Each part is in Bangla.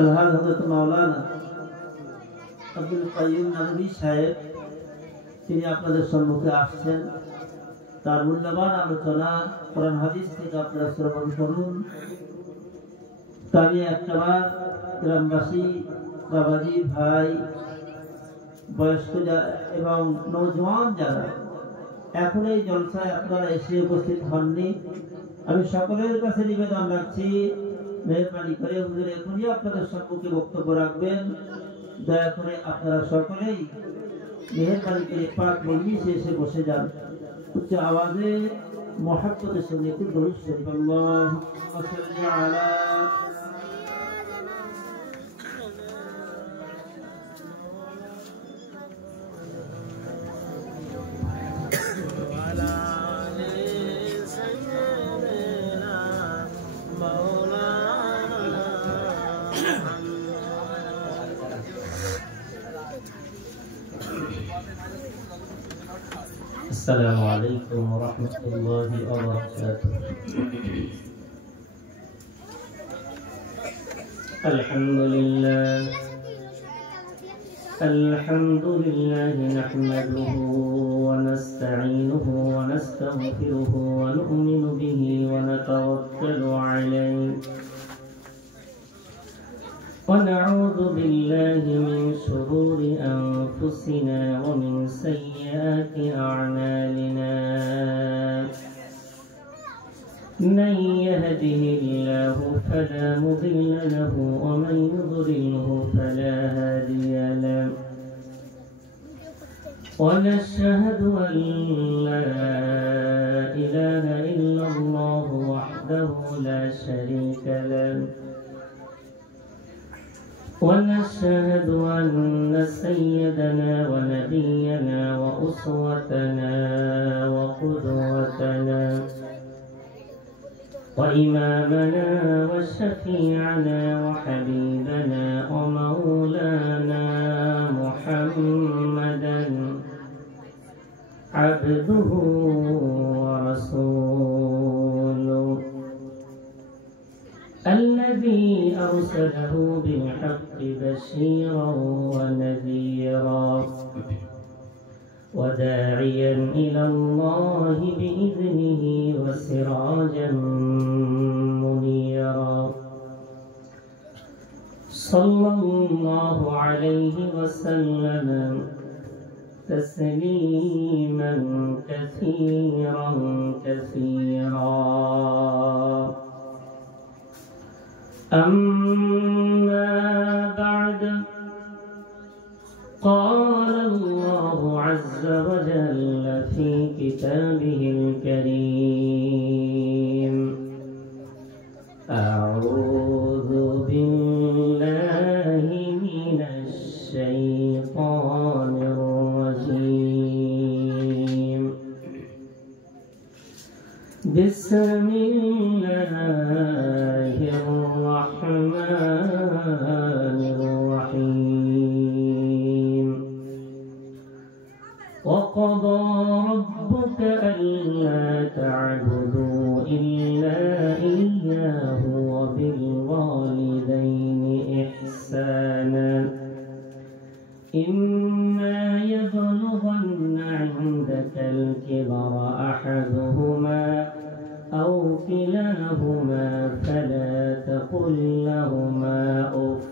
আলহাজ হযরত মাওলানা আব্দুল কাইয়ুম নদভী সাহেব তিনি আপনাদের সম্মুখে আসছেন। তার মূল্যবান আলোচনা কোরআন হাদিস থেকে আপনারা শ্রবণ করুন। আমি একটাবার গ্রামবাসী, বাবাজি, ভাই, বয়স্ক এবং নওজোয়ান যারা এখন এই জলসায় আপনারা এসে উপস্থিত হননি, আমি সকলের কাছে নিবেদন রাখছি, মেহরবানি করে হুজুর এখনই আপনাদের সম্মুখে বক্তব্য রাখবেন। দয়া করে আপনারা সকলেই মেহরবানি করে পাক মজলিসে এসে বসে যান। উচ্চ আওয়াজে মহব্বতের সঙ্গে একটু দরুদ শরীফ আল্লাহুম্মা সাল্লি আলা السلام عليكم ورحمة الله وبركاته. الحمد لله نحمده ونستعينه ونستغفره ونؤمن به ونتوكل عليه ونعوذ بالله من شرور أنفسنا ومن سيئات أعمالنا. من يهده الله فلا مضل له ومن يضلله فلا هادي له. ونشهد أن لا إله إلا الله وحده لا شريك له. ونشهد أن سيدنا ونبينا وأسوتنا وقدوتنا وإمامنا وشفيعنا وحبيبنا ومولانا محمدا عبده ورسوله الذي أرسله بالحق بشيرا ونذيرا وداعيا إلى الله بإذنه وسراجا منيرا. صلى الله عليه وسلم تسليما كثيرا كثيرا. أما بعد، قال الله عز وجل في كتابه الكريم: أعوذ بالله من الشيطان الرجيم. بسم الله الرحمن الرحيم. وقضى ربك ألا تعبدوا إلا إياه وبالوالدين إحسانا. إما يبلغن عندك الكبر أحدهما أو كلاهما فلا تقل لهما أف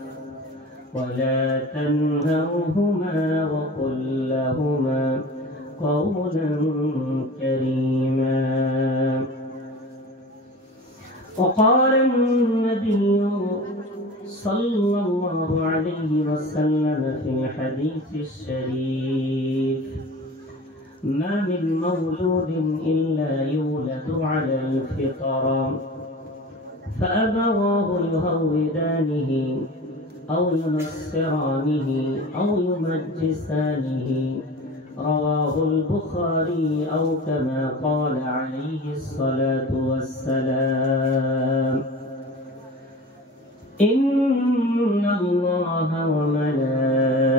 ولا تنهرهما وقل لهما قولا كريما. وقال النبي صلى الله عليه وسلم في الحديث الشريف: ما من مولود إلا يولد على الفطرة فأبواه يهودانه أو ينصرانه أو يمجسانه. رواه البخاري أو كما قال عليه الصلاة والسلام. إن الله وملائكته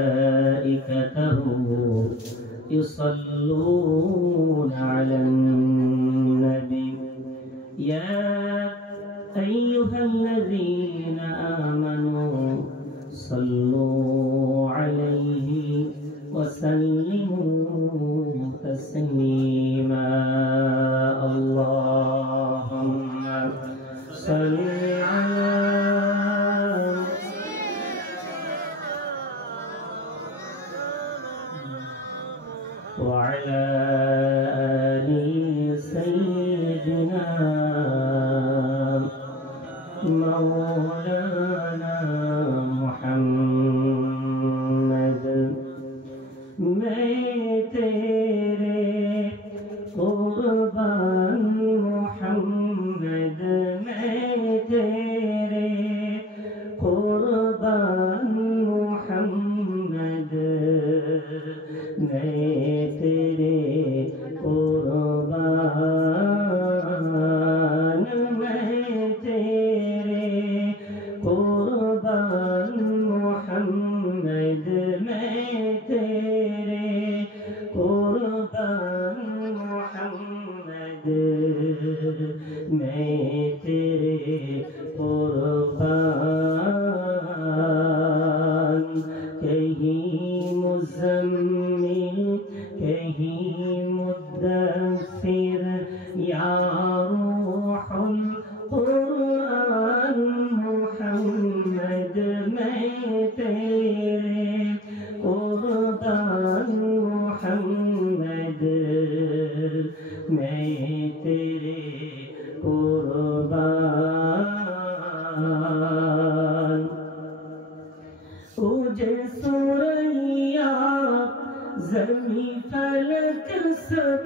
يصلون على النبي يا أيها الذين آمنوا कुर्बान मोहम्मद मैं तेरे कुर्बान मोहम्मद मैं तेरे कुर्बान कहीं मुज़म्मिल कहीं मुद्दस्सिर या रूहुल कुर्आन मोहम्मद मैं तेरे कुर्बान मोहम्मद मैं तेरे कुर्बान तुझे सुरैया ज़मी फलक सब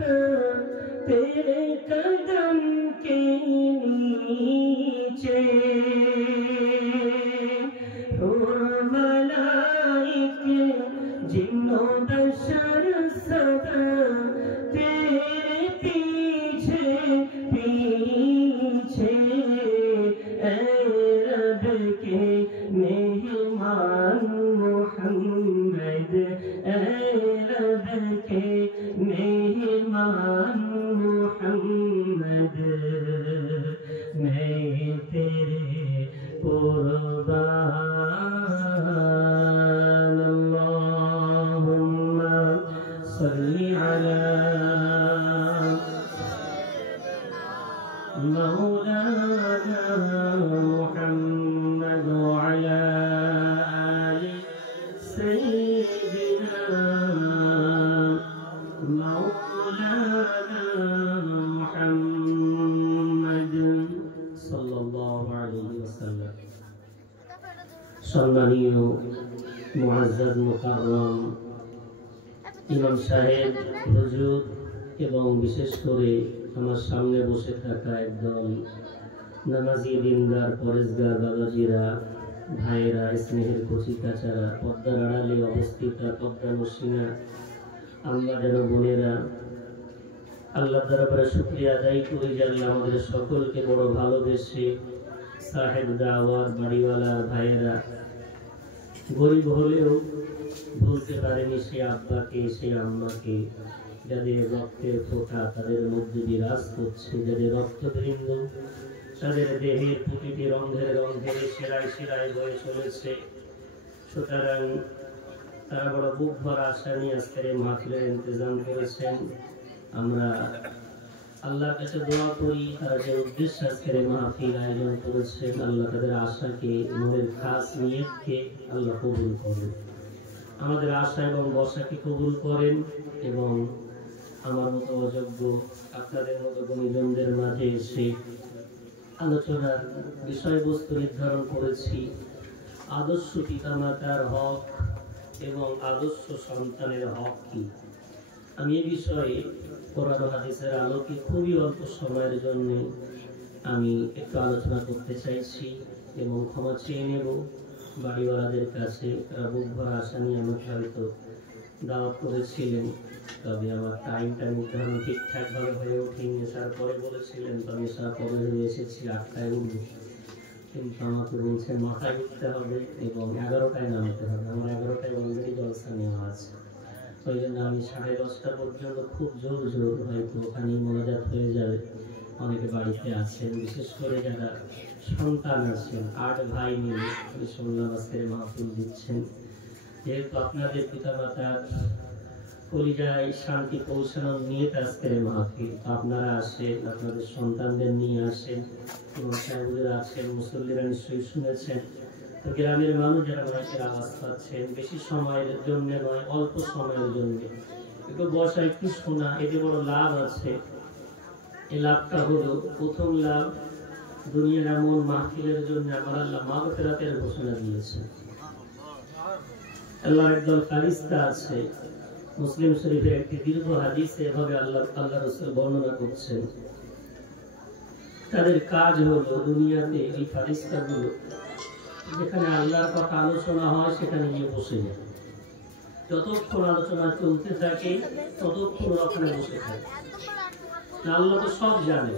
तेरे कदम के नीचे हुर मलाइक जिन्नो बशर सब तेरे पीछे पीछे ऐ रब के मेहमान मोहम्मद ऐ रब के मेहमान मोहम्मद मैं तेरे कुर्बान अल्लाहुम्मा सल्ली अला मौलाना मुहम्मद व अला आलि सय्यिदिना मौलाना मुहम्मद सल्लल्लाहु अलैहि वसल्लम। सम्मानीय मुअज्जज मुकर्रम इमाम साहेब हुजूर এবং বিশেষ করে আমার সামনে বসে থাকা একদল নামাজি দিনদার পরেশগার বাবাজিরা ভাইয়েরা স্নেহের কচি কাচারা পদ্মার আড়ালে অবস্থিত পদ্মা নসিনা আমাদের বোনেরা আল্লাহ দরবারে শুকরিয়া আদায় করি যে আল্লাহ আমাদের সকলকে বড় ভালোবেসে সাহেব দাওয়ার বাড়িওয়ালা ভাইয়েরা গরিব হলেও ভুলতে পারেনি সেই আব্বাকে সেই আম্মাকে যাদের রক্তের ফোঁটা তাদের মধ্যে বিরাজ করছে, যাদের রক্তবৃন্দ তাদের দেহের প্রতিটি রন্ধে রন্ধে সেরাই সেরাই হয়ে চলেছে। সুতরাং তারা বড় বুক ভরা আশা নিয়ে আজকের মাহফিলের ইন্তজাম করেছেন। আমরা আল্লাহর কাছে দোয়া করি তারা যে উদ্দেশ্যে আজকের মাহফিল আয়োজন করেছেন আল্লাহ তাদের আশাকে মনের খাস নিয়তকে আল্লাহ কবুল করেন, আমাদের আশা এবং বসাকে কবুল করেন এবং আমার মতো অযোগ্য আপনাদের মতো গুণীজনদের মাঝে এসে আলোচনার বিষয়বস্তু নির্ধারণ করেছি আদর্শ পিতামাতার হক এবং আদর্শ সন্তানের হক কি। আমি এই বিষয়ে কোরআন ও হাদিসের আলোকে খুবই অল্প সময়ের জন্য আমি একটু আলোচনা করতে চাইছি এবং ক্ষমা চেয়ে নেব বাড়িওয়ালাদের কাছে। তারা বুক ভরা আশা নিয়ে আমাকে হয়তো দাওয়াত করেছিলেন, তবে আমার টাইমটা নির্ধারণ ঠিকঠাকভাবে হয়ে ওঠেনি। এসার পরে বলেছিলেন তবে এসার পরে হয়ে এসেছি 8টায় উঠবো, কিন্তু আমাকে বলছেন মাথায় উঠতে হবে এবং 11টায় নামতে হবে। আমার 11টায় অলরেডি জলসা নেওয়া আছে, ওই জন্য আমি 10:30 পর্যন্ত খুব জোর জোর হয়তো ওখানেই মোনাজাত হয়ে যাবে। অনেকে বাড়িতে আছেন, বিশেষ করে যারা সন্তান আছেন 8 ভাই মিলে শুনলাম আজকের মাহফিল দিচ্ছেন। যেহেতু আপনাদের পিতামাতার কলিজায় শান্তি পৌঁছানোর নিয়ে আজকের মাহফিল, আপনারা আসেন, আপনাদের সন্তানদের নিয়ে আসেন এবং সাহেবরা আছেন, মুসল্লিরা নিশ্চয়ই শুনেছেন। তো গ্রামের মানুষ যারা মাইকের আওয়াজ পাচ্ছেন বেশি সময়ের জন্য নয়, অল্প সময়ের জন্য একটু বসা একটু শোনা, এতে বড় লাভ আছে। এই লাভটা হলো প্রথম লাভ, দুনিয়ার এমন মাহফিলের জন্য আমার আল্লাহ মাগফিরাতের ঘোষণা দিয়েছে। আল্লাহর একদল ফারিস্তা আছে, মুসলিম শরীফের একটি দীর্ঘ হাদিসে এভাবে আল্লাহ রাসূল বর্ণনা করছেন। তাদের কাজ হলো দুনিয়াতে এই ফারিস্তাগুলো যেখানে আল্লাহর কথা আলোচনা হয় সেখানে গিয়ে বসে যায়। যতক্ষণ আলোচনা চলতে থাকে ততক্ষণ ওখানে বসে থাকে। আল্লাহ তো সব জানেন,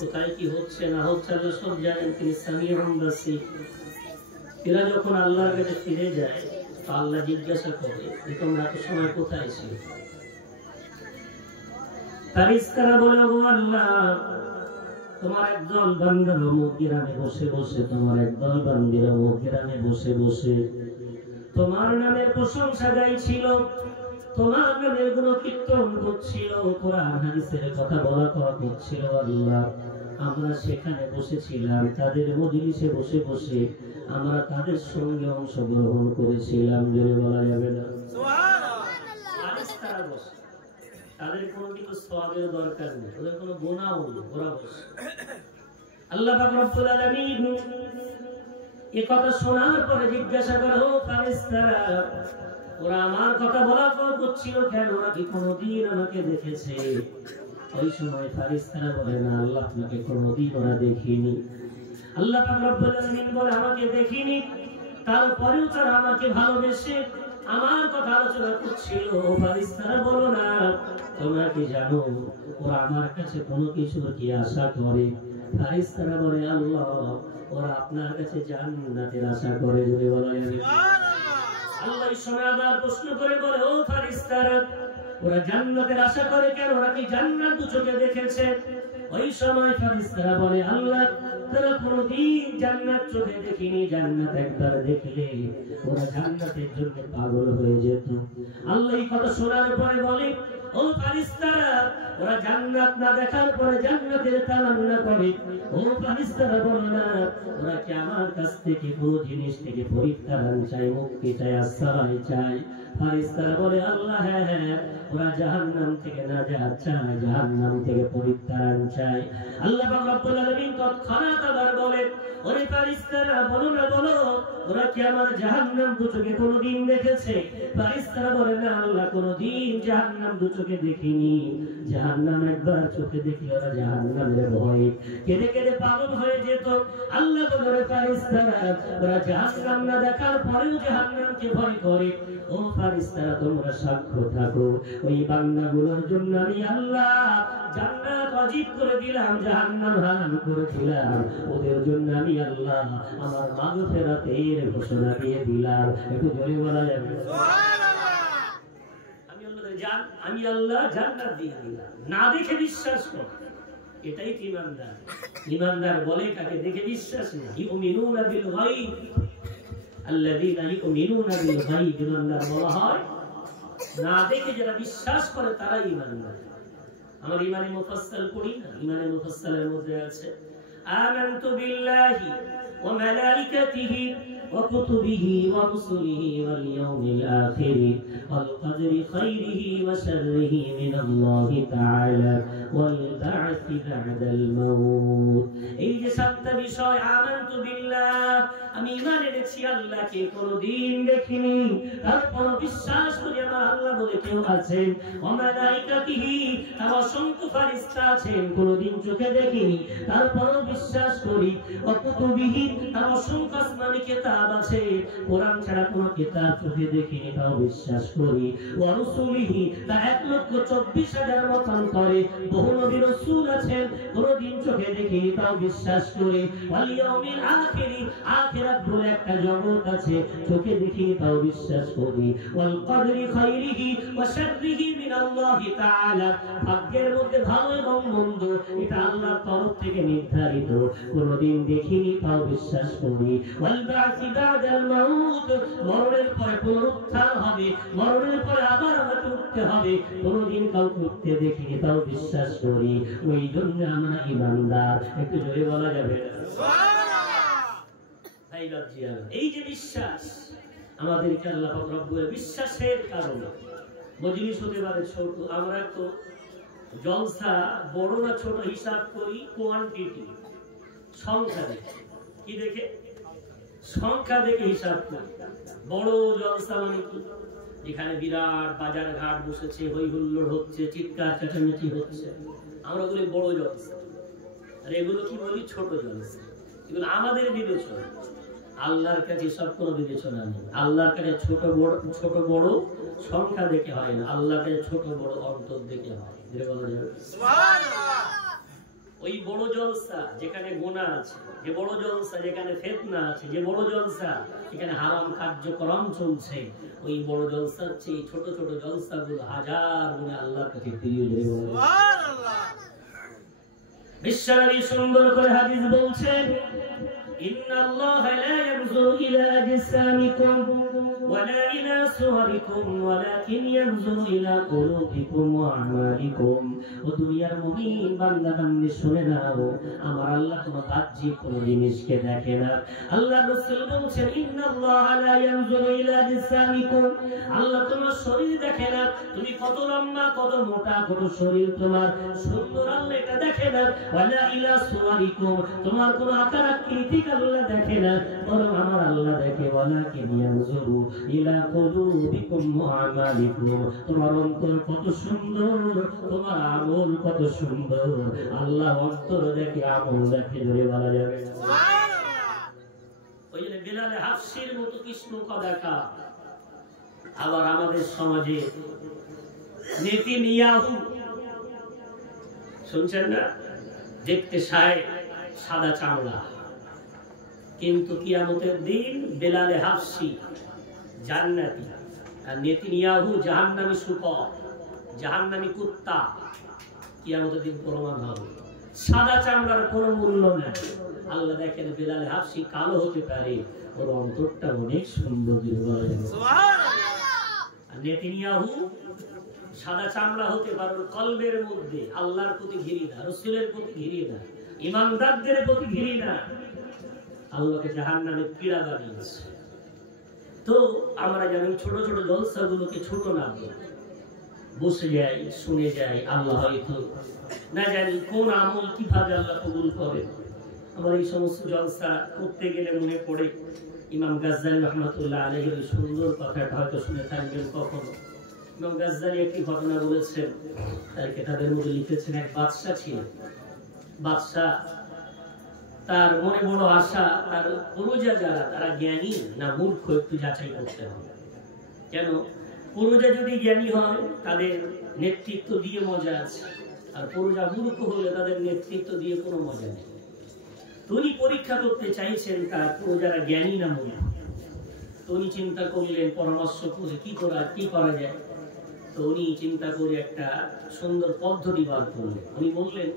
কোথায় কি হচ্ছে না হচ্ছে আল্লাহ সব জানেন, তিনি সামিউন বাসীর। এরা যখন আল্লাহর কাছে ফিরে যায়, আল্লাহ জিজ্ঞাসা করে যে তোমরা তো সময় কোথায় ছিলে? ফেরেশতারা বলে, ও আল্লাহ, তোমার একদল বান্দার অমুক গ্রামে বসে বসে, তোমার একদল বান্দির অমুক গ্রামে বসে বসে তোমার নামের প্রশংসা গাইছিল, তোমার নামের গুণকীর্তন করছিল, কোরআন হাদিসের কথা বলা করছিল। আল্লাহ, আমরা সেখানে বসেছিলাম, তাদের মজলিসে বসে বসে আমরা তাদের সঙ্গে অংশগ্রহণ করেছিলাম। জোরে বলা যাবে না সুবহানাল্লাহ। তাদের কোনো কিছু সওয়াবের দরকার নেই, ওদের কোনো গুনাহও নেই, ওরা বসে। আল্লাহ পাক রব্বুল আলামিন এই কথা শোনার পরে জিজ্ঞাসা করে, ও ফেরেশতারা, ওরা আমার কথা বলা করছিল কেন? ওরা কি কোনোদিন আমাকে দেখেছে? ওই সময় ফেরেশতারা বলে, না আল্লাহ, আপনাকে কোনোদিন ওরা দেখিনি। আল্লাহ পাক রব্বুল আলামিন বলে, আমাকে দেখিনি, তারপরেও তারা আমাকে ভালোবেসে আমার কথা আলোচনা করছিল। ফেরেশতারা বলো না, তোমরা কি জানো ওরা আমার কাছে কোনো কিছুর কি আশা করে? ফেরেশতারা বলে, আল্লাহ, ওরা আপনার কাছে জান্নাতের আশা করে। যদি বলা যাবে আল্লাহ এই সময় আবার প্রশ্ন করে বলে, ও ফেরেশতারা, ওরা জান্নাতের আশা করে কেন? ওরা কি জান্নাত দু চোখে দেখেছে? ওই সময় ফেরেশতারা বলে, আল্লাহ, তারা কোনোদিন জান্নাত চোখে দেখিনি, জান্নাত একবার দেখলে ওরা জান্নাতের জন্য পাগল হয়ে যেত। আল্লাহ এই কথা শোনার পরে বলে, ও ফেরেশতারা, ওরা জান্নাত না দেখার পরে জান্নাতের তামান্না করে। ও ফেরেশতারা বলো না, ওরা কি আমার কাছ থেকে কোনো জিনিস থেকে পরিত্রাণ চাই, মুক্তি চাই, আশ্রয় চাই? ফেরেশতারা বলে, আল্লাহ, হ্যাঁ হ্যাঁ, ওরা জাহান্নাম থেকে নাজাত চায়, জাহান্নাম থেকে পরিত্রাণ চায়। আল্লাহ পাক রব্বুল আলামিন তৎক্ষণাৎ আবার বলে, ওরে ফেরেশতারা, বলো না, বলো, ওরা কি আমার জাহান্নাম দু চোখে কোনোদিন দেখেছে? ফেরেশতারা বলে, না আল্লাহ, কোনোদিন জাহান্নাম দু চোখে দেখিনি, জাহান্নাম একবার চোখে দেখলে ওরা জাহান্নামের ভয়ে কেঁদে কেঁদে পাগল হয়ে যেত। আল্লাহ বলে, ওরে ফেরেশতারা, ওরা জাহান্নাম না দেখার পরেও জাহান্নামকে ভয় করে। ও ফেরেশতারা, তোমরা সাক্ষ্য থাকো, ওই বান্দাগুলোর জন্য আমি আল্লাহ জান্নাত ওয়াজিব করে দিলাম, জাহান্নাম হারাম করে দিলাম। ওদের জন্য আমি আল্লাহ আমার মাগফিরাতের ঘোষণা দিয়ে দিলাম। একটু জোরে বলা যাবে সুবহানাল্লাহ। আমি আল্লাহ জান্নাত দিয়ে দিলাম, না দেখে বিশ্বাস কর, এটাই ঈমানদার। ঈমানদার বলে কাকে? দেখে বিশ্বাস না। ইউমিনুনা বিল গায়ব, আল্লাযীনা ইউমিনুনা বিল গায়ব, ঈমানদার বলা হয় না দেখে যারা বিশ্বাস করে তারাই ঈমানদার। আমার ঈমানে মুফাসসাল পড়ি না, ঈমানে মুফাসসালের মধ্যে আছে, আমানতু বিল্লাহি ওয়া মালাইকাতিহি ওয়া কুতুবিহি ওয়া রুসুলিহি ওয়াল ইয়াউমিল আখির ওয়াল কদরি খাইরিহি ওয়া শাররিহি মিনাল্লাহি তাআলা ওয়াল বা'থি বা'দাল মাউত। এই যে সাতটা বিষয়, আমানতু বিল্লাহ, আমি ঈমান এনেছি আল্লাহকে, কোনদিন দেখিনি, তারপর বিশ্বাস করি আমার আল্লাহ বলে কেউ আছেন। ওয়া মালাইকাতিহি, তার অসংখ্য ফেরেশতা আছেন, কোনদিন চোখে দেখিনি, তারপর বিশ্বাস করি। ওয়া কুতুবিহি, তার অসংখ্য আসমানি কিতাব আছে, কোরআন ছাড়া কোনো কিতাব চোখে দেখিনি, তাও বিশ্বাস করি। ওয়া রুসুলিহি, তা 1,24,000 মতান্তরে বহু নবী রাসূল আছেন, কোনদিন চোখে দেখিনি, তাও বিশ্বাস করি। ওয়াল ইয়াউমিল আখির, আখিরাত বলে একটা জগৎ আছে, চোখে দেখিনি, তাও বিশ্বাস করি। ওয়াল কদরি খাইরিহি ওয়া শাররিহি মিনাল্লাহি তাআলা, ভাগ্যের মধ্যে ভালো এবং মন্দ এটা আল্লাহর তরফ থেকে নির্ধারিত, কোনদিন দেখিনি, তাও বিশ্বাস করি। ওয়াল বা'থি বা'দাল মাউত, মরণের পরে পুনরুত্থান হবে, মরণের পরে আবার আমাকে উঠতে হবে, কোনদিন কাউকে উঠতে দেখিনি, তাও বিশ্বাস করি। ওই জন্য আমরা ঈমানদার। একটু জোরে বলা যাবে সুবহানাল্লাহ। তাই লজ্জা, এই যে বিশ্বাস আমাদেরকে আল্লাহ পাক রব্বুল বিশ্বাসের কারণে মজলিস হতে পারে ছোট, আমরা তো জলসা বড় না ছোট হিসাব করি কোয়ান্টিটি, সংখ্যা দেখে। কি দেখে? সংখ্যা দেখে হিসাব করি। বড় জলসা মানে কি? যেখানে বিরাট বাজার ঘাট বসেছে, হই হুল্লোড় হচ্ছে, চিৎকার চেঁচামেচি হচ্ছে, আমরা বলি বড় জলসা। আর এগুলো কি বলি? ছোট জলসা। এগুলো আমাদের বিবেচনা, আল্লাহর কাছে সব কোনো বিবেচনা নেই। আল্লাহর কাছে ছোট বড় সংখ্যা দেখে হয় না, আল্লাহর কাছে ছোট বড় অন্তর দেখে হয়। বলা যাবে সুবহানাল্লাহ। ওই বড় জলসা যেখানে গুনাহ আছে, যে বড় জলসা যেখানে ফিতনা আছে, যে বড় জলসা যেখানে হারাম কার্যক্রম চলছে, ওই বড় জলসার চেয়ে ছোট ছোট জলসাগুলো হাজার গুণে আল্লাহর কাছে প্রিয়। সুবহানাল্লাহ। বিশ্বনবী সুন্দর করে হাদিস বলছেন, ইন্নাল্লাহা লা ইয়ানজুরু ইলা আজসামিকুম ওয়ালা ইলা সুওয়ারিকুম ওয়ালাকিন ইয়ানজুরু ইলা কুলুবিকুম ওয়া আমালিকুম। ও দুনিয়ার মুমিন বান্দা বান্দি শুনে নাও, আমার আল্লাহ তোমার বাহ্যিক কোনো জিনিসকে দেখে না। আল্লাহ রাসূল বলছেন, ইন্নাল্লাহা লা ইয়ানজুরু ইলা আজসামিকুম, আল্লাহ তোমার শরীর দেখে না, তুমি কত লম্বা কত মোটা কত শরীর তোমার সুন্দর, আল্লাহ এটা দেখে না। ওয়ালা ইলা সুওয়ারিকুম, তোমার কোনো আকার আকৃতি আল্লাহ দেখে না, বরং আমার আল্লাহ দেখে ওয়ালাকিন ইয়ানজুরু ইলা কুলুবিকুম ওয়া আমালিকুম, তোমার অন্তর কত সুন্দর, তোমার আমল কত সুন্দর। আল্লাহ অন্তর দেখে আমল দেখে, ধরে বলা যাবে না। সুবহানাল্লাহ। ওই যে বিলালে হাফসির মতো কৃষ্ণ কদাকা। আবার আমাদের সমাজে নেতানিয়াহু শুনছেন না, দেখতে সাদা চামড়া, কিন্তু কিয়ামতের দিন বেলালে হাফসি জান্নাতি আর নেতানিয়াহু জাহান্নামী শুকর, জাহান্নামী কুত্তা। কিয়ামতের দিন প্রমাণ হবে সাদা চামড়ার কোনো মূল্য নেই। আল্লাহ দেখেন বেলালে হাফসি কালো হতে পারে, ওর অন্তরটা অনেক সুন্দর। আর নেতানিয়াহু সাদা চামড়া হতে পারে, কলবের মধ্যে আল্লাহর প্রতি ঘৃণা, রাসূলের প্রতি ঘৃণা, ইমানদারদের প্রতি ঘৃণা, আল্লাহকে জাহান্নামে পীড়া বানিয়েছে। তো আমরা জানি ছোট ছোট জলসাগুলোকে ছোট না বসে যাই, শুনে যাই, আল্লাহ হয়তো না জানি কোন আমল কিভাবে আল্লাহ কবুল করে। আমার এই সমস্ত জলসা করতে গেলে মনে পড়ে ইমাম গাজ্জালী রাহমাতুল্লাহ আলাইহির সুন্দর কথাটা হয়তো শুনে থাকবেন কখনো। ইমাম গাজ্জালী একটি ঘটনা বলেছেন, তার কিতাবের মধ্যে লিখেছেন, এক বাদশা ছিল। বাদশা তার মনে বড় আশা, তার প্রজা যারা তারা জ্ঞানী না মূর্খ একটু যাচাই করতে হবে। কেন? প্রজা যদি জ্ঞানী হয় তাদের নেতৃত্ব দিয়ে মজা আছে, আর প্রজা মূর্খ হলে তাদের নেতৃত্ব দিয়ে কোনো মজা নেই। তিনি পরীক্ষা করতে চাইছেন তার প্রজারা জ্ঞানী না মূর্খ। তিনি চিন্তা করলেন, পরামর্শ করে কি করা যায়। তো উনি চিন্তা করে একটা সুন্দর পদ্ধতি বার করলেন। উনি বললেন,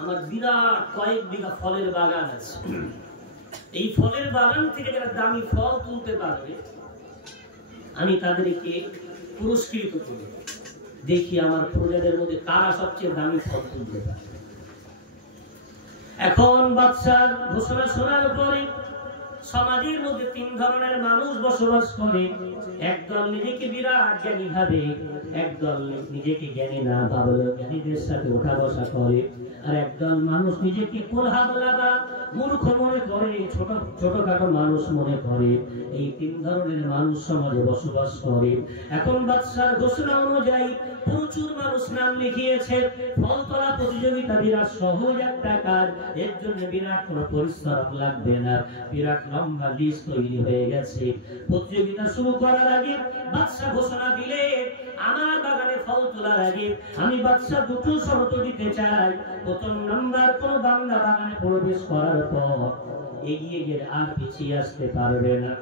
আমার বিরাট কয়েক বিঘা ফলের বাগান আছে, এই ফলের বাগান থেকে যারা দামি ফল তুলতে পারবে আমি তাদেরকে পুরস্কৃত করব। দেখি আমার প্রজাদের মধ্যে কারা সবচেয়ে দামি ফল তুলতে পারে। এখন বাদশার ঘোষণা শোনার পরে সমাজের মধ্যে তিন ধরনের মানুষ বসবাস করে। একদল নিজেকে বিরাট জ্ঞানী ভাবে, একদল নিজেকে জ্ঞানী না ভাবলে জ্ঞানীদের সাথে ওঠা বসা করে, আর একদল মানুষ নিজেকে কোলহাবলা বা মূর্খ মনে করে, ছোটখাটো মানুষ মনে করে। এই তিন ধরনের মানুষ সমাজে বসবাস করে। এখন বাদশার ঘোষণা অনুযায়ী প্রচুর মানুষ নাম লিখিয়েছে। ফল তোলা প্রতিযোগিতা বিরাট সহজ একটা কাজ, এর জন্য বিরাট কোনো পরিশ্রম লাগবে না। বিরাট লম্বা লিস্ট তৈরি হয়ে গেছে। প্রতিযোগিতা শুরু করার আগে বাদশা ঘোষণা দিলে, আমার বাগানে ফল তোলার আগে আমি বাদশা দুটো শর্ত দিতে চাই। প্রথম নাম্বার, কোন বান্দা বাগানে প্রবেশ করার পর এগিয়ে গেলে আর পিছিয়ে আসতে পারবে না।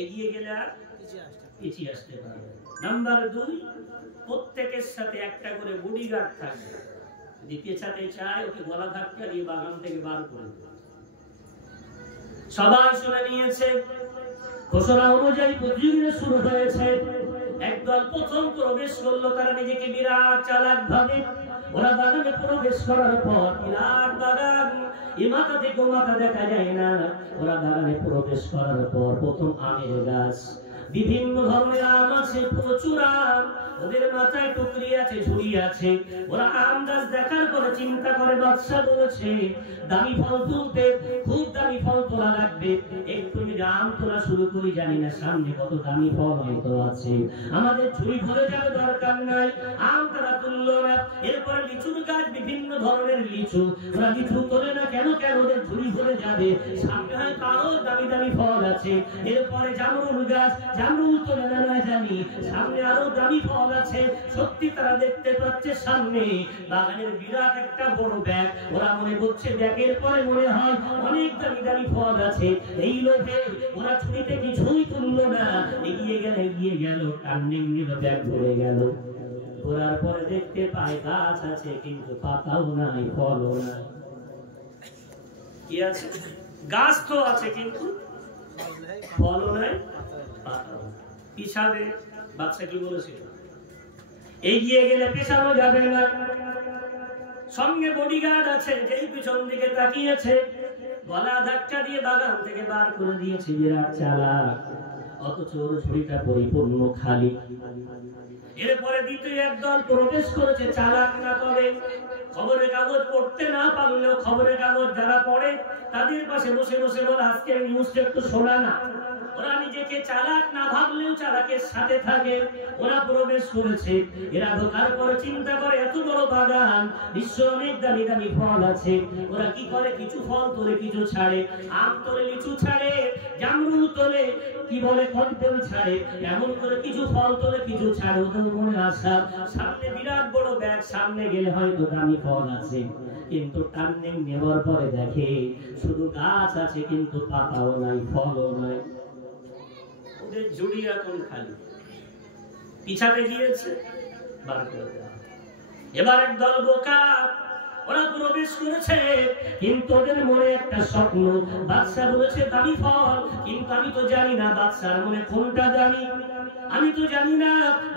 এগিয়ে গেলে আর পিছিয়ে আসতে পারবে। নাম্বার 2, প্রত্যেকের সাথে একটা করে বডিগার্ড থাকবে। যদি পেছাতে চায় ওকে গলা ধাক্কা দিয়ে বাগান থেকে বার করে দেবে। সবাই শুনে নিয়েছে। ঘোষণা অনুযায়ী প্রতিযোগিতা শুরু হয়েছে। একদল প্রথম প্রবেশ করলো, তারা নিজেকে বিরাট চালাক ভাবে। ওরা বাগানে প্রবেশ করার পর বিরাট বাগান, এ মাথা থেকে মাথা দেখা যায় না। ওরা বাগানে প্রবেশ করার পর প্রথম আমের গাছ, বিভিন্ন ধরনের আম আছে, প্রচুর আম, ওদের মাথায় টুকরি আছে, ঝুড়ি আছে। ওরা আম গাছ দেখার পরে চিন্তা করে, বাদশা বলেছে দামি ফল তুলতে, খুব দামি ফল তোলা লাগবে। একটু যদি আম তোলা শুরু করি, জানি না সামনে কত দামি ফল হয়তো আছে, আমাদের ঝুড়ি ভরে যাবে, দরকার নাই। আম তারা তুললো না। এরপরে লিচুর গাছ, বিভিন্ন ধরনের লিচু, ওরা লিচু তোলে না কেন? ওদের ঝুড়ি ভরে যাবে, সামনে হয়তো আরো দামি দামি ফল আছে। আছে, এরপরে জামরুল গাছ, জামরুল তো না জানি, সামনে আরো দামি ফল আছে। সত্যি তারা দেখতে পাচ্ছে সামনে বাগানের বিরাট একটা বড় ব্যাগ। ওরা মনে করছে ব্যাগের পরে মনে হয় অনেক দামি দামি ফল আছে। এই লোভে ওরা ছুরিতে কিছুই তুললো না, এগিয়ে গেল টার্নিং নিল, ব্যাগ ভরে গেল। ঘোরার পরে দেখতে পায় গাছ আছে কিন্তু পাতাও নাই, ফলও নাই। কি আছে? গাছ তো আছে কিন্তু ফলও নাই, পাতাও। পিছাবে বাচ্চা কি বলেছিল? এগিয়ে গেলে পেছানো যাবে না। সঙ্গে বডিগার্ড আছে, যেই পিছন দিকে তাকিয়েছে গলা ধাক্কা দিয়ে বাগান থেকে বার করে দিয়েছে। বিরাট চালাক, অথচ ওর ঝুড়িটা পরিপূর্ণ খালি। এরপরে দ্বিতীয় একদল প্রবেশ করেছে, চালাক না তবে খবরের কাগজ পড়তে না পারলেও খবরের কাগজ যারা পড়ে তাদের পাশে বসে বসে বলে আজকের নিউজটা একটু শোনা না। ওরা নিজেকে চালাক না ভাবলেও চালাকের সাথে থাকে। ওরা প্রবেশ করেছে। এরা ঢোকার পরে চিন্তা করে এত বড় বাগান, বিশ্ব অনেক দামি দামি ফল আছে। ওরা কি করে? কিছু ফল তোলে, কিছু ছাড়ে। আম তোলে, লিচু ছাড়ে, জামরুল তোলে, কি বলে কদবেল ছাড়ে। এমন করে কিছু ফল তোলে, কিছু ছাড়ে। ওদের মনে আশা সামনে বিরাট বড় ব্যাগ, সামনে গেলে হয়তো দামি ফল আছে। কিন্তু টার্নিং নেওয়ার পরে দেখে শুধু গাছ আছে কিন্তু পাতাও নাই, ফলও নাই। ওদের জুড়ি এখন খালি। পিছাতে গিয়েছে, বার করে দেওয়া। এবার একদল বোকা, ওরা প্রবেশ করেছে কিন্তু ওদের মনে একটা স্বপ্ন। বাদশা বলেছে দামি ফল, কিন্তু আমি তো জানি না বাদশার মনে কোনটা দামি। আমি তো জানি না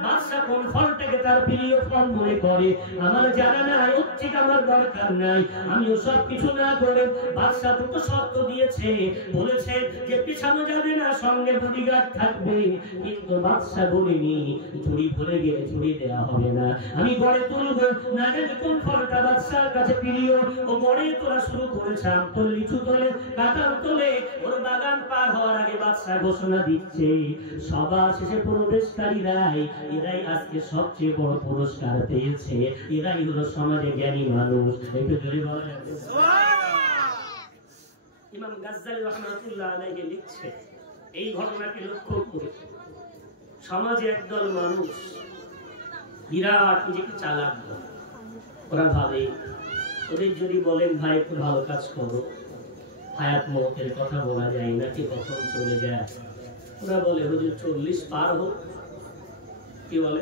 বাদশা কোন ফলটাকে তার প্রিয় ফল মনে করে। আমার জানা নাই, ঠিক আমার দরকার নাই। আমি ওসব কিছু না করে বাদশা দুটো শর্ত দিয়েছে, বলেছে যে পিছানো যাবে না, সঙ্গে বডিগার্ড থাকবে। কিন্তু বাদশা বলেনি ঝুড়ি ভরে গেলে ঝুড়ি দেওয়া হবে না, আমি গড়ে তুলবো। না জানি কোন ফলটা বাদশার কাছে প্রিয়, ও গড়ে তোলা শুরু করেছে। আম তোলে, লিচু তোলে, কাঁঠাল তোলে। ওর বাগান পার হওয়ার আগে বাদশা ঘোষণা দিচ্ছে সবার শেষে এরাই আজকে সবচেয়ে বড় পুরস্কার পেয়েছে। এরাই হলো সমাজে জ্ঞানী মানুষ। একটু জোরে বলা যাবে? ইমাম গাজ্জালী রাহমাতুল্লাহ আলাইহি লিখছে এই ঘটনাকে লক্ষ্য করে সমাজে একদল মানুষ বিরাট নিজেকে চালাক বলে। ওরা ভাবে ওদের যদি বলেন ভাই একটু ভালো কাজ করো, হায়াত মওতের কথা বলা যায় নাকি কখন চলে যায়। ওরা বলে হুজুর 40 পার হোক। কি বলে?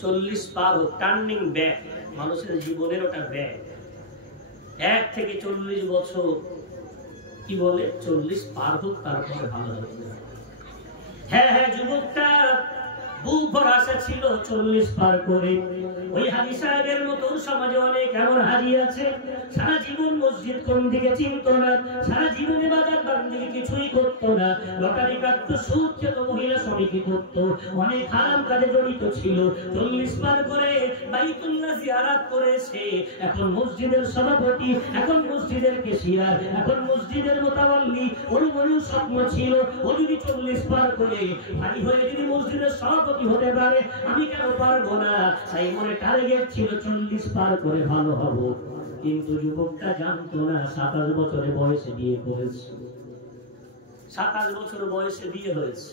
40 পার হোক। টার্নিং ব্যাক, মানুষের জীবনের ওটা ব্যাক। 1 থেকে 40 বছর, কি বলে 40 পার হোক, তারপরে ভালো হবে। হ্যাঁ হ্যাঁ, যুবকটা বুক ভরা আশা ছিল 40 পার করে। ওই হাজী সাহেবের মতো সমাজে অনেক এমন হাজী আছে সারা জীবন মসজিদ কোন দিকে চিনত না, সারা জীবনে বাজার বান দিকে কিছুই করতো না, লটারি কাটতো, সুদ খেত, মহিলা সমিতি করতো, অনেক হারাম কাজে জড়িত ছিল। 40 পার করে বাইতুল্লাহ জিয়ারত করেছে। এখন মসজিদের সভাপতি, এখন মসজিদের কেশিয়ার, এখন মসজিদের মোতাওয়াল্লি। ওর মনেও স্বপ্ন ছিল ও যদি 40 পার করে ভারী হয়ে যদি মসজিদের সভাপতি হতে পারে, আমি কেন পারবো না। তাই মনে টার্গেট ছিল 40 পার করে ভালো হব। কিন্তু যুবকটা জানতো না 27 বছরে বয়সে বিয়ে করেছে। 27 বছর বয়সে বিয়ে হয়েছে।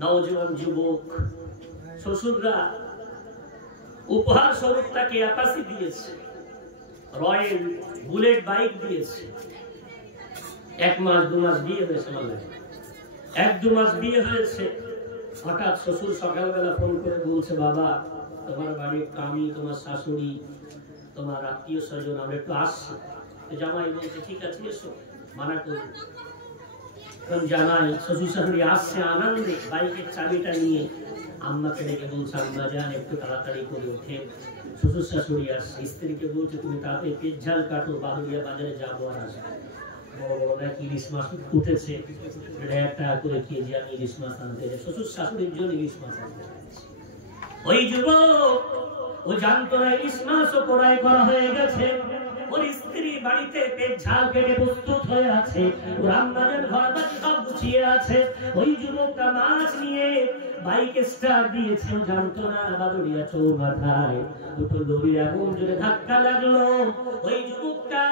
নওজোয়ান যুবক। শ্বশুররা উপহার স্বরূপ তাকে অ্যাপাসি দিয়েছে, রয়্যাল বুলেট বাইক দিয়েছে। 1 মাস 2 মাস বিয়ে হয়েছে, 1-2 মাস বিয়ে হয়েছে। হঠাৎ শ্বশুর সকালবেলা ফোন করে বলছে, বাবা তোমার বাড়ি আমি, তোমার শাশুড়ি, তোমার আত্মীয় স্বজন আমরা একটু আসছি। জামাই বলছে ঠিক আছে এসো, মানা করবো। জানাই শ্বশুর শাশুড়ি আসছে আনন্দে, বাইকের চাবিটা নিয়ে আম্মাকে ডেকে বলছে, আম্মা যান একটু তাড়াতাড়ি করে ওঠে, শ্বশুর শাশুড়ি আসছে। স্ত্রীকে বলছে তুমি তাতে পেট ঝাল কাটো, বাহুরিয়া বাজারে যাবো আর আসবো। বড় বড় নাকি ইলিশ মাছ উঠেছে, 1.5 টাকা করে কেজি আমি ইলিশ মাছ আনতে যাই, শ্বশুর শাশুড়ির জন্য ইলিশ মাছ আনতে যাচ্ছি। ওই যুবক ও জানতো না ইলিশ মাছও ক্রয় করা হয়ে গেছে। ওর স্ত্রী বাড়িতে পেট ঝাল কেটে প্রস্তুত হয়ে আছে, ওর আম্মাদের ঘর বাড়ি সব গুছিয়ে আছে। ওই যুবকটা মাছ নিয়ে বাইক স্টার্ট দিয়েছে জানতো না বাদুড়িয়া চৌমাথায় দুটো লরির এমন জোরে ধাক্কা লাগলো, ওই যুবকটা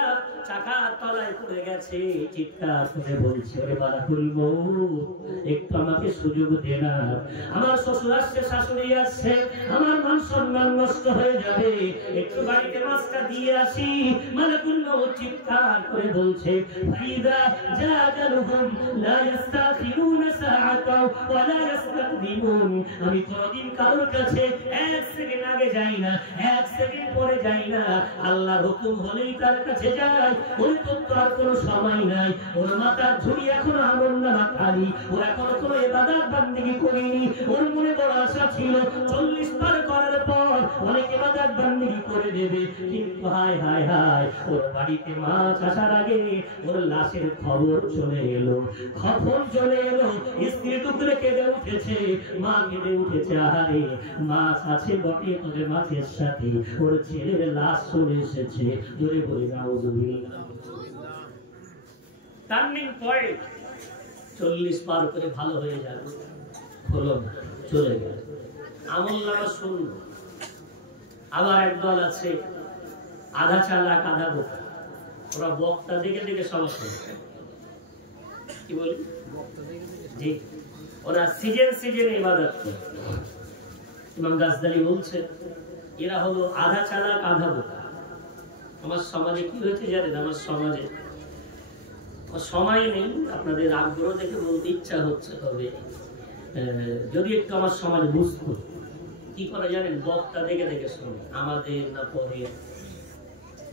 চাকার তলায় পড়ে গেছে, চিৎকার করে বলছে, ওরে বালাকুল মউত, একটু আমাকে সুযোগ দে না, আমার শ্বশুর আসছে, শাশুড়ি আসছে, আমার মান সম্মান নষ্ট হয়ে যাবে, একটু বাড়িতে মাছটা দিয়ে আসি। মালাকুল মউত চিৎকার করে বলছে, ফাইদা জাআলুহুম লা ইস্তাখিরুনা সাআতা ওয়া লা ইস্তাকদিমুন, আমি কোনদিন কারোর কাছে এক সেকেন্ড আগে যাই না, এক সেকেন্ড পরে যাই না, আল্লাহর হুকুম হলেই তার কাছে যাই। ওই তো আর কোনো সময় নাই, ওর মাথার ঝুড়ি এখনো আমলনামা খালি, ও এখনো কোনো ইবাদত বান্দেগি করেনি। ওর মনে বড় আশা ছিল 40 পার করার পর অনেক ইবাদত বান্দেগি করে দেবে, কিন্তু হায় হায় হায়, ওর বাড়িতে মাছ আসার আগে ওর লাশের খবর চলে এলো, খবর চলে এলো। স্ত্রী টুকরে কেঁদে উঠেছে, মা কেঁদে উঠেছে, আহারে মাছ আছে বটে, তবে মাছের সাথে ওর ছেলের লাশ চলে এসেছে। জোরে বলি নাউযুবিল্লাহ। টার্নিং পয়েন্ট 40 পার করে ভালো হয়ে যাবে, হলো না, চলে গেল। আমলনামা শূন্য। আবার একদল আছে আধা চালাক আধা বোকা, ওরা বক্তা দেখে দেখে সমস্যা, কি বলি জি, ওরা সিজন সিজনে ইবাদত করে। ইমাম গাজদালি বলছে, এরা হলো আধা চালাক আধা বোকা। আমার সমাজে কি হয়েছে জানেন? আমার সমাজে সময় নেই, আপনাদের আগ্রহ দেখে বলতে ইচ্ছা হচ্ছে, তবে যদি একটু আমার সমাজ বুঝতো কি করে জানেন, বক্তা দেখে দেখে শোনে, আমাদের না পরে।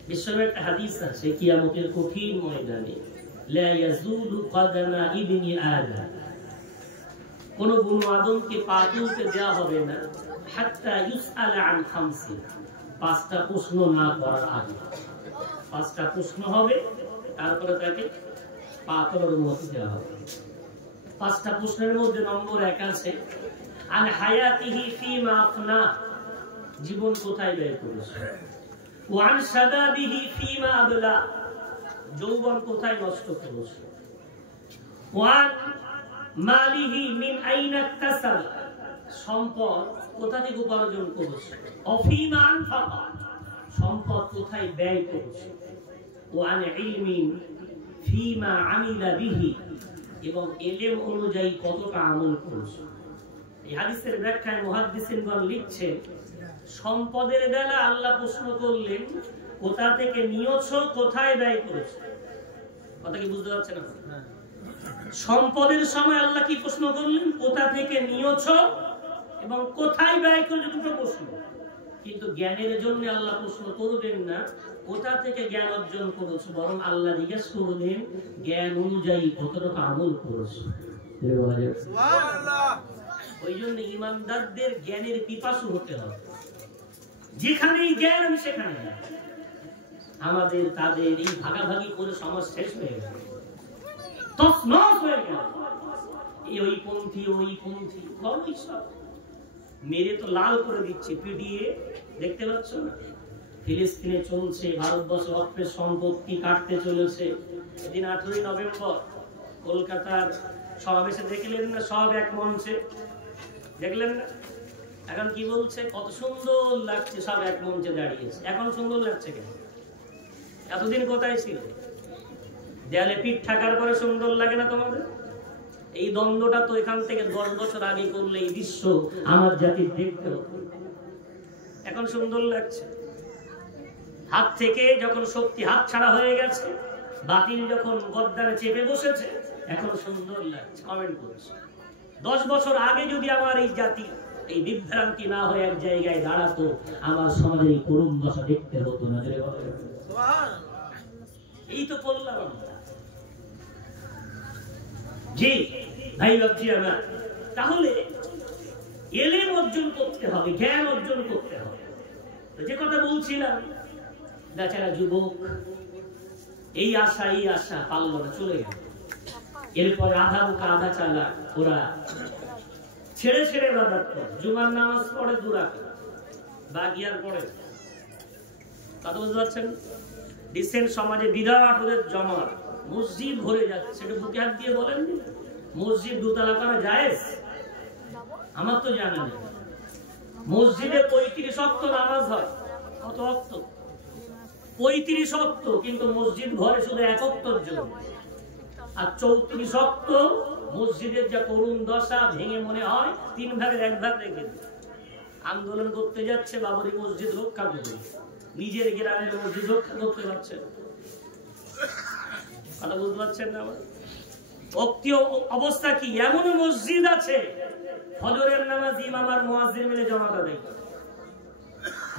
বিশ্বনবীর একটা হাদিস আছে, কিয়ামতের কঠিন ময়দানে লা ইয়াজুলু কদামা ইবনি আদম, কোন বনু আদমকে পা তুলতে দেওয়া হবে না, হাত্তা ইউসআলা আন খামসি, 5টা প্রশ্ন না করার আগে। 5টা প্রশ্ন হবে, তারপরে তাকে পা তোলার অনুমতি দেওয়া হবে। 5টা প্রশ্নের মধ্যে নম্বর 1 আছে, আন হায়াতিহি ফিমা আফনা, জীবন কোথায় ব্যয় করেছে, ওয়া আন শাবাবিহি ফিমা আবলা, যৌবন কোথায় নষ্ট করেছে, ওয়া আন মালিহি মিন আইনা ইকতাসাব, সম্পদ কোথা থেকে উপার্জন করেছে, অফিমা আনফাকা, সম্পদ কোথায় ব্যয় করেছে, ওয়া আন ইলমিন ফিমা আমিলা বিহি, এবং ইলম অনুযায়ী কতটা আমল করেছে। এই হাদিসের ব্যাখ্যায় মুহাদ্দিসিনগণ লিখছেন, সম্পদের বেলা আল্লাহ প্রশ্ন করলেন কোথা থেকে নিয়েছো, কোথায় ব্যয় করেছো। কথা কি বুঝতে পারছেন না? সম্পদের সময় আল্লাহ কি প্রশ্ন করলেন, কোথা থেকে নিয়েছো এবং কোথায় ব্যয় করেছো, দুটো প্রশ্ন। কিন্তু জ্ঞানের জন্য আল্লাহ প্রশ্ন করবেন না কোথা থেকে জ্ঞান অর্জন করেছো, বরং আল্লাহ জিজ্ঞেস করবেন জ্ঞান অনুযায়ী কতটা আমল করেছো। ওই জন্য ইমানদারদের জ্ঞানের পিপাসু হতে হবে, যেখানেই জ্ঞান আমি সেখানে। আমাদের তাদের এই ভাগাভাগি করে সমাজ শেষ হয়ে গেল, তছনছ হয়ে গেল। ওই পন্থী ওই পন্থী বড়ই সব মেরে তো লাল করে দিচ্ছে, পিডিয়ে দেখতে পাচ্ছ না? ফিলিস্তিনে চলছে, ভারতবর্ষ অর্থের সম্পত্তি কাটতে চলেছে। এদিন 18 নভেম্বর কলকাতার সমাবেশে দেখলেন না, সব এক মঞ্চে, দেখলেন না? এখন কি বলছে, কত সুন্দর লাগছে, সব এক মঞ্চে দাঁড়িয়েছে। এখন সুন্দর লাগছে কেন? এতদিন কোথায় ছিল? দেয়ালে পিঠ ঠাকার পরে সুন্দর লাগে না তোমাদের? এই দ্বন্দ্বটা তো এখান থেকে 10 বছর আগে করলে এই দৃশ্য আমার জাতির দেখতে হতো। এখন সুন্দর লাগছে। হাত থেকে যখন শক্তি হাত ছাড়া হয়ে গেছে, বাতিল যখন গদ্দারে চেপে বসেছে, এখন সুন্দর লাগছে, কমেন্ট করছে। 10 বছর আগে যদি আমার এই জাতি এই বিভ্রান্তি না হয়ে এক জায়গায় দাঁড়াতো, আমার সমাজে এই করুণ দশা দেখতে হতো না। এই তো বললাম আমরা। জি ভাই ভাবছি আমরা, তাহলে এলেম অর্জন করতে হবে, জ্ঞান অর্জন করতে হবে। যে কথা বলছিলাম, বেচারা যুবক এই আশা পারল না, চলে গেল। এরপরে আধা বোকা আধা চালাক, ওরা ছেড়ে ছেড়ে ইবাদত করে, জুমার নামাজ পড়ে 2 রাকাত, বাকি আর পড়ে। কথা বুঝতে পারছেন? রিসেন্ট সমাজে বিরাট ওদের জমা, মসজিদ ভরে যাচ্ছে। সেটা বুকে হাত দিয়ে বলেন, মসজিদ 2 তলা করা জায়েজ? আমার তো জানা নেই। মসজিদে 35 ওয়াক্ত নামাজ হয়, কত ওয়াক্ত? 35 ওয়াক্ত, কিন্তু মসজিদ ঘরে শুধু 1 ওয়াক্তর জন্য। আর 34 ওয়াক্ত মসজিদের যা করুণ দশা, ভেঙে মনে হয় 3 ভাগের 1 ভাগ রেখে দিই। আন্দোলন করতে যাচ্ছে বাবরি মসজিদ রক্ষা করবে, নিজের গ্রামের মসজিদ রক্ষা করতে পারছে না। কথা বুঝতে পারছেন না? অবস্থা কি? এমন মসজিদ আছে ফজরের নামাজ ইমাম আর মুয়াজ্জিন মিলে জামাত আদায় করে।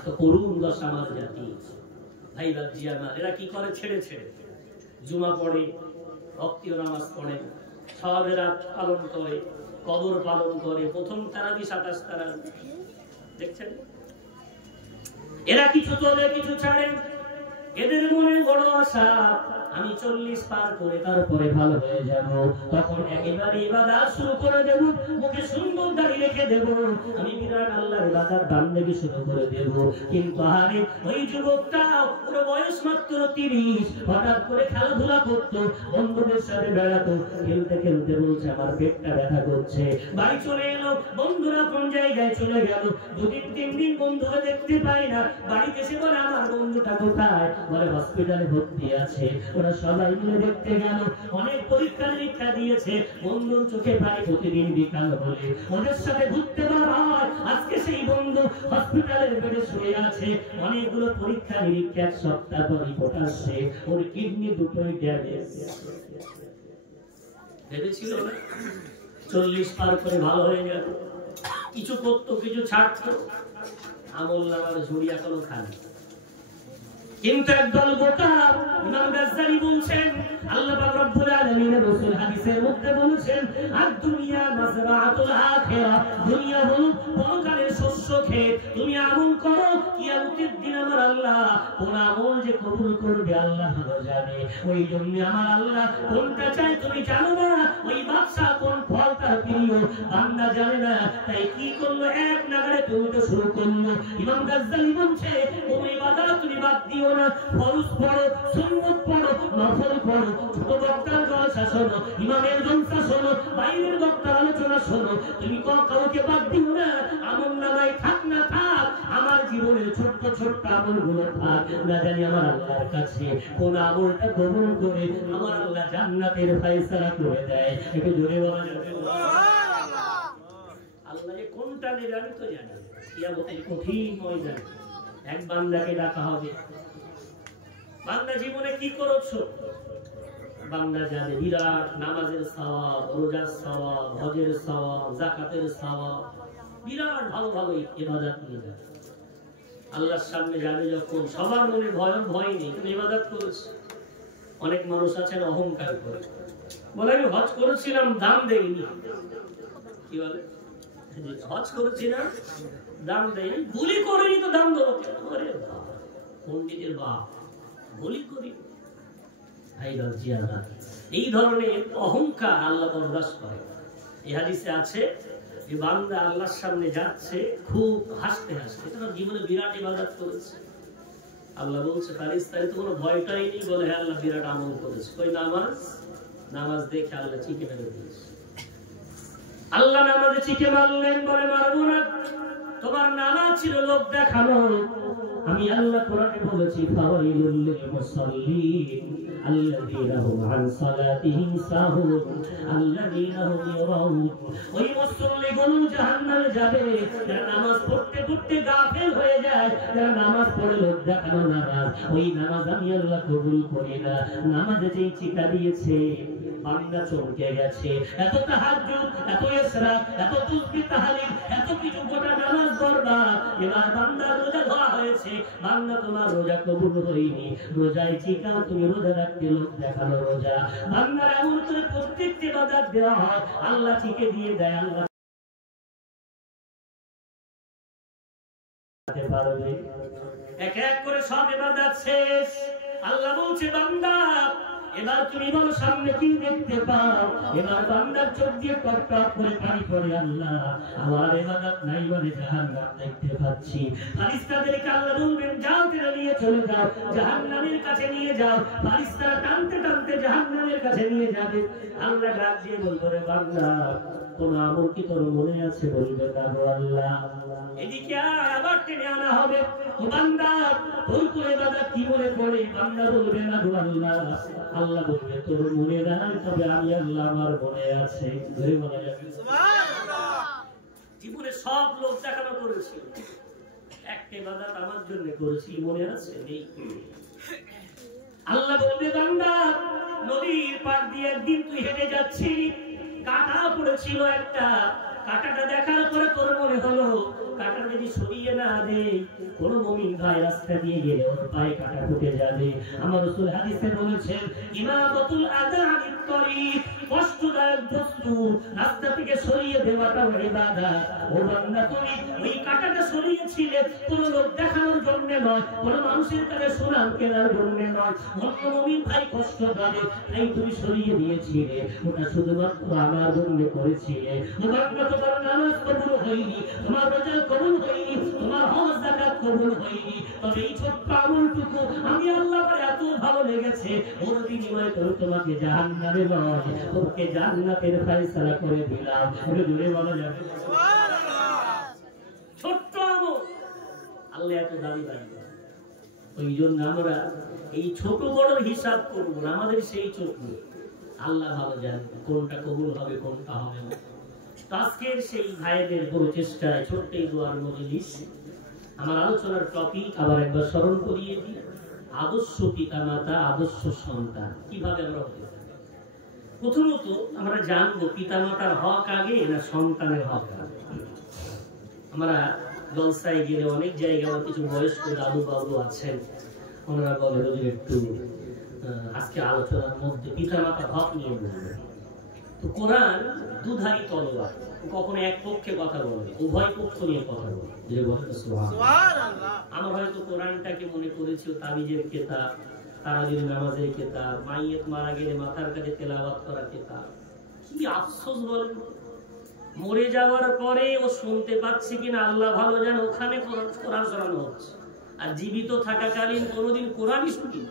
তো করুণ দশা আমার জাতি। ভাই বাবজি আমার, এরা কি করে? ছেড়ে ছেড়ে জুমা পড়ে, রক্তীয় নামাজ পড়ে, সওয়াবের রাত পালন করে, কবর পালন করে, প্রথম তারাবি 27 তারাবি। দেখছেন এরা কিছু তোলে কিছু ছাড়ে। এদের মনে বড় আশা, আমি 40 পার করে তারপরে ভালো হয়ে যাব, তখন একেবারে ইবাদত শুরু করে দেব, মুখে সুন্দর দাড়ি রেখে দেব, আমি বিরাট আল্লাহর ইবাদত বান্দেগি শুরু করে দেব। কিন্তু আরে ওই যুবকটা, ওর বয়স মাত্র 30, হঠাৎ করে খেলাধুলা করতো, বন্ধুদের সাথে বেড়াতো, খেলতে খেলতে বলছে আমার পেটটা ব্যথা করছে। বাড়ি চলে এলো, বন্ধুরা কোন জায়গায় চলে গেল, 2-3 দিন বন্ধুরা দেখতে পায় না। বাড়িতে এসে বলে আমার বন্ধুটা কোথায়? বলে হসপিটালে ভর্তি আছে। ওরা সবাই মিলে দেখতে গেল, অনেক পরীক্ষা নিরীক্ষা দিয়েছে, বন্ধুর চোখে পানি প্রতিদিন বিকাল হলে ওদের সাথে ঘুরতে বার হয়। আজকে সেই বন্ধু হসপিটালের বেডে শুয়ে আছে, অনেকগুলো পরীক্ষা নিরীক্ষা, 1 সপ্তাহ পর রিপোর্ট আসছে ওর কিডনি দুটোই ড্যামেজ। ভেবেছিল না 40 পার করে ভালো হয়ে গেল, কিছু করতো কিছু ছাড়তো, আমল নামার ঝুড়ি এখনো খালি। কিন্তু একদল বোকা, ইমাম গাজ্জালি বলছেন, আল্লাহ পাক রব্বুল আলামিনের রাসূল হাদিসের মধ্যে বলেছেন, আদ দুনিয়া মাযরাআতুল আখিরাহ, দুনিয়া হলো পরকালের শস্য ক্ষেত। তুমি আমল করো, কিয়ামতের দিন আমার আল্লাহ কোন আমল যে কবুল করবে আল্লাহ ভালো জানে। ওই জন্য আমার আল্লাহ কোনটা চাই তুমি জানো না, ওই বাদশা কোন ফল তার প্রিয় বান্দা জানে না। তাই কি করলো? এক নাগাড়ে তুমি তো শুরু করলো। ইমাম গাজ্জালি বলছে, কোন ইবাদত তুমি বাদ দিও না, ফরজ পড়ো, সুন্নাত পড়ো, নফল পড়ো, ছোট বক্তার জলসা শোনো, ইমামের জলসা শোনো, বাইরের বক্তার আলোচনা শোনো, তুমি কাউকে বাদ দিও না। আমল নামায় থাক না থাক, আমার জীবনের ছোট্ট ছোট্ট আমলগুলো থাক, না জানি আমার আল্লাহর কাছে কোন আমলটা কবুল করে আমার আল্লাহ জান্নাতের ফয়সালা করে দেয়। একটু জোরে বলা যাবে? আল্লাহ যে কোনটা নেবে আমি তো জানি। কিয়ামতের কঠিন ময়দানে এক বান্দাকে ডাকা হবে, বান্দা জীবনে কি করেছো? বান্দা জানে বিরাট নামাজের সওয়াব, রোজার সওয়াব, হজের সওয়াব, যাকাতের সওয়াব, বিরাট ভালো ভালো ইবাদত নিয়ে যাবে। আল্লাহর সামনে যাবে যখন, সবার মনে ভয় নেই, তুমি ইবাদত করেছো। অনেক মানুষ আছেন অহংকার করে, বলে আমি হজ করেছিলাম দাম দেইনি। কি বলে? হজ করেছিলাম দাম দেয়নি, গুলি করিনি তো দাম দেবো কেন? আরে পণ্ডিতের বাপ, গুলি করি। এই ধরনের অহংকার আল্লাহ বরদাস্ত করে। এই হাদিসে আছে যে বান্দা আল্লাহর সামনে যাচ্ছে খুব হাসতে হাসতে, তার জীবনে বিরাট ইবাদত করেছে। আল্লাহ বলছে ফারিস্তারে তো কোনো ভয়টাই নেই, বলে হ্যাঁ আল্লাহ বিরাট আমল করেছে। কই নামাজ? নামাজ দেখে আল্লাহ চিকে মেরে দিয়েছে। আল্লাহ নামাজে চিকে মারলেন, বলে মারবো না, তোমার নামাজ ছিল লোক দেখানো। আমি আল্লাহ কোরআনে বলেছি ফাওয়াইলুল লিল মুসাল্লিন আল্লাযীনা হুম আন সালাতিহিম সাহুন আল্লাযীনা হুম ইউরাউন। ওই মুসল্লিগুলো জাহান্নামে যাবে যারা নামাজ পড়তে পড়তে গাফিল হয়ে যায়, যারা নামাজ পড়ে লোক দেখানো নামাজ, ওই নামাজ আমি আল্লাহ কবুল করি না। নামাজে যেই চিকা দিয়েছে বান্দা চমকে গেছে, এত তাহাজ্জুদ, এত ইসরাক, এত তাসবিহ তাহলিল, এত কিছু, গোটা নামাজ বরবাদ। এবার বান্দা রোজা ধরা হয়েছে, বান্দা তোমার রোজা কবুল হয়নি, রোজায় চিকা, তুমি রোজা রাখতে লোক দেখানো রোজা। বান্দার এমন করে প্রত্যেকটি ইবাদত দেওয়া হয়, আল্লাহ ঠিকে দিয়ে দেয়। আল্লাহ পারবে এক এক করে সব ইবাদত শেষ। আল্লাহ বলছে বান্দা এবার তুমি বলো সামনে কি দেখতে পাও? এবার বান্দার চোখ দিয়ে টপ টপ করে পানি পড়ে। আল্লাহ আমার ইবাদত নাই বলে জাহান্নাম দেখতে পাচ্ছি। ফেরেশতাদেরকে আল্লাহ বলবেন যাও টেনে নিয়ে চলে যাও, জাহান্নামের কাছে নিয়ে যাও। ফেরেশতারা টানতে টানতে জাহান্নামের কাছে নিয়ে যাবে। আল্লাহ ডাক দিয়ে বলবে রে বান্দা কোন আমল কি তোর মনে আছে? বলবে না গো আল্লাহ। এদিকে আবার টেনে আনা হবে, ও বান্দা তোর কোন ইবাদত কি মনে পড়ে? বান্দা বলবে না গো আল্লাহ। আল্লাহ বলবে তোর মনে নাই, তবে আমি আল্লাহ আমার মনে আছে। ধরে বলা যাবে সুবহানাল্লাহ। জীবনে সব লোক দেখানো করেছি, একটা ইবাদত আমার জন্য করেছি, মনে আছে? নেই। আল্লাহ বলবে বান্দা নদীর পাড় দিয়ে একদিন তুই হেঁটে যাচ্ছিলি, কাঁটা পড়েছিল একটা, কাঁটাটা দেখার পরে তোর মনে হলো কাঁটা যদি সরিয়ে না দে কোন মুমিন ভাই রাস্তা দিয়ে গেলে ওর পায়ে কাঁটা ফুটে যাবে। আমার রাসূল হাদিসে বলেছেন ইমাদাতুল আযা আনিত তরিক, কষ্টদায়ক বস্তু রাস্তা থেকে সরিয়ে দেওয়াটা ইবাদত। ও বান্দা তুমি ওই কাঁটাটা সরিয়েছিলে কোন লোক দেখানোর জন্য নয়, কোন মানুষের কাছে সুনাম কেনার জন্য নয়, অন্য মুমিন ভাই কষ্ট পাবে তাই তুমি সরিয়ে দিয়েছিলে, ওটা শুধুমাত্র আমার জন্য করেছিলে। ও বান্দা তোমার নামাজ কবুল হয়নি, তোমার রোজা কবুল হয়নি, তোমার হজ যাকাত কবুল হয়নি, তবে এই ছোট্ট আমলটুকু আমি আল্লাহর এত ভালো লেগেছে, ওর বিনিময়ে তোমাকে জাহান্নামে নয় তোকে জান্নাতের ফয়সালা করে দিলাম। এটা জোরে বলা যাবে সুবহানাল্লাহ। ছোট্ট আমল আল্লাহ এত দামি বানিয়ে, ওই জন্য আমরা এই ছোট বড় হিসাব করব না, আমাদের সেই চোখ নেই। আল্লাহ ভালো জানেন কোনটা কবুল হবে কোনটা হবে না। আজকের সেই ভাইদের বড় চেষ্টায় ছোট্ট এই দোয়ার মজলিস, আমার আলোচনার টপিক আবার একবার স্মরণ করিয়ে দিই, আদর্শ পিতামাতা আদর্শ সন্তান কিভাবে আমরা হতে পারি। প্রথমত আমরা জানবো পিতামাতার হক আগে না সন্তানের হক আগে। আমরা জলসায় গেলে অনেক জায়গায় কিছু বয়স্ক দাদু বাবু আছেন, ওনারা বলে একটু আজকে আলোচনার মধ্যে পিতামাতার হক নিয়ে বলবেন। তো কোরআন দুধারী তলোয়ার, কখনো এক পক্ষে কথা বলবে, উভয় পক্ষ নিয়ে কথা বলবে। যে বলে সুবহানাল্লাহ। আমরা হয়তো কোরআনটাকে মনে করেছি তাবিজের কিতাব, তারাবির নামাজের কিতাব, মাইয়ত মারা গেলে মাথার কাছে তেলাওয়াত করা কিতাব। কি আফসোস বলেন, মরে যাওয়ার পরে ও শুনতে পাচ্ছে কিনা আল্লাহ ভালো জানে, ওখানে কোরআন শোনানো হচ্ছে, আর জীবিত থাকাকালীন কোনোদিন কোরআনই শুনি।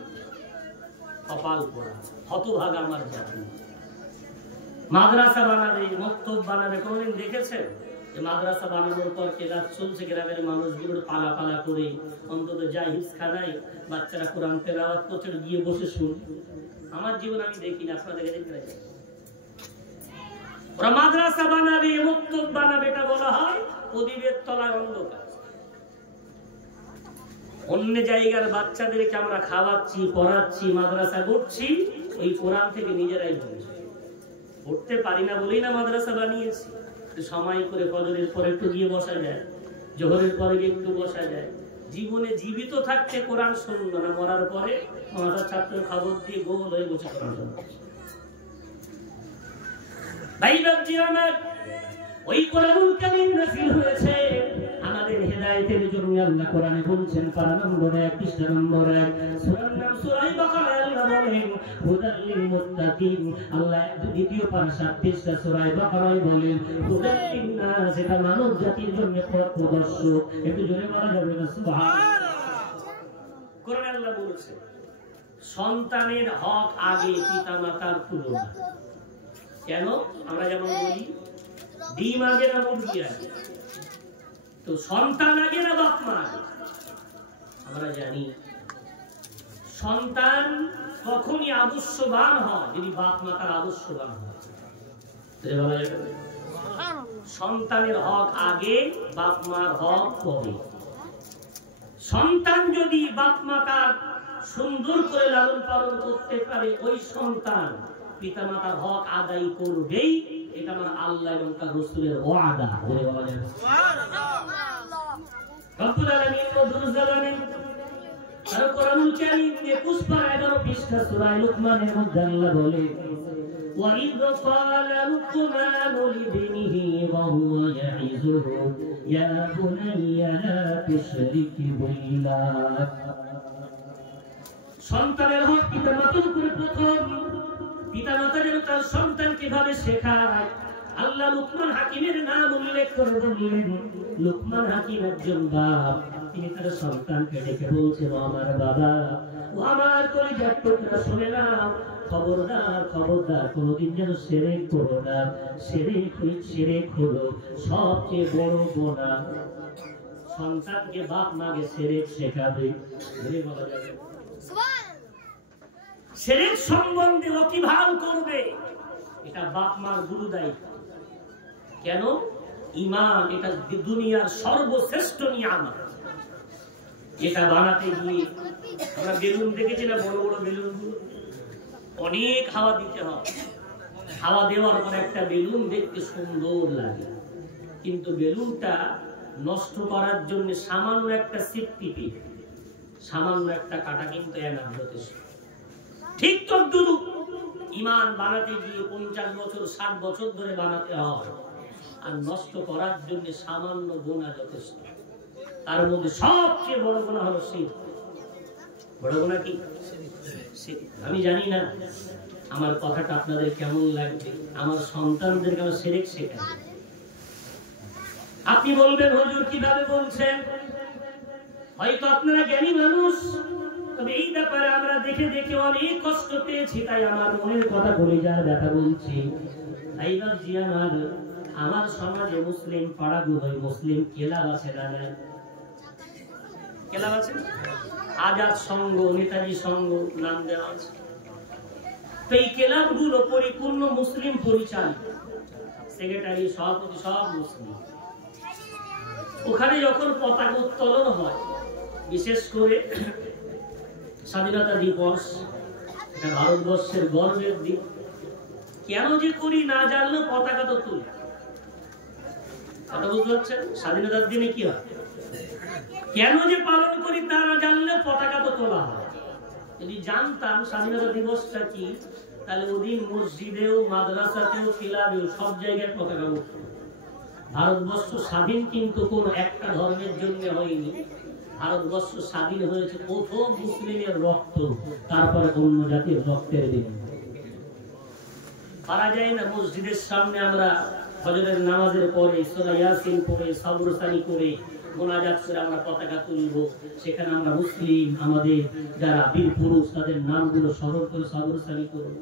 কপাল পোড়া, হতভাগা আমার জাতি। মাদ্রাসা বানাবে, মক্তব বানাবে, কোনদিন দেখেছেন যে মাদ্রাসা বানানোর পর কেরাত চলছে, গ্রামের মানুষগুলো পালা পালা করে অন্তত জাহিজ খানায় বাচ্চারা কোরআন তেলাওয়াত করছে, গিয়ে বসে শুন। আমার জীবন আমি দেখিনি, আপনাদের দেখতে চাই। ওরা মাদ্রাসা বানাবে, মক্তব বানাবে, এটা বলা হয় প্রদীপের তলায় অন্ধকার। অন্য জায়গার বাচ্চাদেরকে আমরা খাওয়াচ্ছি, পড়াচ্ছি, মাদ্রাসা করছি, ওই কোরআন থেকে নিজেরাই বলছি। পড়তে পারি না বলেই না মাদ্রাসা বানিয়েছি। সময় করে ফজরের পরে একটু গিয়ে বসা যায়, জোহরের পরে গিয়ে একটু বসা যায়। জীবনে জীবিত থাকতে কোরআন শুনলো না, মরার পরে আমাদের ছাত্র খবর দিয়ে গোল হয়ে বসে কোরআন শুনছে। ভাই বাবজি আমার, ওই কোরআনুল কারীম নাযিল হয়েছে আমাদের হেদায়েতের জন্য। আল্লাহ কোরআনে বলছেন পারা নম্বর 1 পৃষ্ঠা নম্বর 1 সূরার নাম সূরা বাকারা। আল্লাহ বলেন হুদাল লিল মুত্তাকিন। আল্লাহ দ্বিতীয় পারা 7 পৃষ্ঠা সূরা বাকারায় বলেন হুদাল লিন নাস, এটা মানব জাতির জন্য পথ প্রদর্শক। একটু জোরে বলা যাবে না সুবহানাল্লাহ। কোরআনে আল্লাহ বলেছে সন্তানের হক আগে পিতামাতার তুলনা। কেন? আমরা যেমন বলি ডিম আগে না মুরগি আগে, তো সন্তান আগে না বাপ মা আগে? আমরা জানি সন্তান কখনই আদর্শবান হয় যদি বাপ মা তার আদর্শবান হয়। সন্তানের হক আগে, বাপ মার হক পরে। সন্তান যদি বাপ মা তার সুন্দর করে লালন পালন করতে পারে, ওই সন্তান পিতামাতার হক আদায় করবেই। এটা আমার আল্লাহ এবং তার রাসূলের ওয়াদা। বলে বলা যায় সুবহানাল্লাহ। রব্বুল আলামিন মধুর জালালেন আর কোরআনুল কারীম 21 পারা 11 পৃষ্ঠা সূরা লুকমানের মধ্যে আল্লাহ বলে وَإِذْ قَالَ لُقْمَانُ لِابْنِهِ وَهُوَ يَعِظُهُ يَا بُنَيَّ لَا تُشْرِكْ بِاللَّهِ। সন্তানের হক পিতামাতার উপরে প্রথম। পিতামাতা যেন তার সন্তানকে ভাবে শেখায়। আল্লাহ লুকমান হাকিমের নাম উল্লেখ করে বললেন, লুকমান হাকিম একজন বাপ, তিনি তার সন্তানকে ডেকে বলছেন, আমার বাবা, ও আমার কলিজার টুকরা, শুনে নাও, খবরদার খবরদার কোনোদিন যেন শিরক করো না। শিরক হলো সবচেয়ে বড় গুনাহ। সন্তানকে বাপ মাকে শিরক শেখাবে, বলা যাবে শিরক সম্বন্ধে ওয়াকিবহাল করবে, এটা বাপ মার গুরু দায়িত্ব। কেন? ঈমান এটা দুনিয়ার সর্বশ্রেষ্ঠ নিয়ামত। এটা বানাতে গিয়ে আমরা বেলুন দেখেছি না, বড় বড় বেলুনগুলো অনেক হাওয়া দিতে হয়। হাওয়া দেওয়ার পর একটা বেলুন দেখতে সুন্দর লাগে, কিন্তু বেলুনটা নষ্ট করার জন্য সামান্য একটা সিপটিপি, সামান্য একটা কাটা কিন্তু এনার যথেষ্ট। ঠিক তদ্রূপ ঈমান বানাতে গিয়ে 50 বছর 60 বছর ধরে বানাতে হয়, আর নষ্ট করার জন্য সামান্য গুনাহ যথেষ্ট। তার মধ্যে সবচেয়ে বড় গুনাহ হলো শিরক। বড় গুনাহ কি? শিরক। আমি জানি না আমার কথাটা আপনাদের কেমন লাগবে। আমার সন্তানদেরকে আমি শিরক শেখাই। আপনি বলবেন, হুজুর কিভাবে বলছেন? হয়তো আপনারা জ্ঞানী মানুষ, তবে এই ব্যাপারে আমরা দেখে দেখে অনেক কষ্ট পেয়েছি, তাই আমার মনের কথা বলে যার ব্যথা বলছি। তাই ভাবছি আমার সমাজে মুসলিম পাড়াগুলোয় মুসলিম ক্লাব আছে না? ক্লাব আছে, আজাদ সংঘ, নেতাজি সংঘ নাম দেওয়া আছে। তো এই ক্লাবগুলো পরিপূর্ণ মুসলিম পরিচালিত, সেক্রেটারি সভাপতি সব মুসলিম। ওখানে যখন পতাকা উত্তোলন হয়, বিশেষ করে স্বাধীনতা দিবস, এটা ভারতবর্ষের গর্বের দিন। কেন যে করি না জানলেও পতাকা তো তুলি। কথা বুঝতে পারছেন? স্বাধীনতার দিনে কি হয়, কেন যে পালন করি তা না জানলেও পতাকা তো তোলা হয়। যদি জানতাম স্বাধীনতা দিবসটা কি, তাহলে ওদিন মসজিদেও, মাদ্রাসাতেও, ক্লাবেও সব জায়গায় পতাকা উঠত। ভারতবর্ষ স্বাধীন কিন্তু কোন একটা ধর্মের জন্য হয়নি। ভারতবর্ষ স্বাধীন হয়েছে প্রথম মুসলিমের রক্ত, তারপরে অন্য জাতির রক্তের দিন। পারা যায় না মসজিদের সামনে আমরা ফজরের নামাজের পরে সূরা ইয়াসিন পড়ে, সবরসানি করে, মোনাজাত করে আমরা পতাকা তুলব। সেখানে আমরা মুসলিম, আমাদের যারা বীর পুরুষ তাদের নামগুলো স্মরণ করে সবরসানি করব।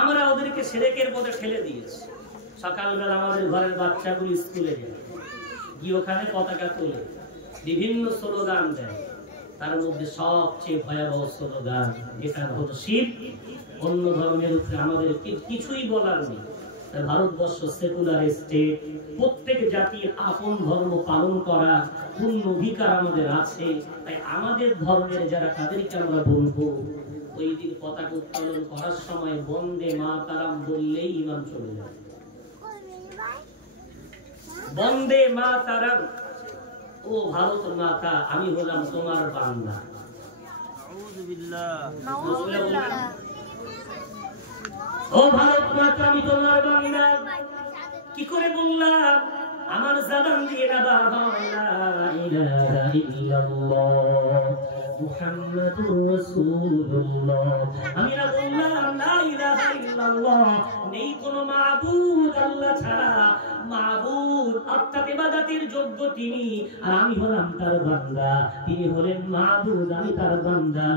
আমরা ওদেরকে শিরকের পথে ঠেলে দিয়েছি। সকালবেলা আমাদের ঘরের বাচ্চাগুলো স্কুলে যায়, গিয়ে ওখানে পতাকা তোলে, বিভিন্ন স্লোগান দেয়। তার মধ্যে সবচেয়ে ভয়াবহ স্লোগান যেটা হলো শিরক। অন্য ধর্মের উপরে আমাদের কিছুই বলার নেই। ভারতবর্ষ সেকুলার স্টেট, প্রত্যেক জাতির আপন ধর্ম পালন করার পূর্ণ অধিকার আমাদের আছে। তাই আমাদের ধর্মের যারা, তাদেরকে আমরা বলবো, ওই দিন পতাকা উত্তোলন করার সময় বন্দে মাতারাম বললেই ঈমান চলে যায়। বন্দে মাতারাম, ও ভারত মাতা, আমি হলাম তোমার বান্দা। ও ভারত মাতা, আমি তোমার বান্দা। কি করে বললাম? আমার জবান দিয়ে না বার হয় লা ইলাহা ইল্লাল্লাহ মুহাম্মাদুর রাসূলুল্লাহ। আমি না বললাম লা ইলাহা ইল্লাল্লাহ, নেই কোনো মাবুদ আল্লাহ ছাড়া। মাবুদ অর্থাৎ ইবাদতের যোগ্য তিনি, আর আমি হলাম তার বান্দা। তিনি হলেন মাবুদ, আমি তার বান্দা।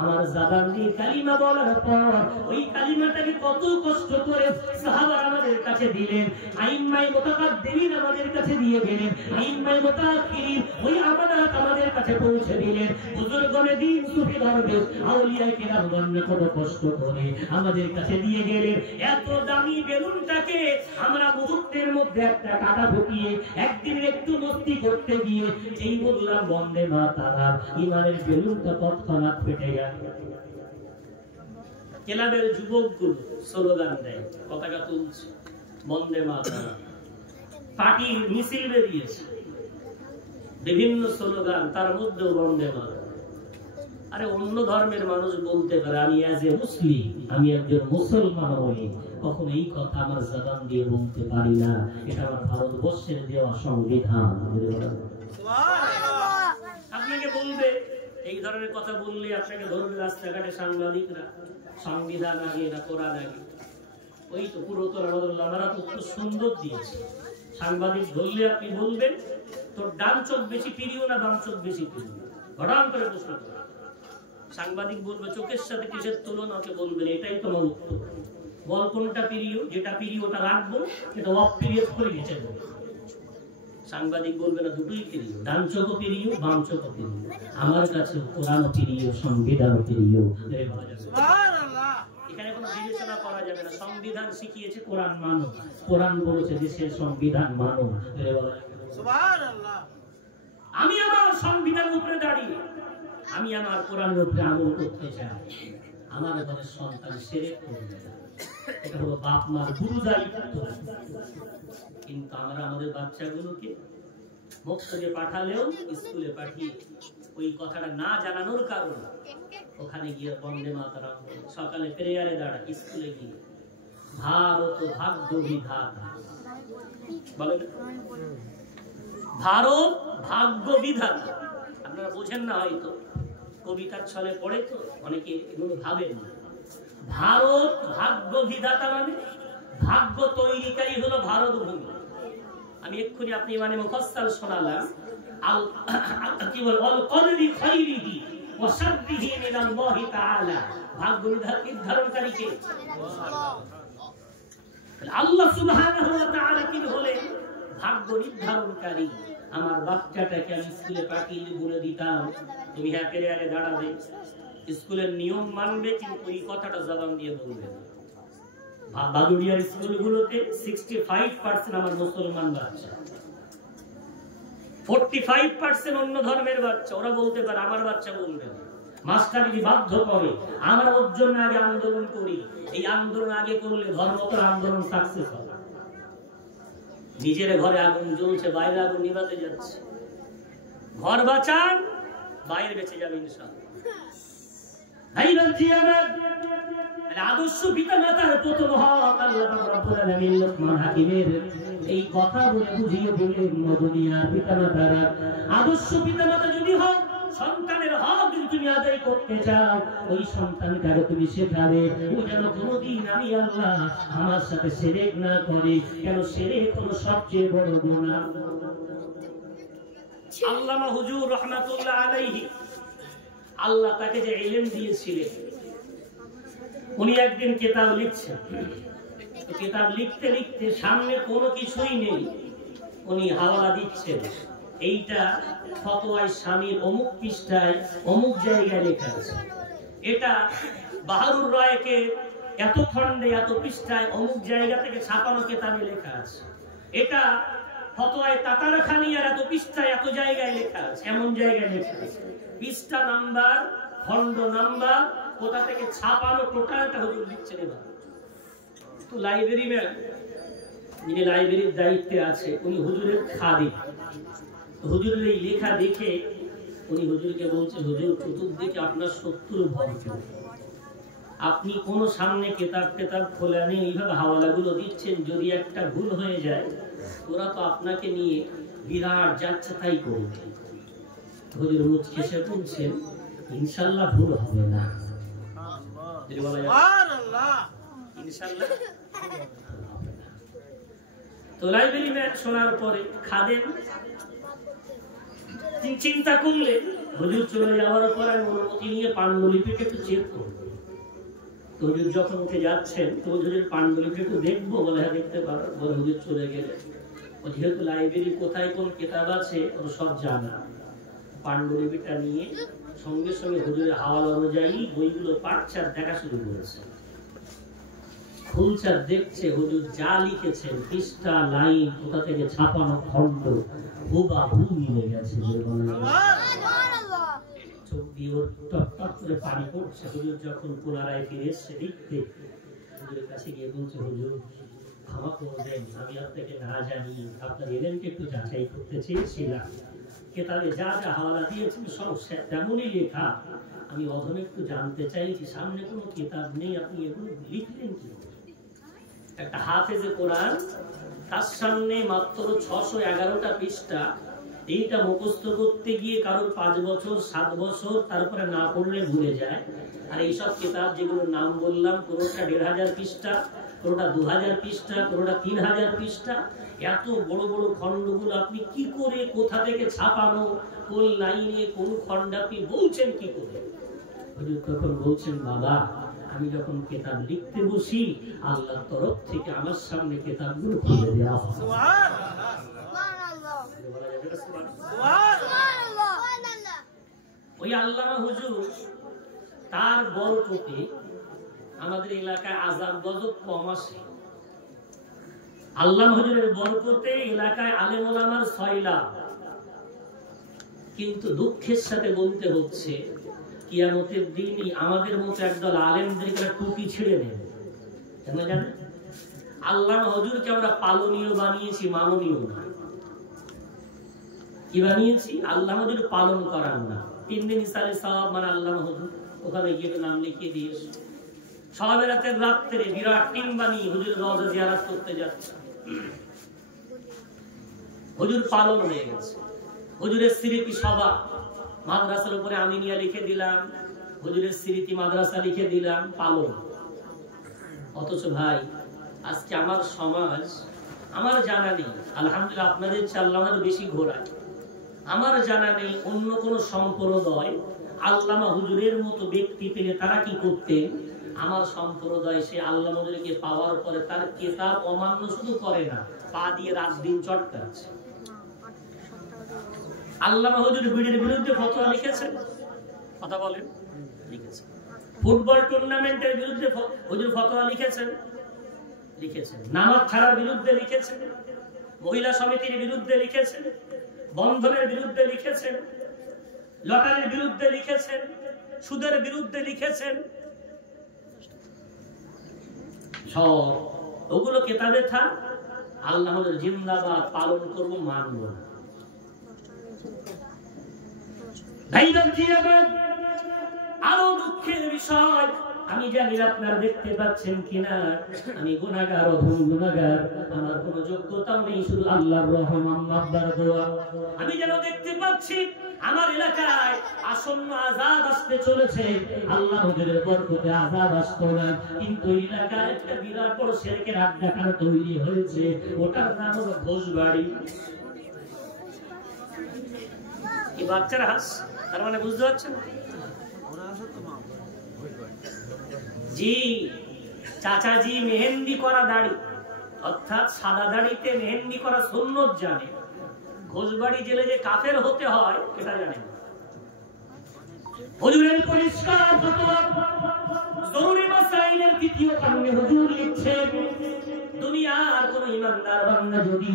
আমার জবান দিয়ে কালিমা বলার পর ওই কালিমাটাকে কত কষ্ট করে সাহাবারা আমাদের কাছে দিলেন, আইম্মায়ে মুতাকাদ্দিমিন আমাদের কাছে দিয়ে গেলেন, আইম্মায়ে মুতাআখিরিন ওই আমানত আমাদের কাছে পৌঁছে দিলেন। বুজুর্গনে দিন, সুফি দরবেশ, আউলিয়ায়ে কেরামগণ কত কষ্ট করে আমাদের কাছে দিয়ে গেলেন। এত দামি বেলুনটাকে আমরা মুহূর্তের মধ্যে একটা কাটা ঢুকিয়ে একদিন একটু মস্তি করতে গিয়ে এই বললাম বন্দে মাতারাম, ঈমানের বেলুনটা তৎক্ষণাৎ ফেটে গেল। ক্লাবের যুবকগুলো স্লোগান দেয়, পতাকা তুলছে, বন্দে মাতারাম। পার্টির মিছিল বেরিয়েছে, বিভিন্ন স্লোগান, তার মধ্যেও বন্দে মাতারাম। আরে অন্য ধর্মের মানুষ বলতে পারে, আমি অ্যাজ এ মুসলিম, আমি একজন মুসলমান হয়ে কখনো এই কথা আমার জবান দিয়ে বলতে পারি না। এটা আমার ভারতবর্ষের দেওয়া সংবিধান। আপনাকে বলবে এই ধরনের কথা বললে আপনাকে ধরবে রাস্তাঘাটে সাংবাদিকরা, সংবিধান আগে না কোরআন আগে। ওই তো পুরাতন আমাদের লামারা খুব সুন্দর দিয়েছে, সাংবাদিক ধরলে আপনি বলবেন তোর ডান চোখ বেশি প্রিয় না বাম চোখ বেশি প্রিয়, হঠাৎ করে প্রশ্ন করবেন। সাংবাদিক বলবে চোখের সাথে কিসের তুলনা, ওকে বলবেন এটাই তোমার উত্তর, বল কোনটা প্রিয়, যেটা প্রিয় ওটা রাখবো, এটা অপ্রিয় করে গেছে। সাংবাদিক বলবে না দুটোই প্রিয়, ডান চোখও প্রিয় বাম চোখও প্রিয়, আমার কাছে কোরআন প্রিয় সংবিধান প্রিয়। এখানে কোনো বিবেচনা করা যাবে না, সংবিধান শিখিয়েছে কোরআন মানো, কোরআন বলেছে দেশের সংবিধান মানো। আমি আমার সংবিধানের উপরে দাঁড়িয়ে আমি আমার কোরআনের উপরে আমল করতে চাই, আমার ঘরের সন্তান শিরক করবে না, এটা হলো বাপ মার গুরু দায়িত্ব। কিন্তু আমরা আমাদের বাচ্চাগুলোকে মসজিদে পাঠালেও স্কুলে পাঠিয়ে ওই কথাটা না জানানোর কারণে ওখানে গিয়ে বন্দে মাতরম সকালে প্রেয়ারে দাঁড়া, স্কুলে গিয়ে ভারত ভাগ্য বিধাতা বলেন, ভারত ভাগ্য বিধাতা। আপনারা বোঝেন না হয়তো, কবিতার ছলে পড়ে তো অনেকে এগুলো ভাবেন না। ভারত ভাগ্য বিধাতা মানে ভাগ্য তৈরিকারী হলো ভারত ভূমি। আমি এক্ষুনি আপনি মানে মুফাসসাল শোনালাম, কি বল আল কদরি খাইরিহি ওয়া শাররিহি মিনাল্লাহি তাআলা, ভাগ্য নির্ধারণকারী কে? আল্লাহ সুবহানাহু ওয়া তাআলা কি হলেন ভাগ্য নির্ধারণকারী। আমার বাচ্চাটাকে আমি স্কুলে পাঠিয়ে বলে দিতাম তুমি হ্যাঁ প্রেয়ারে দাঁড়াবে, স্কুলের নিয়ম মানবে, কিন্তু এই কথাটা জবান দিয়ে বলবে না। বাদুড়িয়ার স্কুলগুলোতে 65% আমার মুসলমান বাচ্চা, 45% অন্য ধর্মের বাচ্চা। ওরা বলতে পারে, আমার বাচ্চা বলবে না। মাস্টার যদি বাধ্য করে, আমরা ওর জন্য আগে আন্দোলন করি, এই আন্দোলন আগে করলে ধর্মতর আন্দোলন সাকসেস হবে। নিজের ঘরে আগুন জ্বলছে, বাইরে আগুন নিভাতে যাচ্ছে, ঘর বাঁচান বাইরে বেঁচে যাবে ইনশাআল্লাহ। আদর্শ পিতা মাতার প্রথম হক আল্লাহ রাব্বুল আলামিন লোকমান হাকিমের এই কথা বলে বুঝিয়ে দিলেন, দুনিয়ার পিতা মাতারা আদর্শ পিতা মাতা যদি হন, সন্তানের হক যদি তুমি আদায় করতে চাও, ওই সন্তানকে তুমি শেখাবে ও যেন কোনোদিন আমি আল্লাহ আমার সাথে শিরক না করে। কেন শিরক হলো সবচেয়ে বড় গুনাহ। আল্লামা হুজুর রাহমাতুল্লাহ আলাইহি, আল্লাহ তাকে যে ইলম দিয়েছিলেন, উনি একদিন কিতাব লিখছেন, কিতাব লিখতে লিখতে সামনে কোনো কিছুই নেই, উনি হাওয়ালা দিচ্ছেন, এইটা ফতোয়ায়ে স্বামীর অমুক পৃষ্ঠায় অমুক জায়গায় লেখা আছে, এটা বাহারুর রায়কে এত খণ্ডে এত পৃষ্ঠায় অমুক জায়গা থেকে ছাপানো কিতাবে লেখা আছে, এটা ফতোয়ায়ে তাতারখানিয়ার এত পৃষ্ঠায় এত জায়গায় লেখা আছে, এমন জায়গায় লেখা আছে, পৃষ্ঠা নাম্বার খণ্ড নাম্বার কোথা থেকে ছাপানো টোটালটা হুজুর লিখছেন। এবার তো লাইব্রেরি ম্যান, যিনি লাইব্রেরির দায়িত্বে আছে, উনি হুজুরের খাদিম। হুজুরের এই লেখা দেখে উনি হুজুরকে বলছে, হুজুর চতুর্দিকে আপনার 70 ভক্ত, আপনি কোন সামনে কেতাব টেতাব খোলা নেই, এইভাবে হাওয়ালাগুলো দিচ্ছেন, যদি একটা ভুল হয়ে যায় ওরা তো আপনাকে নিয়ে বিরাট যাচ্ছে তাই করবে। হুজুর মুচকে সে বলছেন, ইনশাআল্লাহ ভুল হবে না। তো লাইব্রেরি ম্যান শোনার পরে খাদেম চিন্তা করলেন, হুজুর চলে যাওয়ার পর আমি অনুমতি নিয়ে পাণ্ডুলিপিকে একটু চেক করব। তো হুজুর যখন উঠে যাচ্ছেন, তো হুজুরের পাণ্ডুলিপি একটু দেখবো, বলে হ্যাঁ দেখতে পারো। বলে হুজুর চলে গেলেন, যেহেতু লাইব্রেরি কোথায় কোন কিতাব আছে ওর সব জানা, পাণ্ডুলিপিটা নিয়ে সঙ্গে সঙ্গে হুজুরের হাওয়ালা অনুযায়ী বইগুলো পাঠচার দেখা শুরু করেছে। খুলচার দেখছে হুজুর যা লিখেছেন, পৃষ্ঠা লাইন কোথা থেকে ছাপানো খণ্ড হুবহু মিলে গেছে। চোখ দিয়ে ওর টপ টপ করে পানি পড়ছে। হুজুর যখন পুনরায় ফিরে এসছে লিখতে, হুজুরের কাছে গিয়ে বলছে, হুজুর ক্ষমা করবেন, আমি আপনাকে না জানি, আপনার এলেনকে একটু যাচাই করতে চেয়েছিলাম, কেতাবে যা যা হাওয়ালা দিয়েছেন সব তেমনই লেখা, আমি অধমে একটু জানতে চাইছি, সামনে কোনো কিতাব নেই, আপনি এগুলো লিখলেন কি? একটা হাফেজে কোরআন, তার সামনে মাত্র 611টা পৃষ্ঠা, এইটা মুখস্থ করতে গিয়ে কারোর 5 বছর 7 বছর, তারপরে না পড়লে ভুলে যায়। আর এইসব কিতাব যেগুলোর নাম বললাম, কোনোটা 1500 পৃষ্ঠা, কোনোটা 2000 পৃষ্ঠা, কোনোটা 3000 পৃষ্ঠা, এত বড় বড় খণ্ডগুলো আপনি কি করে, কোথা থেকে ছাপানো, কোন লাইনে কোন খণ্ড আপনি বলছেন কি করে? তখন বলছেন, বাবা আমি যখন কিতাব লিখতে বসি আল্লাহর তরফ থেকে আমার সামনে কিতাবগুলো খুলে দেওয়া হয়। ওই আল্লামা হুজুর তার বরকতে আমাদের এলাকায় আযাব গজব কম আসে। আল্লামা হুজুরের বরকতে এলাকায় আলেম ওলামার সয়লা। কিন্তু দুঃখের সাথে বলতে হচ্ছে, কিয়ামতের দিনই আমাদের মতো একদল আলেমদেরকে টুপি ছিঁড়ে নেবে। কেন জানেন? আল্লামা হুজুরকে আমরা পালনীয় বানিয়েছি, মাননীয় না। কি বানিয়েছি? আল্লামা হুজুর পালন করার না। 3 দিন ইসালে সওয়াব মানে আল্লামা হুজুর, ওখানে গিয়ে নাম লিখিয়ে দিয়েছে। সওয়াবের রাত্রে বিরাট টিম বানিয়ে হুজুর রওজা জিয়ারত করতে যাচ্ছে। হুজুর পালন হয়ে গেছে। হুজুরের স্মৃতি সভা, মাদ্রাসার উপরে আমিনিয়া লিখে দিলাম, হুজুরের স্মৃতি মাদ্রাসা লিখে দিলাম, পালন। অথচ ভাই আজকে আমার সমাজ, আমার জানা নেই, আলহামদুলিল্লাহ আপনাদের চাল্লামার বেশি ঘোরায়, আমার জানা নেই অন্য কোন সম্প্রদায় আল্লামা হুজুরের মতো ব্যক্তি পেলে তারা কি করতেন। আমার সম্প্রদায় সে আল্লামা হুজুরকে পাওয়ার পরে তার কিতাব অমান্য শুধু করে না, পা দিয়ে রাত দিন চটকাচ্ছে। আল্লামা হুজুর বিড়ির বিরুদ্ধে ফতোয়া লিখেছেন, কথা বলেন, লিখেছেন। ফুটবল টুর্নামেন্টের বিরুদ্ধে হুজুর ফতোয়া লিখেছেন, লিখেছেন। নামাজ ছাড়ার বিরুদ্ধে লিখেছেন, মহিলা সমিতির বিরুদ্ধে লিখেছেন, বন্ধনের বিরুদ্ধে লিখেছেন, লটারির বিরুদ্ধে লিখেছেন, সুদের বিরুদ্ধে লিখেছেন। সব ওগুলো কিতাবে থাক, আল্লাহ জিন্দাবাদ, পালন করব, মানব না। আরো দুঃখের বিষয়, আমি জানি আপনারা দেখতে পাচ্ছেন কিনা, আমি গুনাহগার, অধম গুনাহগার, আমার কোনো যোগ্যতাও নেই, শুধু আল্লাহর রহম, আল্লাহর দোয়া। আমি যেন দেখতে পাচ্ছি আমার এলাকায় আসন্ন আযাব আসতে চলেছে। আল্লাহ হুজুরের বরকতে আযাব আসতো না, কিন্তু এলাকায় একটা বিরাট বড় শিরকের আড্ডাখানা তৈরি হয়েছে, ওটার নাম হলো ঘোষবাড়ি। কি বাচ্চারা হাস, তার মানে বুঝতে পারছেন? জি চাচাজি মেহেন্দি করা দাড়ি, অর্থাৎ সাদা দাড়িতে মেহেন্দি করা সুন্নত জানে, ঘোষবাড়ি জেলে যে কাফের হতে হয় এটা জানে না। হুজুরের পরিষ্কার ফতোয়া, জরুরি মাসাইলের 2য় খণ্ডে হুজুর লিখছেন, দুনিয়ার কোন ইমানদার বান্দা যদি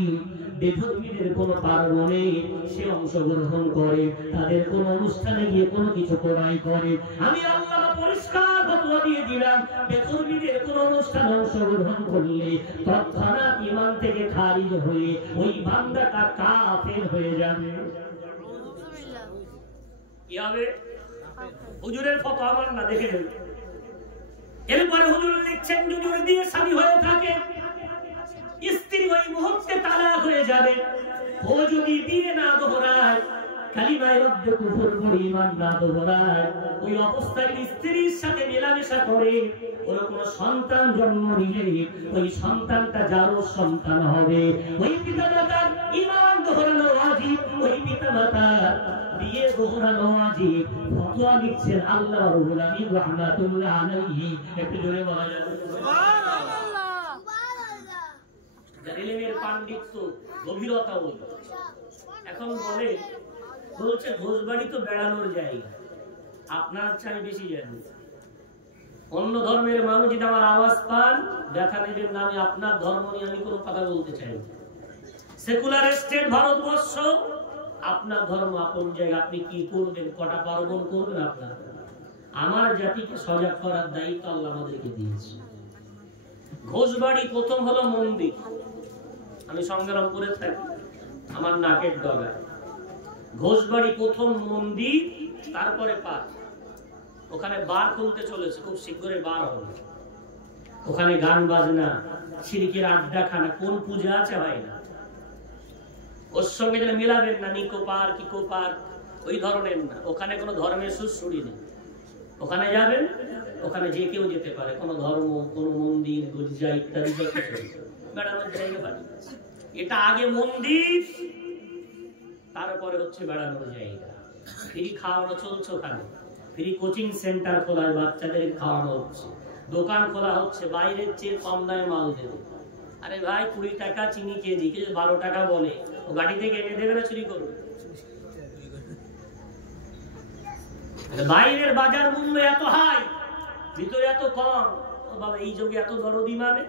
বেধর্মীদের কোন পার্বণে সে অংশগ্রহণ করে, তাদের কোন অনুষ্ঠানে গিয়ে কোনো কিছু করাই করে, আমি আল্লাহ পরিষ্কার ফতোয়া দিয়ে দিলাম, বেধর্মীদের কোন অনুষ্ঠানে অংশগ্রহণ করলে তৎক্ষণাৎ ঈমান থেকে খারিজ হয়ে ওই বান্দাটা কাফের হয়ে যাবে। কি হবে? হুজুরের ফতোয়া আমার না, দেখে নেবেন। এরপরে হুজুর লিখছেন, যদি ওর বিয়ে শাদী হয়ে থাকে, স্ত্রী ওই মুহূর্তে তালাক হয়ে যাবে। ও যদি বিয়ে না দোহরায়, কালিমায়ে রব্বে কুফর পড়ে ঈমান না দোহরায়, ওই অবস্থায় স্ত্রীর সাথে মেলামেশা করে, ওর কোন সন্তান জন্ম নিলে ওই সন্তানটা যারও সন্তান হবে, ওই পিতামাতার ঈমান দোহরানো ওয়াজিব, ওই পিতামাতার বিয়ে দোহরানো ওয়াজিব। ফতোয়া লিখছেন আল্লাহর রাব্বুল আলামিন রাহমাতুল্লাহ আলাইহি। একটু জোরে বলা যাবে সুবহানাল্লাহ। ইলমের পাণ্ডিত্য, গভীরতা ওই। এখন বলছে ঘোষবাড়ি তো বেড়ানোর জায়গা, আপনার চাই বেশি জানি। অন্য ধর্মের মানুষ যদি আমার আওয়াজ পান, দেখা নেবেন না, আমি আপনার ধর্ম নিয়ে আমি কোনো কথা বলতে চাই। সেকুলার স্টেট ভারতবর্ষ, আপনার ধর্ম আপন জায়গা, আপনি কি করবেন, কটা পার্বণ করবেন আপনার। আমার জাতিকে সজাগ করার দায়িত্ব আল্লাহ আমাদেরকে দিয়েছে। ঘোষবাড়ি প্রথম হলো মন্দির। আমি সংগ্রামপুরে থাকি, আমার নাকের ডগায়। ঘোষবাড়ি প্রথম মন্দির, তারপরে পার্ক। ওখানে বার খুলতে চলেছে, খুব শীঘ্রই বার হবে। ওখানে গান বাজনা, শিরকের আড্ডাখানা, কোন পূজা আছে ভাই না, ওর সঙ্গে যেন মেলাবেন না নিকো পার্ক ইকো পার্ক, ওই ধরনের না। ওখানে কোনো ধর্মের সুরসুরি নেই। ওখানে যাবেন, ওখানে যে কেউ যেতে পারে, কোনো ধর্ম, কোনো মন্দির, গির্জা ইত্যাদি বেড়ানোর জায়গা বানিয়েছে। এটা আগে মন্দির, তারপরে হচ্ছে বেড়ানোর জায়গা। ফ্রি খাওয়ানো চলছে ওখানে, ফ্রি কোচিং সেন্টার খোলা, বাচ্চাদের খাওয়ানো হচ্ছে, দোকান খোলা হচ্ছে, বাইরের চেয়ে কম দামে মাল দেবে। আরে ভাই 20 টাকা চিনি কেজি, কেউ 12 টাকা বলে, ও গাড়ি থেকে এনে দেবে না চুরি করবে? বাইরের বাজার মূল্য এত হাই, ভিতরে এত কম। ও বাবা, এই যুগে এত দরদি মানে?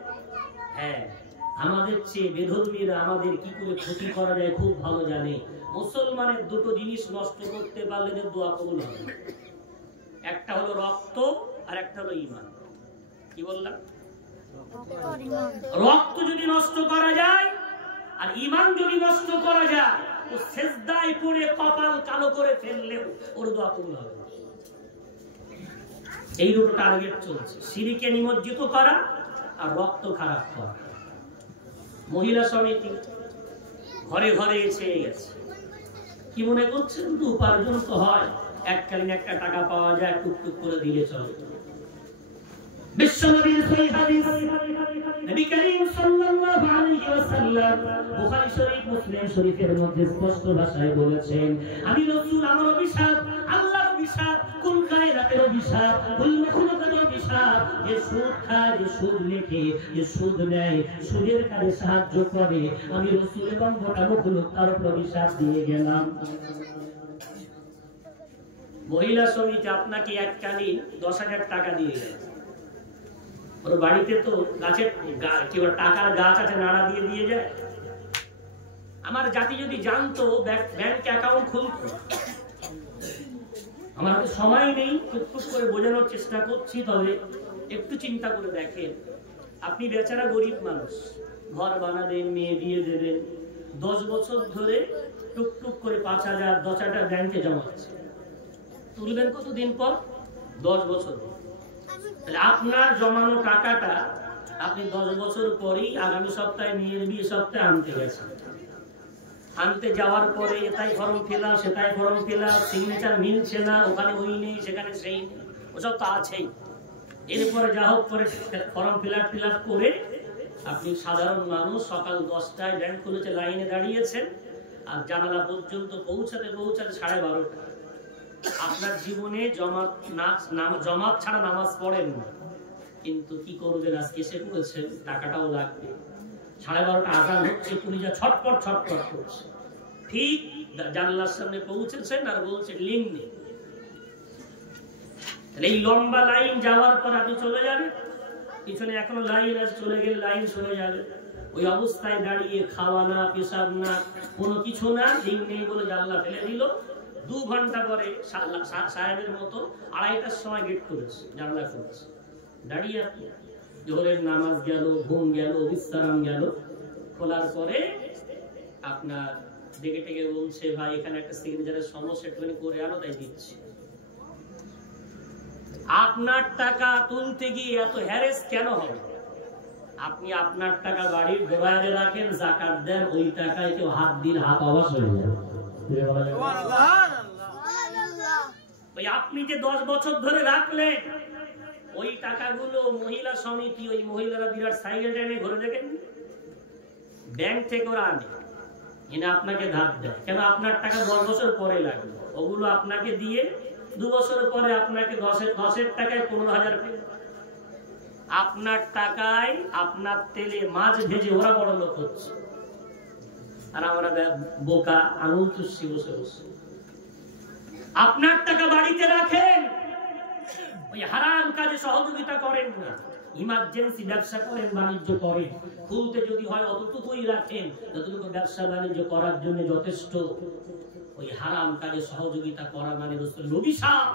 হ্যাঁ, আমাদের চেয়ে বেধর্মীরা আমাদের কি করে ক্ষতি করা যায় খুব ভালো জানে। মুসলমানের দুটো জিনিস নষ্ট করতে পারলে যে দোয়া কবুল হবে, একটা হলো রক্ত আর একটা হলো ঈমান। কি বললাম? রক্ত যদি নষ্ট করা যায় আর ঈমান যদি নষ্ট করা যায়, ও সেজদায় পড়ে কপাল কালো করে ফেললেও ওর দোয়া কবুল হবে। এই দুটো টার্গেট চলছে, শিরকে নিমজ্জিত করা আর রক্ত খারাপ করা। মহিলা সমিতি ঘরে ঘরে এসে গেছে। কি মনে করছেন তো উপার্জন তো হয়, এককালীন একটা টাকা পাওয়া যায়, টুকটুক করে দিলে চলে। বিশ্বনবীর সহিহ হাদিস, নবী করিম সাল্লাল্লাহু আলাইহি ওয়াসাল্লাম বুখারী শরীফ, মুসলিম শরীফের মধ্যে স্পষ্ট ভাষায় বলেছেন, আমি রাসূল, আমার অভিশাপ, আল্লাহর অভিশাপ, কুল কায়নাতের অভিশাপ, কুল মাখলুকাতের অভিশাপ, যে সুদ খায়, যে সুদ লেখে, যে সুদ নেয়, সুদের কাজে সাহায্য করে, আমি রাসূল এবং গোটা মাখলুক তার উপর অভিশাপ দিয়ে গেলাম। মহিলা সমিতি আপনাকে এককালীন 10,000 টাকা দিয়ে গেল। ওর বাড়িতে তো গাছের টাকার গাছ আছে, নাড়া দিয়ে দিয়ে যায়। আমার জাতি যদি জানতো ব্যাংক অ্যাকাউন্ট খুলতো। আমার তো সময় নেই, টুকটুক করে বোঝানোর চেষ্টা করছি, তবে একটু চিন্তা করে দেখেন। আপনি বেচারা গরিব মানুষ, ঘর বানাবেন, মেয়ে দিয়ে দেবেন, 10 বছর ধরে টুকটুক করে 5,000 10,000 ব্যাংকে জমাচ্ছে, তুলবেন কতদিন পর? 10 বছর। আপনার জমানো টাকাটা আপনি 10 বছর পরেই আগামী সপ্তাহে মেয়ের বিয়ে সপ্তাহে আনতে গেছেন। আনতে যাওয়ার পরে এটাই ফর্ম ফিল আপ, সেটাই ফর্ম ফিল আপ, সিগনেচার মিলছে না, ওখানে ওই নেই, সেখানে সেই নেই, ওসব তো আছেই। এরপরে যা হোক করে ফর্ম ফিল আপ করে আপনি সাধারণ মানুষ সকাল 10টায় ব্যাংক খুলেছে, লাইনে দাঁড়িয়েছেন, আর জানালা পর্যন্ত পৌঁছাতে 12:30। আপনার জীবনে জমাত ছাড়া নামাজ পড়েন না, কিন্তু কি করবেন, আজকে এসে পড়েছে, টাকাটাও লাগবে। 12:30 আজান হচ্ছে, পুলিশা ছটপট করছে। ঠিক জানলার সামনে পৌঁছেছেন আর বলছে লিঙ্ক নেই। এই লম্বা লাইন যাওয়ার পর আপনি চলে যাবেন, পিছনে এখনো লাইন আছে, চলে গেলে লাইন চলে যাবে। ওই অবস্থায় দাঁড়িয়ে খাওয়া না, পেশাব না, কোনো কিছু না, লিঙ্ক নেই বলে জানলা ফেলে দিল। 2 ঘন্টা পরে সাহেবের মতো 2:30টার সময় গেট করেছে, জানলা করেছে, দাঁড়িয়ে আপনি জোহরের নামাজ গেল, ঘুম গেল, বিশ্রাম গেল। খোলার পরে আপনার ডেকে টেকে বলছে, ভাই এখানে একটা সিগনেচারের সমস্যা, একটুখানি করে আনো, তাই দিচ্ছি। আপনার টাকা তুলতে গিয়ে এত হ্যারেস কেন হবে? আপনি আপনার টাকা বাড়ির গোড়ায় রাখেন, যাকাত দেন, ওই টাকায় কেউ হাত দিন, হাত অবশ হয়ে যাবে। ওই আপনি যে 10 বছর ধরে রাখলেন, ওই টাকাগুলো মহিলা সমিতি, ওই মহিলারা বিরাট সাইকেল টেনে ঘুরে দেখেন, ব্যাংক থেকে ওরা আনে, এনে আপনাকে ধার দেয়। কেন? আপনার টাকা 10 বছর পরে লাগবে, ওগুলো আপনাকে দিয়ে 2 বছর পরে আপনাকে 10-এর টাকায় 15,000 পেয়ে। আপনার টাকায় আপনার তেলে মাছ ভেজে ওরা বড় লোক হচ্ছে, আর আমরা বোকা আঙুল চুষছি বসে বসে। আপনার টাকা বাড়িতে রাখেন, ওই হারাম কাজে সহযোগিতা করেন না। ইমার্জেন্সি ব্যবসা করেন, বাণিজ্য করেন, খুলতে যদি হয় অতটুকুই রাখেন, যতটুকু ব্যবসা বাণিজ্য করার জন্য যথেষ্ট। ওই হারাম কাজে সহযোগিতা করা মানে রাসূলের অভিশাপ।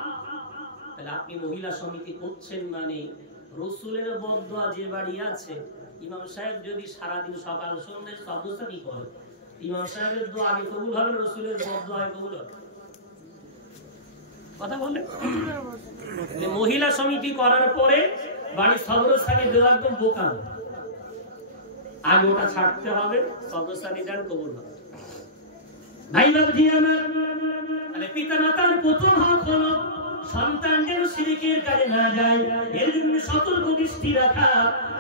তাহলে আপনি মহিলা সমিতি করছেন মানে রাসূলের বদদোয়া যে বাড়ি আছে, ইমাম সাহেব যদি সারাদিন সকাল সন্ধ্যা সবস্থানি করে, ইমাম সাহেবের দোয়া আগে কবুল হবে, রাসূলের বদদোয়া কবুল হবে? কথা বলেন। মহিলা সমিতি করার পরে বাড়ির সদস্যকে দেওয়া একদম বোকা, আগে ওটা ছাড়তে হবে, সদস্যকে দেন কবুল হবে। ভাই বাবজি আমার, তাহলে পিতা মাতার প্রথম হক হলো সন্তান যেন শিরকের কাজে না যায়, এর জন্য সতর্ক দৃষ্টি রাখা।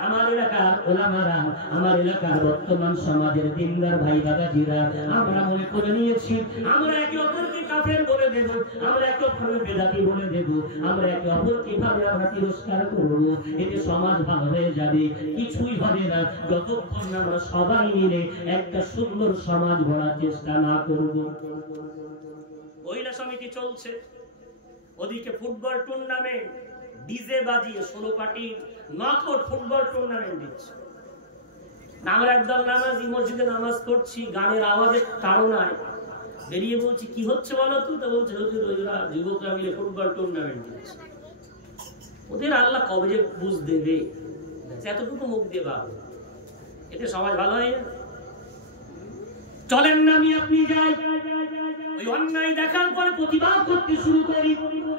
আমার এলাকার ওলামারা, আমার এলাকার বর্তমান সমাজের দিনদার ভাই বাবাজিরা, আমরা মনে করে নিয়েছি আমরা একে অপরকে কাফের বলে দেব, আমরা একে অপরকে বেদাতি বলে দেব, আমরা একে অপরকে ভাবে আমরা তিরস্কার করব, এতে সমাজ ভালো হয়ে যাবে। কিছুই হবে না যতক্ষণ না আমরা সবাই মিলে একটা সুন্দর সমাজ গড়ার চেষ্টা না করব। মহিলা সমিতি চলছে, ওদিকে ফুটবল টুর্নামেন্ট, ডিজে বাজিয়ে 16 পার্টি নকআউট ফুটবল টুর্নামেন্ট দিচ্ছে। আমরা একদল নামাজি মসজিদে নামাজ পড়ছি, গানের আওয়াজের তাড়নায় বেরিয়ে বলছি কি হচ্ছে বলো তো? তা বলছে হুজুর ওইরা যুবকরা মিলে ফুটবল টুর্নামেন্ট দিচ্ছে। ওদের আল্লাহ কবে যে বুঝ দেবে, এতটুকু মুখ দিয়ে ভাবো, এতে সমাজ ভালো হয় না। চলেন না আমি আপনি যাই, ওই অন্যায় দেখার পরে প্রতিবাদ করতে শুরু করি।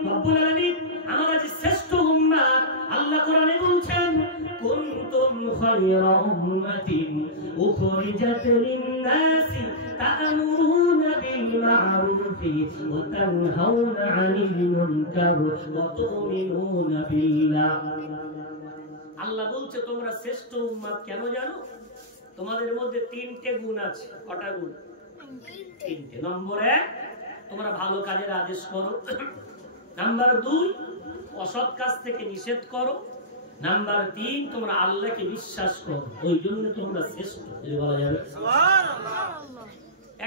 রব্বুল আলামিন আমরা যে শ্রেষ্ঠ উম্মাত, আল্লাহ কোরআনে বলছেন কুনতুম খায়রা উম্মাতিন উখরিজাত লিন-নাসি তা'মুরুনা বিল মা'রুফি ওয়া তানহাউনা 'আনিল মুনকার ওয়া তু'মিনুনা বিল্লাহ। আল্লাহ বলছে তোমরা শ্রেষ্ঠ উম্মাত কেন জানো? তোমাদের মধ্যে 3টে গুণ আছে। কটা গুণ? 3টে। নম্বর 1, তোমরা ভালো কাজের আদেশ করো। নাম্বার 2, অসৎ কাজ থেকে নিষেধ করো। নাম্বার 3, তোমরা আল্লাহকে বিশ্বাস করো। ওই জন্য তোমরা শ্রেষ্ঠ। বলা যাবে সুবহানাল্লাহ।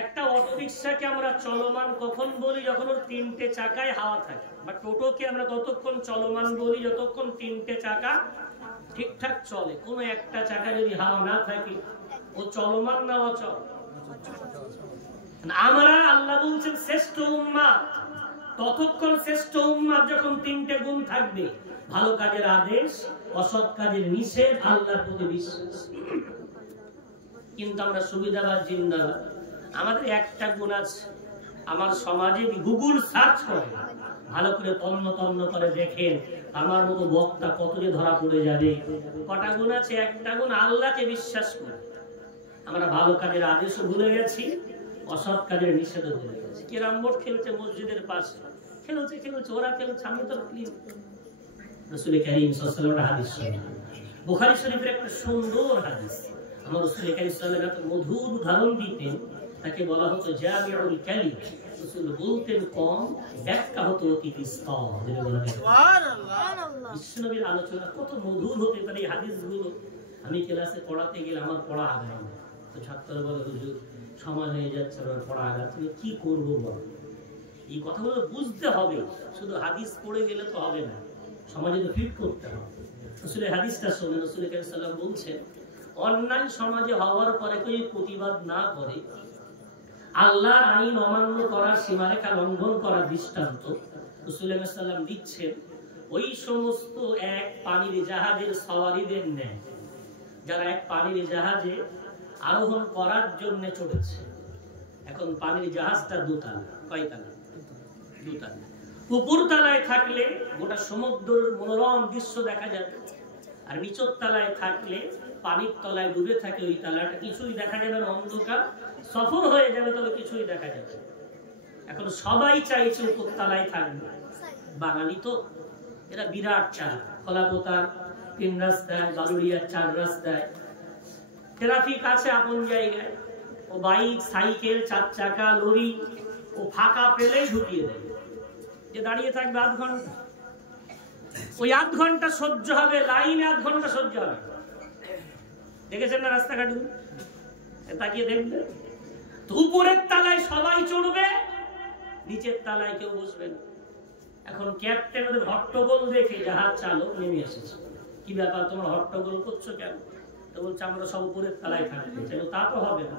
একটা অটো রিকশাকে আমরা চলমান কখন বলি? যখন ওর 3টে চাকায় হাওয়া থাকে। বা টোটোকে আমরা ততক্ষণ চলমান বলি যতক্ষণ 3টে চাকা ঠিকঠাক চলে। কোনো একটা চাকা যদি হাওয়া না থাকে ও চলমান না অচল? আমরা আল্লাহ বলছেন শ্রেষ্ঠ উম্মাত, ততক্ষণ শ্রেষ্ঠ উম্মাত যখন 3টে গুণ থাকবে, ভালো কাজের আদেশ, অসৎ কাজের নিষেধ, আল্লাহর প্রতি বিশ্বাস। কিন্তু আমরা সুবিধাবাদ জিন্দাবাদ, আমাদের একটা গুণ আছে। আমার সমাজে গুগল সার্চ করে ভালো করে তন্ন তন্ন করে দেখেন আমার মতো বক্তা কত যে ধরা পড়ে যাবে। কটা গুণ আছে? একটা গুণ আল্লাহকে বিশ্বাস করে। আমরা ভালো কাজের আদেশও ভুলে গেছি, অসৎ কাজের নিষেধও ভুলে গেছি। ক্যারাম বোর্ড খেলছে মসজিদের পাশে, খেলছে ওরা খেলছে, আমি তো রাসূল কারীম সাল্লাল্লাহু আলাইহি হাদিস শোনা, বুখারী শরীফের একটা সুন্দর হাদিস। আমার রাসূল কারীম সাল্লাল্লাহু আলাইহি ওয়াসাল্লাম মধুর উদাহরণ দিতেন, তাকে বলা হতো জামিউল কালিম। রাসূল বলতেন কম, ব্যাখ্যা হতো অতি বিস্তর। সুবহানাল্লাহ। বিশ্বনবীর আলোচনা কত মধুর হতে পারে এই হাদিসগুলো। আমি ক্লাসে পড়াতে গেলে আমার পড়া আগায় না, তো ছাত্ররা বলে হুজুর সময় হয়ে যাচ্ছে, আমার পড়া আগায়, তুমি কি করবো বল? এই কথাগুলো বুঝতে হবে, শুধু হাদিস পড়ে গেলে তো হবে না, সমাজে তো ফিট করতে হবে। রাসূলের হাদিসটা শুনে রাসূল কারীম সাল্লাল্লাহু আলাইহি ওয়াসাল্লাম বলছেন, অন্যায় সমাজে হওয়ার পরে কেউ প্রতিবাদ না করে, আল্লাহর আইন অমান্য করার, সীমারেখা লঙ্ঘন করার দৃষ্টান্ত রাসূল সাল্লাল্লাহু আলাইহি ওয়াসাল্লাম দিচ্ছেন ওই সমস্ত এক পানির জাহাজের সওয়ারীদের ন্যায়, যারা এক পানির জাহাজে আরোহণ করার জন্য চড়েছে। এখন পানির জাহাজটা দুতলা, কয়তলা? দুতলা। উপর তলায় থাকলে গোটা সমুদ্রের মনোরম দৃশ্য দেখা যাবে, আর নিচের তলায় থাকলে পানির তলায় ডুবে থাকে ওই তলাটা, কিছুই দেখা যাবে না, অন্ধকার, সফর হয়ে যাবে, তবে কিছুই দেখা যাবে। এখন সবাই চাইছে উপর তলায় থাকবে। বাঙালি তো এরা বিরাট চার, কলাপোতা 3 রাস্তায়, বালুরিয়ার 4 রাস্তায়, ট্রাফিক আছে আপন জায়গায়, ও বাইক, সাইকেল, 4 চাকা, লরি, ও ফাঁকা পেলেই ঢুকিয়ে দেয়, যে দাঁড়িয়ে থাকবে আধ ঘন্টা। ওই আধ ঘন্টা সহ্য হবে, লাইনে আধ ঘন্টা সহ্য হবে। দেখেছেন না রাস্তাঘাট? তাকিয়ে দেখবে তো, উপরের তালায় সবাই চড়বে, নিচের তালায় কেউ বসবে না। এখন ক্যাপ্টেন ওদের হট্টগোল দেখে জাহাজ চালক নেমে এসেছে, কি ব্যাপার তোমরা হট্টগোল করছো কেন? তো বলছে আমরা সব উপরের তালায় থাকতে চাই। তা তো হবে না,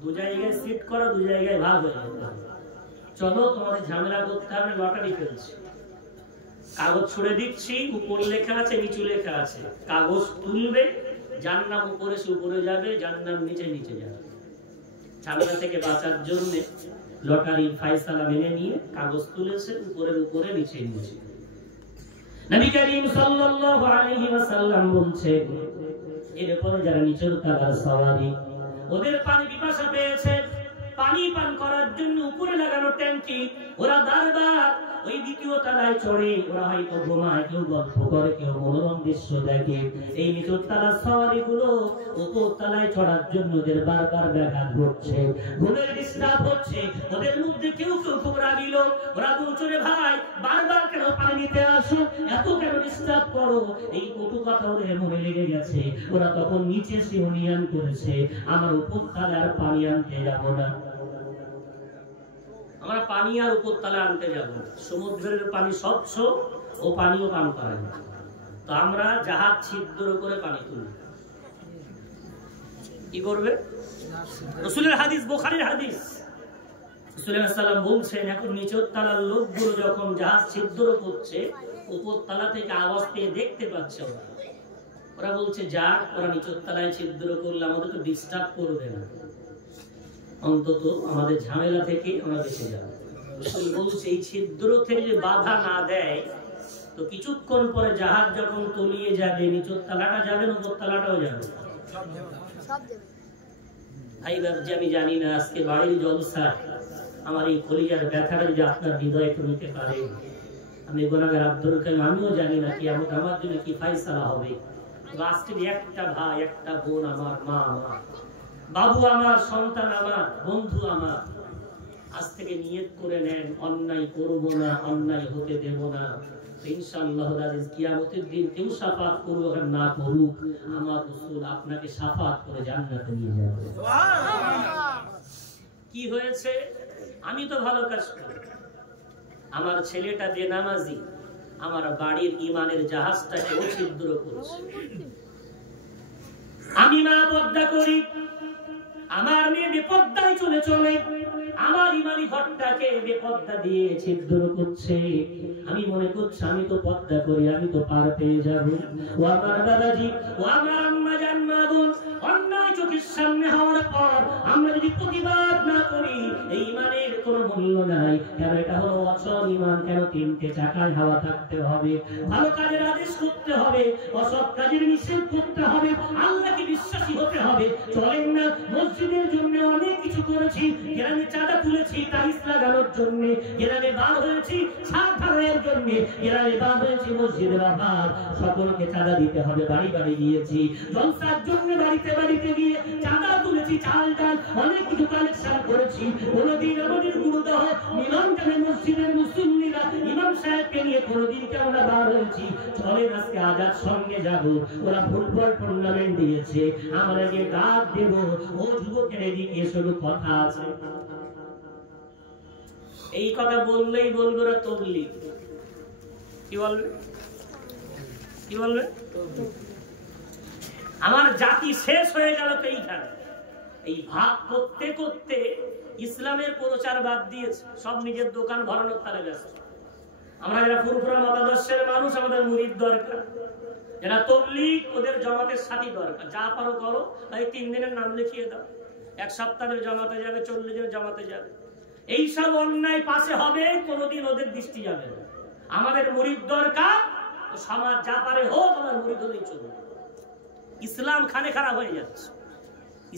2 জায়গায় সিট করা, 2 জায়গায় ভাগ হয়ে যেতে হবে। চলো তোমাদের ঝামেলা করতে হবে, লটারি ফেলছি, কাগজ ছুড়ে দিচ্ছি, উপর লেখা আছে নিচে লেখা আছে, কাগজ তুলবে, যার নাম উপরে সে উপরে যাবে, যার নাম নিচে নিচে যাবে। ঝামেলা থেকে বাঁচার জন্য লটারির ফায়সালা মেনে নিয়ে কাগজ তুলেছে, উপরের উপরে নিচে নিচে। নবী করিম সাল্লাল্লাহু আলাইহি ওয়াসাল্লাম বলছেন, এরপরে যারা নিচের তালার সওয়ারি, ওদের পানি পিপাসা পেয়েছে, পানি পান করার জন্য উপরে লাগানো ট্যাঙ্কি, ওরা বারবার ওই দ্বিতীয় তলায় চড়ে। ওরা হয়তো ঘুমায়, কেউ গল্প করে, কেউ মনোরম দৃশ্য দেখে। এই নিচের তলার সওয়ারিগুলো উপর তলায় চড়ার জন্য ওদের বারবার ব্যাঘাত ঘটছে, ঘুমের ডিস্টার্ব হচ্ছে। ওদের মধ্যে কেউ কেউ খুব রাগিল। ওরা বলছে, ভাই বারবার কেন পানি নিতে আসো, এত কেন ডিস্টার্ব করো? এই কটু কথা ওদের মনে লেগে গেছে। ওরা তখন নিচে সে ইউনিয়ন করেছে, আমার উপর তলায় আর পানি আনতে যাব না, আমরা পানি আর উপর তলায় আনতে যাব না। সমুদ্রের পানি স্বচ্ছ, ও পানিও পান করা যায়। তো আমরা জাহাজ ছিদ্র করে পানি তুলি। কি করবে? রাসূলের হাদিস, বুখারীর হাদিস, রাসূলুল্লাহ সাল্লাল্লাহু আলাইহি ওয়াসাল্লাম বলছেন, এখন নিচের তলার লোকগুলো যখন জাহাজ ছিদ্র করছে, উপর তলা থেকে আওয়াজ পেয়ে দেখতে পাচ্ছে ওরা বলছে, যাক ওরা নিচের তলায় ছিদ্র করলে আমাদের তো ডিস্টার্ব করবে না, অন্তত আমাদের ঝামেলা থেকে আমরা বেঁচে যাব। রাসূল বলছে, এই ছিদ্র থেকে বাধা না দেয় তো কিছুক্ষণ পরে জাহাজ যখন তলিয়ে যাবে, নিচের তলাটা যাবে, উপর তলাটাও যাবে। ভাই ভাবছি, আমি জানি না আজকে বাড়ির জলসা আমার এই কলিজার ব্যথাটা যদি আপনার হৃদয়ে নিতে পারে। আমি গুনাহগার আব্দুল কাইয়ুম, আমিও জানি না কি আমার জন্য কি ফায়সালা হবে। আজকে একটা ভাই, একটা বোন, আমার মা আমার, বাবু আমার, সন্তান আমার, বন্ধু আমার, আজ থেকে নিয়ত করে নেন, অন্যায় করব না, অন্যায় হতে দেব না। ইনশাআল্লাহ আযীজ কিয়ামতের দিন কেউ শাফাত করুক আর না করুক, আমার রাসূল আপনাকে শাফাত করে জান্নাতে নিয়ে যাবে। সুবহানাল্লাহ। কি হয়েছে? আমি তো ভালো কাজ করি, আমার ছেলেটা বেনামাজি, আমার বাড়ির ঈমানের জাহাজটাকে ছিদ্র করছে। আমি মা পর্দা করি, আমার মেয়ে বেপর্দায় চলে চলে আমার ইমানি ঘরটাকে বেপর্দা দিয়ে ছিদ্র করছে। আমি মনে করছি আমি তো পর্দা করি, আমি তো পার পেয়ে যাব। ও আমার দাদাজি, ও আমার আম্মা জান, মা বোন, অন্যায় চোখের সামনে হওয়ার পর আমরা যদি প্রতিবাদ না করি, এই ইমানের কোনো মূল্য নাই। কেন এটা হলো অচল ইমান। কেন তিনটে চাকায় হাওয়া থাকতে হবে, ভালো কাজের আদেশ করতে হবে, অসৎ কাজের নিষেধ করতে হবে, আল্লাহকে বিশ্বাসী হতে হবে। চলেন না, মসজিদের জন্য অনেক কিছু করেছি, গ্রামে চাঁদা তুলেছি টাইলস লাগানোর জন্য, গ্রামে বার হয়েছি ছাদ ঢালাইয়ের জন্য, গ্রামে বার হয়েছি মসজিদের অভাব, সকলকে চাঁদা দিতে হবে, বাড়ি বাড়ি গিয়েছি জলসার জন্য, বাড়িতে বাড়িতে গিয়ে চাঁদা তুলেছি, চাল ডাল অনেক কিছু কালেকশন করেছি। কোনদিন আমাদের গুরুদেহ মিলন টানে মসজিদের মুসল্লিরা ইমাম সাহেবকে নিয়ে কোনদিন আমরা বার হয়েছি। চলেন আজকে আজাদ সঙ্গে যাব, ওরা ফুটবল টুর্নামেন্ট দিয়েছে, আমরা গিয়ে ডাক দেব, ও যুবকের এদিকে শুধু কথা আছে। এই কথা বললেই বলবে ওরা তবলিগ। কি বলবে? কি বলবে? আমার জাতি শেষ হয়ে গেল তো এইখানে। এই ভাগ করতে করতে ইসলামের প্রচার বাদ দিয়েছে, সব নিজের দোকান ভরানোর তালে ব্যস্ত। আমরা যারা ফুরফুরা মতাদর্শের মানুষ, আমাদের মুরিদ দরকার, যারা তবলিগ ওদের জামাতের সাথী দরকার। যা পারো করো, তাই 3 দিনের নাম লিখিয়ে দাও, 1 সপ্তাহের জামাতে যাবে, 40 দিনের জামাতে যাবে। এইসব অন্যায় পাশে হবে, কোনোদিন ওদের দৃষ্টি যাবে না। আমাদের মুরিদ দরকার, সমাজ যা পারে হোক, আমার মুরিদ হলেই চলবে। ইসলাম খানে খারাপ হয়ে যাচ্ছে,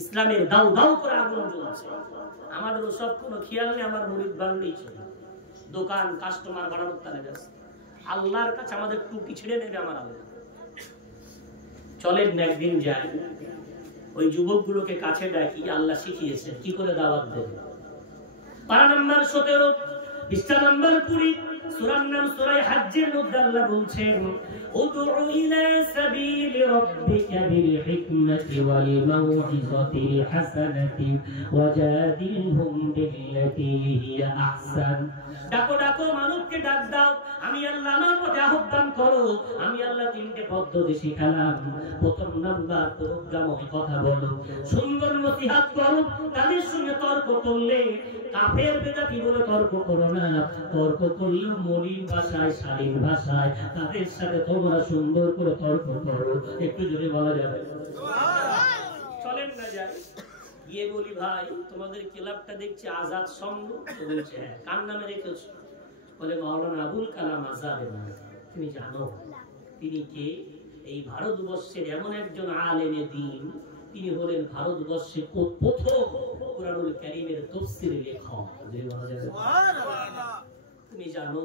ইসলামের দাউ দাউ করে আগুন জ্বলছে, আমাদের ওসব কোনো খেয়াল নেই। আমার মুরিদ বানলেই চলে, দোকান কাস্টমার বাড়ানোর তালে যাচ্ছে। আল্লাহর কাছে আমাদের টুপি ছিঁড়ে নেবে আমার আল্লাহ। চলেন একদিন যাই, ওই যুবকগুলোকে কাছে ডাকি, আল্লাহ শিখিয়েছেন কি করে দাওয়াত দেবে। পারা নাম্বার 17, পৃষ্ঠা নাম্বার 20, সূরার নাম সূরা হজ্জের মধ্যে আল্লাহ বলছেন, উদউ ইলা সাবিলি রাব্বিকা বিল হিকমাতি ওয়াল মাউইযাতিল হাসানাতি ওয়াজাদিলহুম বিল্লাতী হিয়া আহসান। ডাকো ডাকো, মানবকে ডাক দাও, আমি আল্লাহ আমার পথে আহ্বান করো। আমি আল্লাহ 3টে পদ্ধতি শিখালাম। প্রথম নাম্বার, প্রজ্ঞাময় কথা বলো, সুন্দর নসিহত করো। তাদের সঙ্গে তর্ক করলে কাফের বেদাতি বলে তর্ক করো না, তর্ক করলে মলিন ভাষায়, শালীন ভাষায় তাদের সাথে তোমরা সুন্দর করে তর্ক করো। একটু জোরে বলা যাবে? চলেন না যাই, গিয়ে বলি, ভাই তোমাদের ক্লাবটা দেখছি আজাদ সংঘ। বলছে হ্যাঁ। কার নামে রেখেছো? বলে মাওলানা আবুল কালাম আজাদ। তুমি জানো তিনি কে? এই ভারতবর্ষের এমন একজন আলেমে দ্বীন, তিনি হলেন ভারতবর্ষে প্রথম কুরআনুল কারীমের তাফসীর লেখক। সুবহানাল্লাহ। তুমি জানো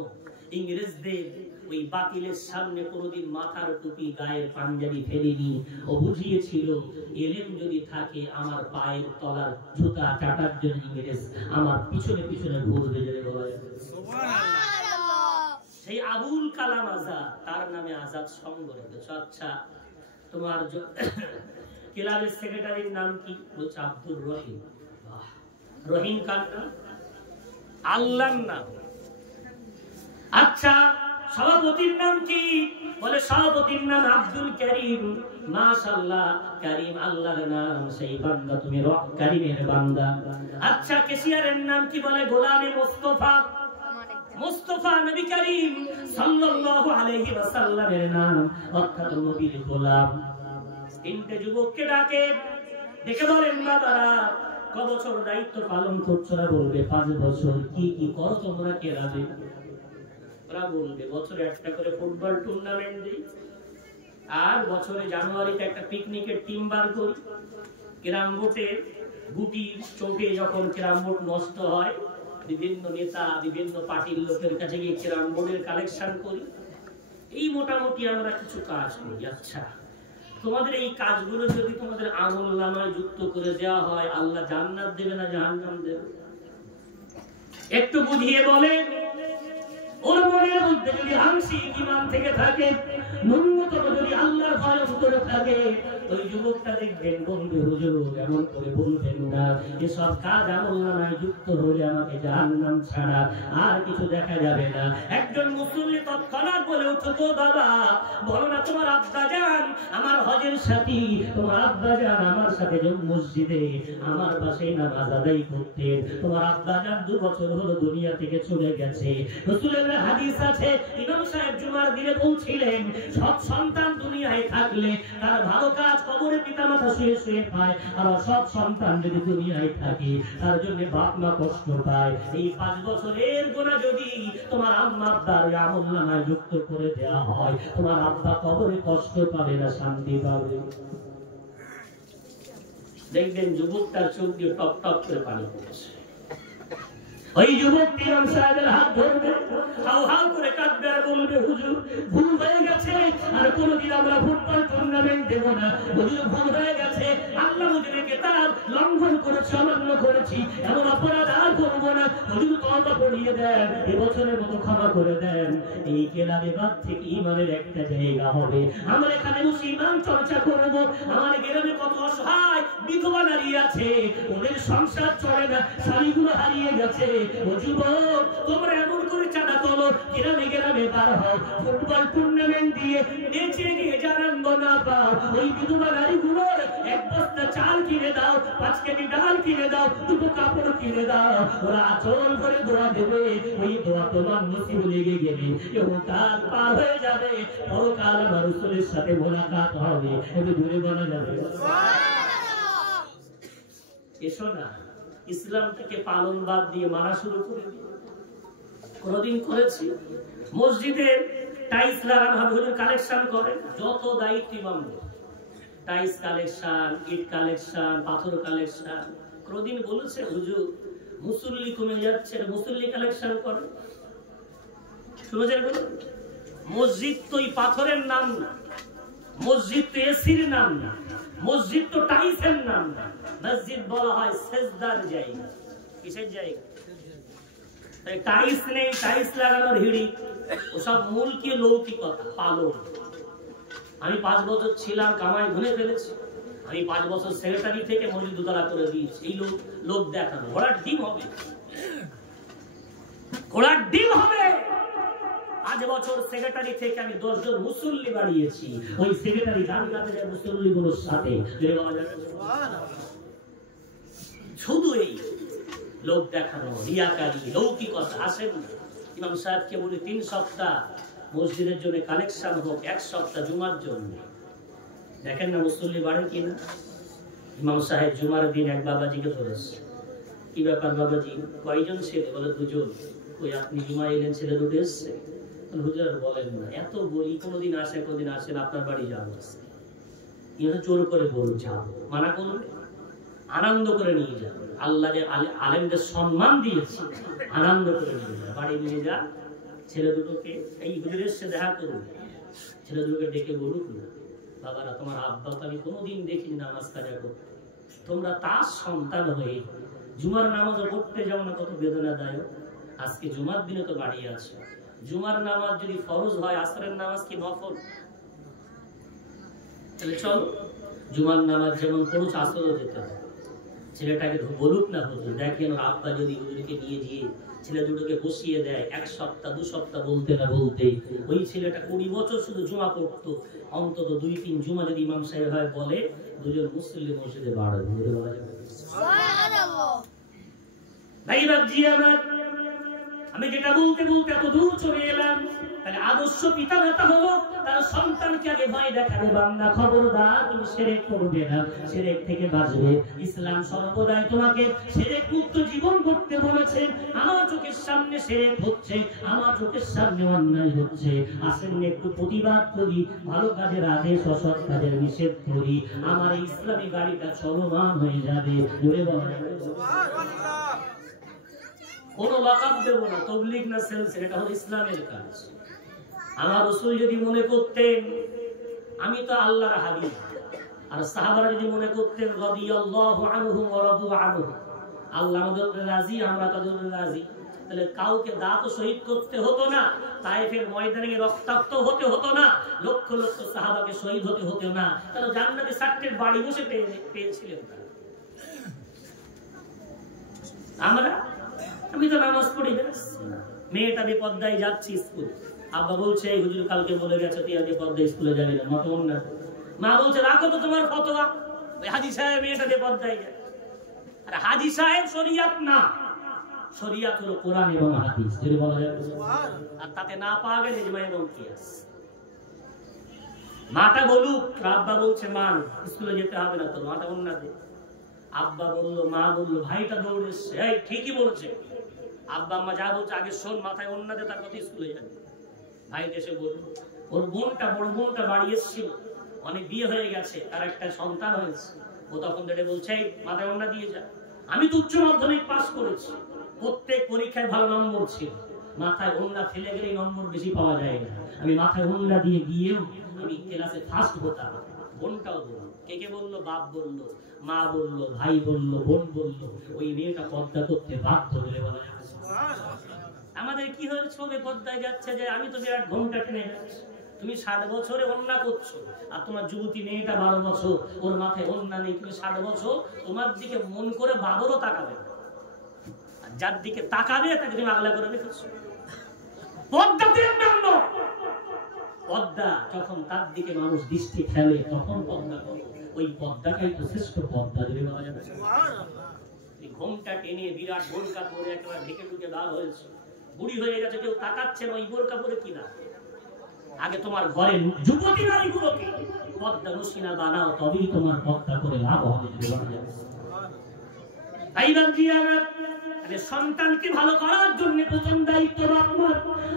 ইংরেজদের ওই বাতিলের সামনে কোনোদিন মাথার টুপি গায়ের পাঞ্জাবি ফেলেনি। ও বুঝিয়েছিল এলেম যদি থাকে আমার পায়ের তলার জুতা কাটার জন্য ইংরেজ আমার পিছনে পিছনে ঘুরবে। সেই আবুল কালাম আজাদ, তার নামে আজাদ সংঘ রেখেছ। আচ্ছা, তোমার ক্লাবের সেক্রেটারির নাম কি? বলছে আব্দুর রহিম। রহিম কার নাম? আল্লাহর নাম। আচ্ছা, সভাপতির নাম কি? বলে সভাপতির নাম আব্দুল করিম। মাশাআল্লাহ, করিম আল্লাহর নাম, সেই বান্দা তুমি করিমের বান্দা। আচ্ছা, ক্যাশিয়ারের নাম কি? বলে গোলামে মুস্তাফা। মুস্তাফা নবী করিম সাল্লাল্লাহু আলাইহি ওয়াসাল্লামের নাম, অর্থাৎ নবীর গোলাম। তিনটে যুবককে ডাকে, দেখে বলেন বাবারা ক বছর দায়িত্ব পালন করছো? বলবে 5 বছর। কি কি করো তোমরা কেরাবে? ওরা বলবে বছরে একটা করে ফুটবল টুর্নামেন্ট দিই, আর বছরে জানুয়ারিতে একটা পিকনিকের টিম বার করি। ক্যারাম বোর্ডে গুটির চোখে যখন ক্যারাম বোর্ড নষ্ট হয়, বিভিন্ন নেতা বিভিন্ন পার্টির লোকের কাছে গিয়ে ক্যারাম বোর্ডের কালেকশন করি। এই মোটামুটি আমরা কিছু কাজ করি। আচ্ছা, তোমাদের এই কাজগুলো যদি তোমাদের আমলনামায় যুক্ত করে দেওয়া হয়, আল্লাহ জান্নাত দেবে না জাহান্নাম দেবে? একটু বুঝিয়ে বলে। ওর মনের মধ্যে যদি আংশিক ঈমান থেকে থাকে, ন্যূনতম যদি আল্লাহর ভয় অন্তরে থাকে, ওই যুবকটা দেখবেন বলবে হুজুর এমন করে বলবেন না, এসব কাজ আমলনামায় যুক্ত হলে আমাকে জাহান্নাম ছাড়া আর কিছু দেখা যাবে না। একজন মুসল্লি তৎক্ষণাৎ বলে উঠো, তো বাবা বলো না তোমার আব্বা জান আমার হজের সাথী, তোমার আব্বা জান আমার সাথে মসজিদে আমার পাশে নামাজ আদায় করতেন, তোমার আব্বা জান 2 বছর হলো দুনিয়া থেকে চলে গেছে। রাসূলের হাদিস আছে, ইমাম সাহেব জুমার দিনে বলছিলেন সৎ সন্তান দুনিয়ায় থাকলে তার ভালো কাজ কবরে পিতামাতা শুয়ে শুয়ে পায়, আর সৎ সন্তান যদি দুনিয়ায় থাকে তার জন্য বাপ মা কষ্ট পায়। এই 5 বছরের গুনাহ যদি তোমার আম্মা আব্বার আমলনামায় যুক্ত করে দেওয়া হয়, তোমার আব্বা কবরে কষ্ট পাবে না, শান্তি পাবে। দেখবেন যুবকটার চোখ দিয়ে টপ টপ করে পানি পড়ছে। ওই যুবক ইমাম সাহেবের হাত ধরবে, হাউ হাউ করে কাঁদবে আর বলবে হুজুর ভুল হয়ে গেছে, আর কোনোদিন আমরা ফুটবল টুর্নামেন্ট দেব না। হুজুর ভুল হয়ে গেছে, আল্লাহ হুজুরের কিতাব লঙ্ঘন করেছি, অমান্য করেছি, এমন অপরাধ আর করব না। হুজুর তওবা করিয়ে দেন, এবছরের মতো ক্ষমা করে দেন। এই কেলাবে বাদ থেকে ইমানের একটা জায়গা হবে। আমরা এখানে বসে ইমান চর্চা করব। আমার গ্রামে কত অসহায় বিধবা নারী আছে, ওদের সংসার চলে না, স্বামীগুলো হারিয়ে গেছে। ও যুবক, তোমরা এমন করে চাঁদা তোলো, গ্রামে গ্রামে বার হও, ফুটবল টুর্নামেন্ট দিয়ে নেচে গিয়ে জানান্দ না পাও, ওই বিধবা নারীগুলোর 1 বস্তা চাল কিনে দাও, 5 কেজি ডাল কিনে দাও, 2 কাপড় কিনে দাও। ওরা আচল করে দোয়া দেবে, ওই দোয়া তোমার নসিবে লেগে গেলে ইহকাল পার হয়ে যাবে, পরকাল আমার রাসূলের সাথে মোলাকাত হবে। একটু দূরে বলা যাবে এসো না, ইসলাম থেকে পালন বাদ দিয়ে মানা শুরু করে দিই। কোনদিন করেছি? মসজিদে টাইলস লাগানো হবে, হুজুর কালেকশন করেন, যত দায়িত্ব ইমামদের, টাইলস কালেকশন, ইট কালেকশন, পাথর কালেকশন। কোনদিন বলেছে হুজুর মুসল্লি কমে যাচ্ছে, মুসল্লি কালেকশন করেন? শুনেছেন? মসজিদ তো এই পাথরের নাম না, মসজিদ তো এসির নাম না, মসজিদ তো টাইলসের নাম না। মসজিদ বলা হয় সেজদার জায়গা। কিসের জায়গা? টাইলস নেই, টাইলস লাগানোর হিড়ি, ওসব মূল কি লৌকিকতা, পালন। আমি 5 বছর ছিলাম, কামাই ধরে ফেলেছি। আমি 5 বছর সেক্রেটারি থেকে মসজিদ দোতলা করে দিয়েছি। এই লোক দেখানো ঘোড়ার ডিম হবে, ঘোড়ার ডিম হবে। 5 বছর সেক্রেটারি থেকে আমি 10 জন মুসল্লি বাড়িয়েছি। ওই সেক্রেটারি জান্নাতে যায় মুসল্লিগুলোর সাথে। শুধু এই লোক দেখানো, রিয়াকারী, লৌকিকতা আসেন না। ইমাম সাহেবকে বলি 3 সপ্তাহ মসজিদের জন্য কালেকশন হোক, 1 সপ্তাহ জুমার জন্য। দেখেন না মুসল্লি বাড়েন কিনা। ইমাম সাহেব জুমার দিন এক বাবাজিকে ধরেছে, কি ব্যাপার বাবাজি, কয়জন ছেলে? বলে 2 জন। ওই আপনি জুমা এলেন, ছেলে 2 এসছে? হুজুর বলেন না, এত বলি কোনদিন আসে কোনদিন আসেন, আপনার বাড়ি যাবো। জোর করে বলুন যাবো, মানা করবে? আনন্দ করে নিয়ে যা। আল্লাহ যে আলেমদের সম্মান দিয়েছে, আনন্দ করে নিয়ে যা, বাড়ি নিয়ে যা। ছেলে দুটোকে এই হুজুরের সাথে দেখা করুন, ছেলে দুটোকে ডেকে বলুক না, বাবারা তোমার আব্বাকে আমি কোনোদিন দেখিনি নামাজ কাজা করতে, তোমরা তার সন্তান হয়ে জুমার নামাজও পড়তে যাও না, কত বেদনাদায়ক। আজকে জুমার দিনে তো বাড়ি আছে, জুমার নামাজ যদি ফরজ হয়, আসরের নামাজ কি নফল? তাহলে চলো জুমার নামাজ যেমন পড়ুছ আসরও যেতে হবে। ছেলেটাকে বলুক না হুজুর দেখেন ওর আব্বা যদি হুজুরকে নিয়ে গিয়ে ছেলে দুটোকে বসিয়ে দেয়, 1 সপ্তাহ 2 সপ্তাহ বলতে না বলতে ওই ছেলেটা 20 বছর শুধু জুমা পড়তো, অন্তত 2-3 জুমা যদি ইমাম সাহেব হয় বলে, দুজন মুসল্লি মসজিদে বাড়বে। বলা যাবে সুবহানাল্লাহ। ভাইরা জি আমার, আমি যেটা বলতে বলতে এত দূর চলে এলাম, তাহলে আদর্শ পিতা মাতা হলো তার সন্তানকে আগে ভয় দেখাবে, বান্দা খবরদার তুমি শিরক করবে না, শিরক থেকে বাঁচবে। ইসলাম সর্বদাই তোমাকে শিরক মুক্ত জীবন করতে বলেছে। আমার চোখের সামনে শিরক হচ্ছে, আমার চোখের সামনে অন্যায় হচ্ছে, আসেন একটু প্রতিবাদ করি, ভালো কাজের আদেশ অসৎ কাজের নিষেধ করি, আমার এই ইসলামী গাড়িটা চলমান হয়ে যাবে। জোরে বলা যাবে সুবহানাল্লাহ। কোনো লাকাব দেব না, তাবলীগ না সেলস, এটা হলো ইসলামের কাজ। আমার রাসূল যদি মনে করতেন আমি তো আল্লাহর হাবিব, আর সাহাবারা যদি মনে করতেন রাদিয়াল্লাহু আনহুম ওয়া রাদু আনহু, আল্লাহ আমাদের রাজি আমরা তাদের রাজি, তাহলে কাউকে দাঁত শহীদ করতে হতো না, তায়েফের ময়দানে রক্তাক্ত হতে হতো না, লক্ষ লক্ষ সাহাবাকে শহীদ হতে হতো না, তারা জান্নাতে 4টের বাড়ি বসে পেয়েছিলেন। আমি তো নামাজ পড়ি না, মেয়েটা বেপর্দায় যাচ্ছি স্কুল, আব্বা বলছে এই হুজুর কালকে বলে গেছে তুই আজ বেপর্দায় স্কুলে যাবি না, মত না। মা বলছে রাখো তো তোমার ফতোয়া, ওই হাজী সাহেব মেয়েটা বেপর্দায় যায়। আরে হাজী সাহেব শরিয়াত না, শরিয়াত হলো কোরআন এবং হাদিস, যদি বলা যায় সুবহানাল্লাহ। আর তাতে না পাওয়া গেলে ইজমা এবং কিয়াস। মাটা বলুক, আব্বা বলছে মান স্কুলে যেতে হবে না, তোর মাটা অন্য দে। আব্বা বললো, মা বললো, ভাইটা দৌড়ে এসছে, এই ঠিকই বলেছে। আব্বা আম্মা যা বলছে আগে শোন, মাথায় অন্য দে, তার কথা স্কুলে যাবে। ভাইটা এসে বললো, ওর বোনটা বড় বোনটা বাড়ি এসেছিল, অনেক বিয়ে হয়ে গেছে, তার একটা সন্তান হয়েছে। ও তখন ধরে বলছে মাথায় অন্য দিয়ে যা। আমি তো উচ্চ মাধ্যমিক পাস করেছি, প্রত্যেক পরীক্ষায় ভালো নম্বর ছিল, মাথায় অন্য ফেলে গেলে নম্বর বেশি পাওয়া যায় না, আমি মাথায় অন্য দিয়ে গিয়েও আমি ক্লাসে ফার্স্ট হতাম। বোনটাও বললো, কে বললো? বাপ বললো, মা বললো, ভাই বললো, বোন বললো, ওই মেয়েটা পর্দা করতে বাধ্য হলে বলা যাবে সুবহানাল্লাহ। আমাদের কি হয়েছে, ছবি পর্দায় যাচ্ছে যে আমি তো বিরাট ঘোমটা টেনে যাচ্ছি, তুমি 60 বছরে অন্যায় করছো, আর তোমার যুবতী মেয়েটা 12 বছর, ওর মাথায় অন্যায় নেই, তুমি 60 বছর, তোমার দিকে মন করে বাবরও তাকাবে না, আর যার দিকে তাকাবে তাকে তুমি আগলা করে রেখেছো। পর্দাতে নাম্য, পর্দা যখন তার দিকে মানুষ দৃষ্টি ফেলে তখন পর্দা করো, ওই পর্দাটাই তো শ্রেষ্ঠ পর্দা, যদি বলা যাবে সুবহানাল্লাহ। এই ঘোমটা টেনে বিরাট বোরকা পরে একেবারে ঢেকে ঢুকে দাঁড় হয়েছে, বুড়ি হয়ে গেছে, কেউ তাকাচ্ছে না, ওই বোরকা পরে কি না। আগে তোমার ঘরে যুবতী নারীগুলোকে পর্দা নসিনা বানাও, তবেই তোমার পর্দা করে লাভ হবে, যদি বলা যাবে সুবহানাল্লাহ। সন্তানকে ভালো করার জন্য প্রথম দায়িত্ব আপনার।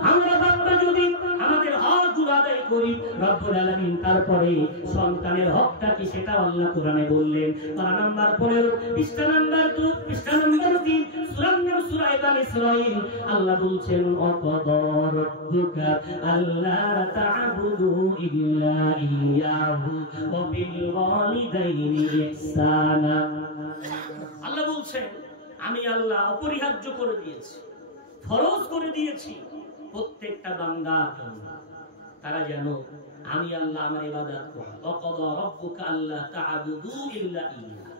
আমরা বাবা যদি আমাদের হকগুলো আদায় করি, রব্বুল আলামিন তারপরে সন্তানের হকটা কি সেটা আল্লাহ কোরআনে বললেন। পারা নাম্বার 15 পৃষ্ঠা নাম্বার 2 পৃষ্ঠা নাম্বার 3 সূরা আল ইসরাঈল আল্লাহ বলছেন ওয়াকাদা রাব্বুকা আল্লা তা'বুদু ইল্লা ইয়্যাহু ওয়া বিল ওয়ালিদাইনি ইহসানা। আল্লাহ বলছেন আমি আল্লাহ অপরিহার্য করে দিয়েছি, ফরজ করে দিয়েছি প্রত্যেকটা বান্দার জন্য, তারা যেন আমি আল্লাহ আমার ইবাদত করে। ওয়াকাদা রাব্বুকা আল্লা তা'বুদু ইল্লা ইয়্যাহু,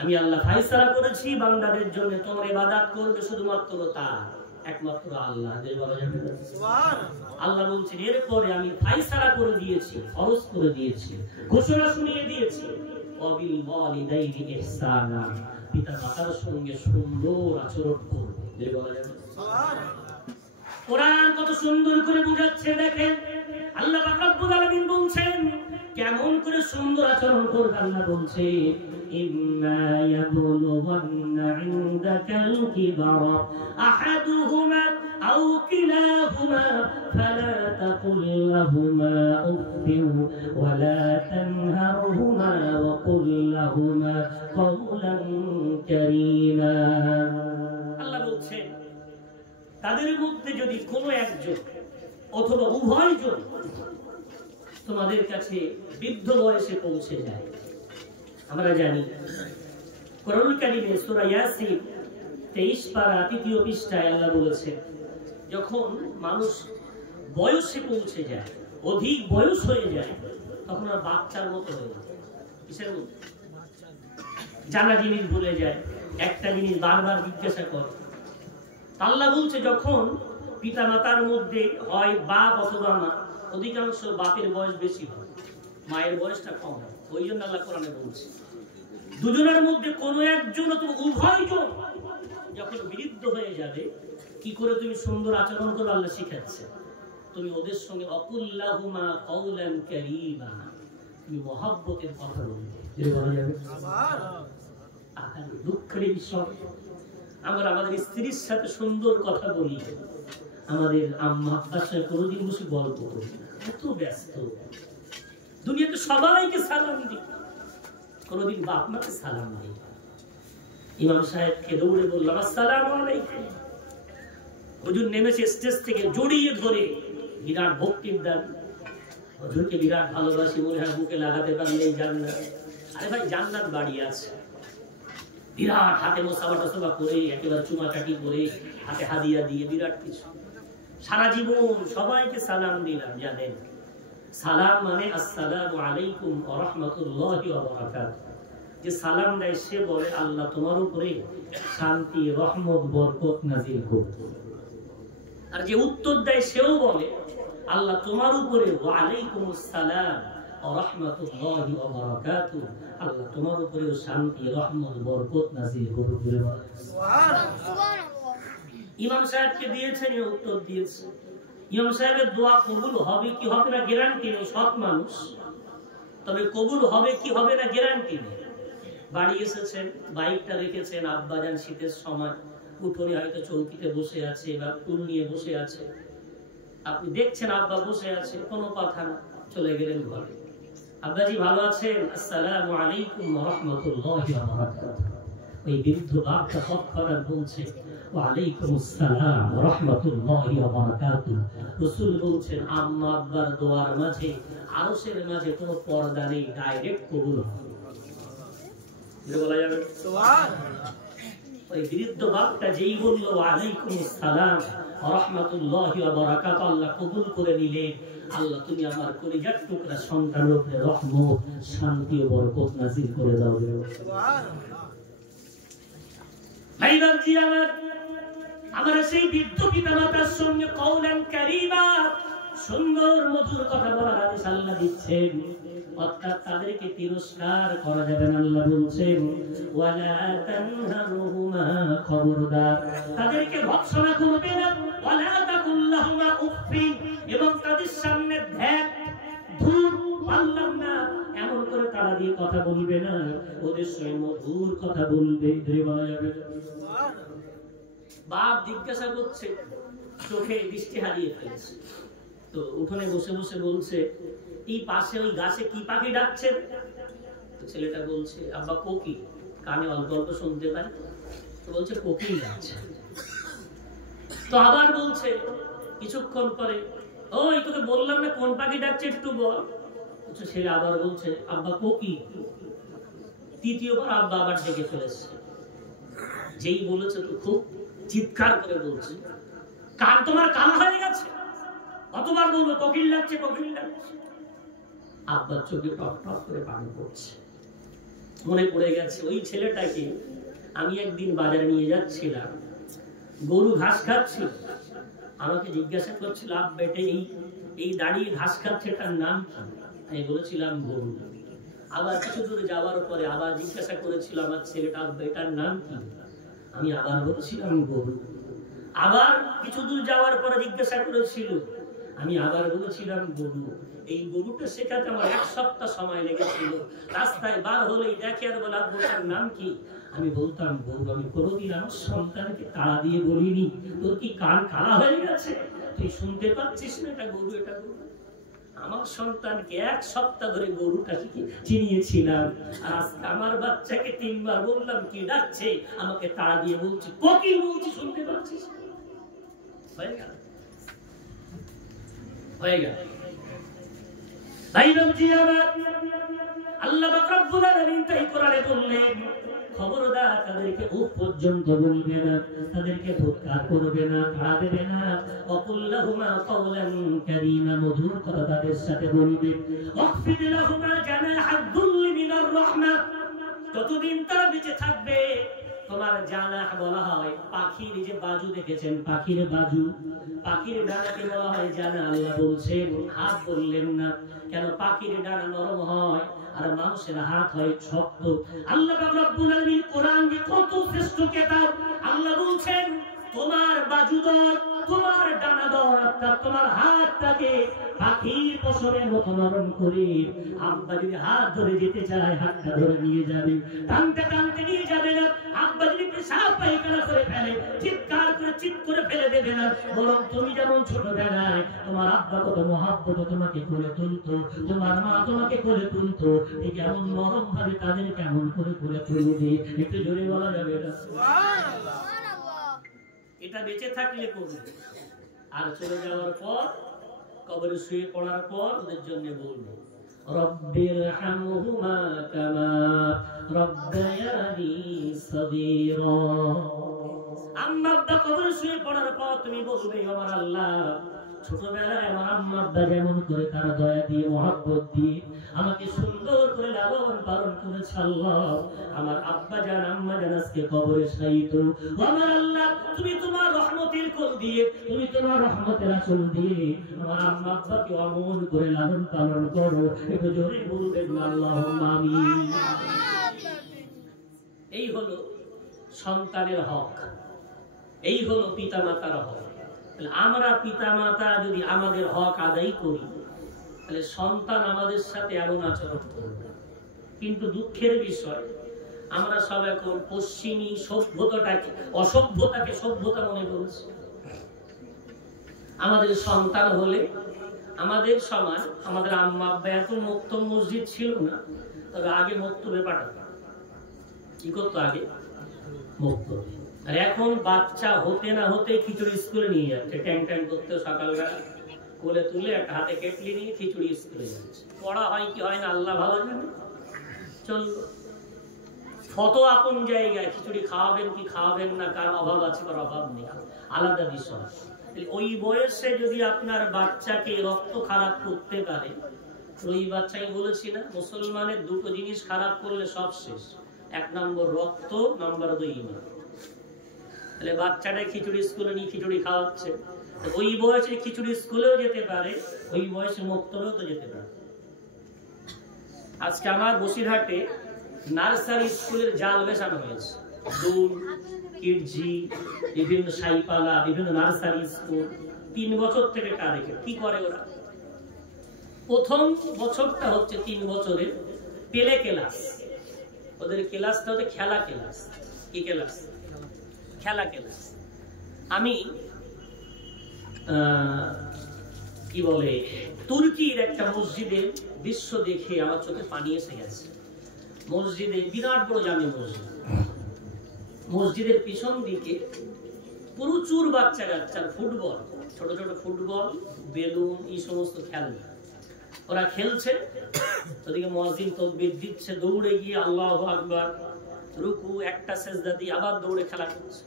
আমি আল্লাহ ফয়সালা করেছি বান্দাদের জন্য তোমার ইবাদত করবে শুধুমাত্র তার, একমাত্র আল্লাহ, যে বলা যাবে সুবহানাল্লাহ। আল্লাহ বলছেন এরপরে আমি ফয়সালা করে দিয়েছি, ফরজ করে দিয়েছি, ঘোষণা শুনিয়ে দিয়েছি ওয়াবিল ওয়ালিদাইনি ইহসানা, পিতা মাতার সঙ্গে সুন্দর আচরণ করবে, যে বলা যাবে সুবহানাল্লাহ। কোরআন কত সুন্দর করে বোঝাচ্ছে দেখেন, আল্লাহ পাক রব্বুল আলামিন বলছেন কেমন করে সুন্দর আচরণ করবে। আল্লাহ বলছে ইম্মা ইয়াবলুগান্না ইনদাকাল কিবারা আহাদুহুমা أو كلاهما فلا تقل لهما أف ولا تنهرهما وقل لهما قولا كريما আল্লাহ বলছেন তাদের মধ্যে যদি কোনো একজন অথবা উভয়জন তোমাদের কাছে বৃদ্ধ বয়সে পৌঁছে যায়, আমরা জানি কোরআনুল কারীমে সূরা ইয়াসিন 23 পারা 3য় পৃষ্ঠায় আল্লাহ বলেছেন যখন মানুষ বয়সে পৌঁছে যায়, অধিক বয়স হয়ে যায়, তখন আর বাচ্চার মতো হয়ে যায়। কিসের মতো? জানা জিনিস ভুলে যায়, একটা জিনিস বারবার জিজ্ঞাসা করে। আল্লাহ বলছে যখন পিতা মাতার মধ্যে হয় বাপ অথবা মা, অধিকাংশ বাপের বয়স বেশি হয়, মায়ের বয়সটা কম হয়। ওই জন্য আল্লাহ কোরআনে বলছে দুজনের মধ্যে কোনো একজন অথবা উভয়জন যখন বৃদ্ধ হয়ে যাবে, কি করে তুমি সুন্দর আচরণ করো আল্লাহ শিখাচ্ছে। তুমি ওদের সঙ্গে অকুল্লাহুমা কওলান কারীমা, তুমি মহব্বতের কথা বলবে। বলা যাবে দুঃখের বিষয় আমরা আমাদের স্ত্রীর সাথে সুন্দর কথা বলি, আমাদের আম্মা আব্বার সাথে কোনোদিন বসে গল্প করি না, এত ব্যস্ত। দুনিয়াতে সবাইকে সালাম দিই, কোনোদিন বাপ মাকে সালাম দিই। ইমাম সাহেবকে দৌড়ে বললাম আসসালামু আলাইকুম, হুজুর নেমেছে স্টেজ থেকে, জড়িয়ে ধরে বিরাট ভক্তির দান, হুজুরকে বিরাট ভালোবাসি, মনে হয় বুকে লাগাতে পারলেই জান্নাত। আরে ভাই জান্নাত বাড়ি আছে, বিরাট হাতে মোসাফা টোসাফা করে একেবারে চুমাচাটি করে হাতে হাদিয়া দিয়ে বিরাট কিছু। সারা জীবন সবাইকে সালাম দিলাম, জানেন সালাম মানে আসসালামু আলাইকুম ওয়া রাহমাতুল্লাহি ওয়া বারাকাতুহু। যে সালাম দেয় সে বলে আল্লাহ তোমার উপরে শান্তি রহমত বরকত নাযিল করুন, আর যে উত্তর দেয় সেও বলে আল্লাহ তোমার উপরে ওয়া আলাইকুমুস সালাম ওয়া রাহমাতুল্লাহি ওয়া বারাকাতুহু, আল্লাহ তোমার উপরে শান্তি রহমত বরকত নাযিল করুন। সুবহানাল্লাহ। ইমাম সাহেবকে দিয়েছেন, উত্তর দিয়েছে। ইমাম সাহেবের দোয়া কবুল হবে কি হবে না গ্যারান্টি নেই, সৎ মানুষ, তবে কবুল হবে কি হবে না গ্যারান্টি নেই। বাড়ি এসেছেন, বাইকটা রেখেছেন, আব্বাজান শীতের সময় উঠোনে হয়তো চৌকিতে বসে আছে বা টুল নিয়ে বসে আছে, আপনি দেখছেন আব্বা বসে আছে, কোনো কথা না, চলে গেলেন ঘরে। আব্বাজি ভালো আছেন? আসসালামু আলাইকুম ওয়া রাহমাতুল্লাহি ওয়া বারাকাতুহু। ওই বৃদ্ধ বাপটা তৎক্ষণাৎ বলছে ওয়া আলাইকুমুস সালাম ওয়া রাহমাতুল্লাহি ওয়া বারাকাতুহু। রাসূল বলছেন আম্মা আব্বার দোয়ার মাঝে আরশের মাঝে কোনো পর্দা নেই, ডাইরেক্ট কবুল হবে। বলা যাবে সুবহানাল্লাহ। ওই বৃদ্ধ বাপটা যেই বলল ওয়া আলাইকুমুস সালাম ওয়া রাহমাতুল্লাহি ওয়া বারাকাতুহু, আল্লাহ কবুল করে নিলেন। আল্লাহ তুমি আমার কলিজার টুকরা সন্তানের উপরে রহমত শান্তি ও বরকত নাযিল করে দাও। সুবহানাল্লাহ। ভাইবাজি আমার সেই বৃদ্ধ পিতামাতার সঙ্গে কওলান কারীমা, সুন্দর মধুর কথা বলার আদেশ আল্লাহ দিচ্ছেন, অর্থাৎ তাদেরকে তিরস্কার করা যাবে না। আল্লাহ বলছেন ওয়ালা তানহারুহুমা, খবরদার তাদেরকে ভৎসনা করবে না। ওয়ালা তাকুল্লাহুমা উফফিন, এবং তাদের সামনে ধ্যাত ধুর পারলাম না এমন করে তারা দিয়ে কথা বলবে না, ওদের সঙ্গে মধুর কথা বলবে। বলা যাবে বাপ জিজ্ঞাসা করছে, চোখে দৃষ্টি হারিয়ে ফেলেছে, তো উঠোনে বসে বসে বলছে এই পাশে ওই গাছে কি পাখি ডাকছে? তো ছেলেটা বলছে আব্বা কোকিল, কানে অল্প অল্প শুনতে পায়, তো বলছে কোকিল ডাকছে। তো আবার বলছে কিছুক্ষণ পরে, ওই তোকে বললাম না কোন পাখি ডাকছে একটু বল। ছেলে আবার বলছে আব্বা কোকিল। তৃতীয়বার আব্বা আবার ডেকে ফেলেছে, যেই বলেছে তো খুব চিৎকার করে বলছে কান তোমার কানা হয়ে গেছে, কতবার বলবো কোকিল ডাকছে কোকিল ডাকছে। আব্বার চোখে টপ টপ করে পানি পড়ছে, মনে পড়ে গেছে ওই ছেলেটাকে আমি একদিন বাজারে নিয়ে যাচ্ছিলাম, গরু ঘাস খাচ্ছিল, আমাকে জিজ্ঞাসা করছিল আব্বা এটা এই দাঁড়িয়ে ঘাস খাচ্ছে এটার নাম কি? আমি বলেছিলাম গরু। আবার কিছু দূরে যাওয়ার পরে আবার জিজ্ঞাসা করেছিল আমার ছেলেটা আব্বা এটার নাম কি? আমি আবার বলেছিলাম গরু। আবার কিছু দূর যাওয়ার পরে জিজ্ঞাসা করেছিল, আমি আবার বলেছিলাম গরু। এই গরুটা শেখাতে আমার 1 সপ্তাহ সময় লেগেছিল। রাস্তায় বার হলেই দেখে আর বলে আব্বু তার নাম কি? আমি বলতাম, বউ আমি কোনোদিন আমার সন্তানকে তাড়া দিয়ে বলিনি, তোর কি কান কালা হয়ে গেছে, তুই শুনতে পাচ্ছিস না এটা গরু এটা গরু? আমার সন্তানকে 1 সপ্তাহ ধরে গরুটা চিনিয়েছিলাম, আর আজকে আমার বাচ্চাকে 3 বার বললাম কি ডাকছে, আমাকে তাড়া দিয়ে বলছি কোকিল বলছি, শুনতে পাচ্ছিস? হয়ে গেল, হয়ে গেল। তাই নবজি আমার আল্লাহ পাক রব্বুল আলামিন তাই কোরআনে বললেন, খবরদার তাদেরকে উফ পর্যন্ত বলবে না, তাদেরকে ধিক্কার করবে না, তাড়া দেবে না। ওয়াকুল্লাহুমা কাওলান কারীমা, মধুর কথা তাদের সাথে বলবে। ওয়াখফিদ লাহুমা জানাহাদ দুল্লি মিনার রাহমা, যতদিন তারা বেঁচে থাকবে তোমার জানাহ বলা হয় পাখির যে বাজু দেখেছেন, পাখির বাজু, পাখির ডানাকে বলা হয় জানা। আল্লাহ বলছেন হাত বললেন না, কেন? পাখির ডানা নরম হয় আর মানুষের হাত হয় শক্ত। আল্লাহ পাক রব্বুল আলামিন কোরআন যে কত শ্রেষ্ঠ কিতাব, আল্লাহ বলছেন তোমার বাজুদর, তোমার ডানাদর, অর্থাৎ তোমার হাতটাকে পাখির পশমের মতো নরম করে, আব্বা যদি হাত ধরে যেতে চায় হাতটা ধরে নিয়ে যাবে, টানতে টানতে নিয়ে যাবে না। আব্বা যদি পেশাব পায়খানা করে ফেলে চিৎকার করে চিৎ করে ফেলে দেবে না, বরং তুমি যেমন ছোটবেলায় তোমার আব্বা কত মহাব্বত তোমাকে কোলে তুলতো, তোমার মা তোমাকে কোলে তুলতো, ঠিক এমন নরম ভাবে তাদের কেমন করে কোলে তুলবে। একটু জোরে বলা যাবে না? এটা বেঁচে থাকলে করবে, আর চলে যাওয়ার পর কবরে শুয়ে পড়ার পর ওদের জন্য বলবো রব্বিরহামহুমা কামা রব্বায়ানি সগীরা। আম্মা আব্বা কবরে শুয়ে পড়ার পর তুমি বলবে, আমার আল্লাহ ছোটবেলায় আমার আম্মা আব্বা যেমন করে তারা দয়া দিয়ে মহব্বত দিয়ে আমাকে সুন্দর করে লালন পালন করেছে, আল্লাহ আমার আব্বা জান আম্মা জান আজকে কবরে শায়িত, আমার আল্লাহ তুমি তোমার রহমতের কোল দিয়ে, তুমি তোমার রহমতের আঁচল দিয়ে আমার আম্মা আব্বাকে অমন করে লালন পালন করো। একটু জোরে বলবেন আল্লাহুম্মা আমিন। এই হলো সন্তানের হক, এই হলো পিতামাতার হক। আমরা পিতামাতা যদি আমাদের হক আদায় করি তাহলে সন্তান আমাদের সাথে এমন আচরণ করবে। কিন্তু দুঃখের বিষয় আমরা সব এখন পশ্চিমী সভ্যতাটাকে, অসভ্যতাকে সভ্যতা মনে করছি। আমাদের সন্তান হলে আমাদের সমাজ, আমাদের আম্মা আব্বা এত মুক্ত মসজিদ ছিল না, তবে আগে মক্তবে পাঠাতো। কি করতো আগে? মক্তবে। আর এখন বাচ্চা হতে না হতে খিচুড়ি স্কুলে নিয়ে যাচ্ছে, ট্যাং ট্যাং করতে সকালবেলা কোলে তুলে একটা হাতে কেটলি নিয়ে খিচুড়ি স্কুলে যাচ্ছে। পড়া হয় কি হয় না আল্লাহ ভালো জানে। চললো ফটো আপন জায়গায়, খিচুড়ি খাওয়াবেন কি খাওয়াবেন না, কার অভাব আছে কার অভাব নেই, আলাদা বিষয়। ওই বয়সে যদি আপনার বাচ্চাকে রক্ত খারাপ করতে পারে, ওই বাচ্চাকে বলেছি না মুসলমানের 2টো জিনিস খারাপ করলে সব শেষ, 1 নম্বর রক্ত, নম্বর 2 ঈমান। তাহলে বাচ্চাটা খিচুড়ি স্কুলে নিয়ে খিচুড়ি খাওয়াচ্ছে, ওই বয়সে খিচুড়ি স্কুলেও যেতে পারে, ওই বয়সে মক্তবেও তো যেতে পারে। আজকে আমার বসিরহাটে নার্সারি স্কুলের জাল বেসানো হয়েছে, দুল, কিডজি, বিভিন্ন সাইপালা, বিভিন্ন নার্সারি স্কুল। 3 বছর থেকে কারেকে কি করে ওরা? প্রথম বছরটা হচ্ছে 3 বছরের পেলে ক্লাস, ওদের ক্লাসটা হচ্ছে খেলা ক্লাস। কি ক্লাস? খেলা ক্লাস। আমি কি বলে তুর্কির একটা মসজিদের দৃশ্য দেখে আমার চোখে পানি এসে গেছে। মসজিদে বিরাট বড় জামে মসজিদ, মসজিদের পিছন দিকে প্রচুর বাচ্চা কাচ্চার ফুটবল, ছোট ছোট ফুটবল, বেলুন, এই সমস্ত খেলনা ওরা খেলছে। ওদিকে মুয়াজ্জিন তাকবীর দিচ্ছে, দৌড়ে গিয়ে আল্লাহু আকবার, রুকু, একটা সেজদা দিয়ে আবার দৌড়ে খেলা করছে।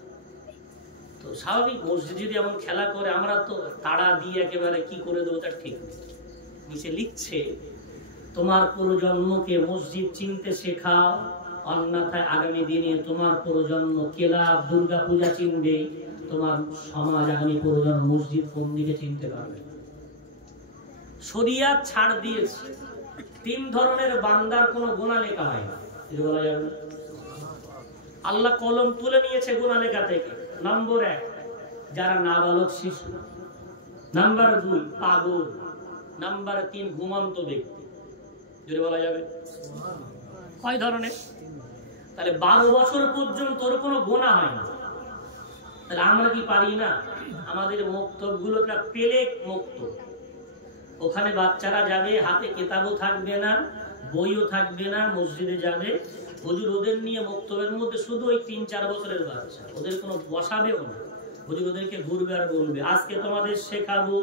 তো স্বাভাবিক মসজিদ যদি এমন খেলা করে, আমরা তো তাড়া দিয়ে একেবারে কি করে দেবো তার ঠিক নেই। নিচে লিখছে, তোমার প্রজন্মকে মসজিদ চিনতে শেখাও, অন্যথায় আগামী দিনে তোমার প্রজন্ম ক্লাব, দুর্গা পূজা চিনবে, তোমার সমাজ আগামী প্রজন্ম মসজিদ কোন দিকে চিনতে পারবে। শরিয়াত ছাড় দিয়েছে, 3 ধরনের বান্দার কোনো গুনাহ লেখা হয় না, বলা যাবে না। আল্লাহ কলম তুলে নিয়েছে গুনাহ লেখা থেকে। নম্বর 1 যারা নাবালক শিশু, নাম্বার 2 পাগল, নাম্বার 3 ঘুমন্ত ব্যক্তি। যদি বলা যাবে কয় ধরনের? তাহলে 12 বছর পর্যন্ত তোর কোনো গোনা হয় না। তাহলে আমরা কি পারি না? আমাদের মক্তবগুলো পেলেক মক্তব, ওখানে বাচ্চারা যাবে, হাতে কিতাবও থাকবে না, বইও থাকবে না, মসজিদে যাবে, হুজুর ওদের নিয়ে মক্তবের মধ্যে শুধু ওই 3-4 বছরের বাচ্চা, ওদের কোনো বসাবেও না, হুজুর ওদেরকে ঘুরবে আর বলবে আজকে তোমাদের শেখাবো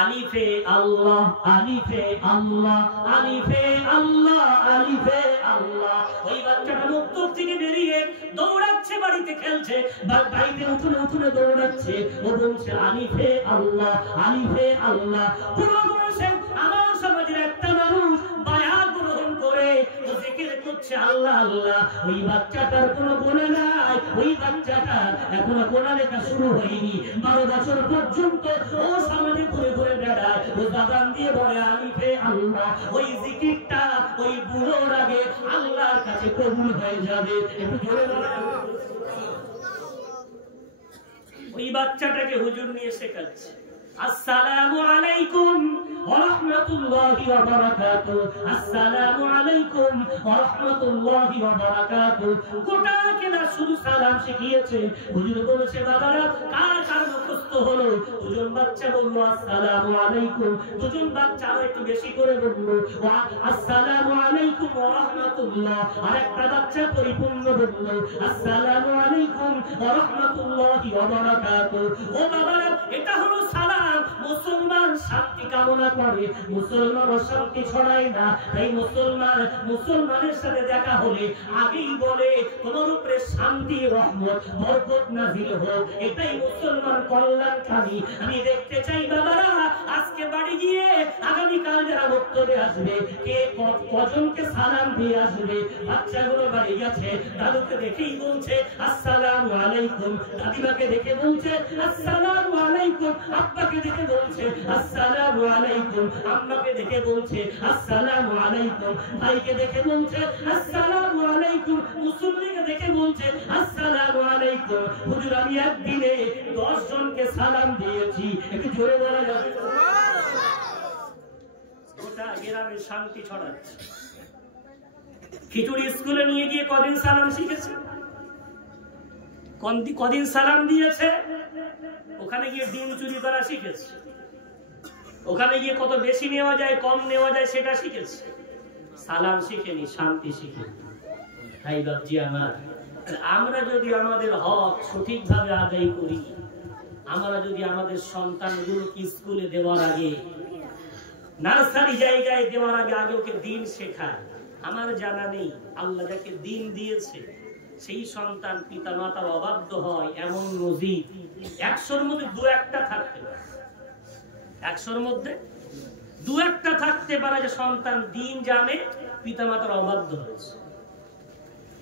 আলিফে আল্লাহ, আলিফে আল্লাহ, আলিফে আল্লাহ, আলিফে আল্লাহ। ওই বাচ্চাটা মক্তব থেকে বেরিয়ে দৌড়াচ্ছে, বাড়িতে খেলছে, বাড়িতে উঠোনে উঠোনে দৌড়াচ্ছে, ও বলছে আলিফে আল্লাহ, আলিফে আল্লাহ। পুরো বলছেন আমার সমাজের একটা মানুষ বায়া গ্রহণ করে ও জিকির করছে আল্লাহ আল্লাহ, ওই বাচ্চাটার কোনো গুনাহ নাই, ওই বাচ্চাটা এখনো গুনাহ লেখা শুরু হয়নি, 12 বছর পর্যন্ত ও সমাজে ঘুরে ঘুরে বেড়ায়, ও জবান দিয়ে বলে আলিফে আল্লাহ। ওই জিকিরটা ওই বুড়োর আগে আল্লাহর কাছে কবুল হয়ে যাবে। একটু জোরে বলেন। ওই বাচ্চাটাকে হুজুর নিয়ে শেখাচ্ছে আসসালামু আলাইকুম ওয়া রাহমাতুল্লাহি ওয়া বারাকাতুহু, আসসালামু আলাইকুম ওয়া রাহমাতুল্লাহি ওয়া বারাকাতুহু। গোটা কেনা শুধু সালাম শিখিয়েছে। হুজুর বলেছে বাবারা কার কার মুখস্থ হলো? দুজন বাচ্চা বলল আসসালামু আলাইকুম, দুজন বাচ্চা আরো একটু বেশি করে বলল আসসালামু আলাইকুম ওয়া রাহমাতুল্লাহ, আরেকটা বাচ্চা পরিপূর্ণ বলল আসসালামু আলাইকুম ওয়া রাহমাতুল্লাহি ওয়া বারাকাতুহু। ও বাবারা এটা হলো সালাম। মুসলমান শান্তি কামনা করে, মুসলমান অশান্তি ছড়ায় না। এই মুসলমানের সাথে দেখা হলে আগেই বলে তোমার উপরে শান্তি রহমত বরকত নাযিল হোক, এটাই মুসলমান কল্যাণকামী। আমি দেখতে চাই বাবারা আজকে বাড়ি গিয়ে আগামীকাল যারা বক্তব্যে আসবে কে কজনকে সালাম দিয়ে আসবে। বাচ্চাগুলো বাড়ি গেছে, দাদুকে দেখেই বলছে আসসালামু আলাইকুম, দাদিমাকে দেখে বলছে আসসালামু আলাইকুম, আব্বাকে দেখে বলছে আসসালামু আলাইকুম, আম্মাকে দেখে বলছে আসসালামু আলাইকুম, ভাইকে দেখে বলছে আসসালামু আলাইকুম, মুসল্লিকে দেখে বলছে আসসালামু আলাইকুম। হুজুর আমি একদিনে 10 জনকে সালাম দিয়েছি। একটু জোরে বলা যাবে? গোটা গ্রামে শান্তি ছড়াচ্ছে। খিচুড়ি স্কুলে নিয়ে গিয়ে কদিন সালাম শিখেছে, কদিন সালাম দিয়েছে, ওখানে গিয়ে ডিম চুরি করা শিখেছে, ওখানে গিয়ে কত বেশি নেওয়া যায় কম নেওয়া যায় সেটা শিখেছে, সালাম শিখেনি, শান্তি শিখেনি। তাই বাবজি আমার, আমরা যদি আমাদের হক সঠিকভাবে আদায় করি, আমরা যদি আমাদের সন্তানগুলোকে স্কুলে দেওয়ার আগে, নার্সারি জায়গায় দেওয়ার আগে আগে ওকে দিন শেখায়, আমার জানা নেই আল্লাহ যাকে দিন দিয়েছে সেই সন্তান পিতা মাতার অবাধ্য হয় এমন নজির 100-র মধ্যে 2-1টা থাকতে পারে, 100-র মধ্যে 2-1টা থাকতে পারে যে সন্তান দিন জানে পিতা মাতার অবাধ্য হয়েছে।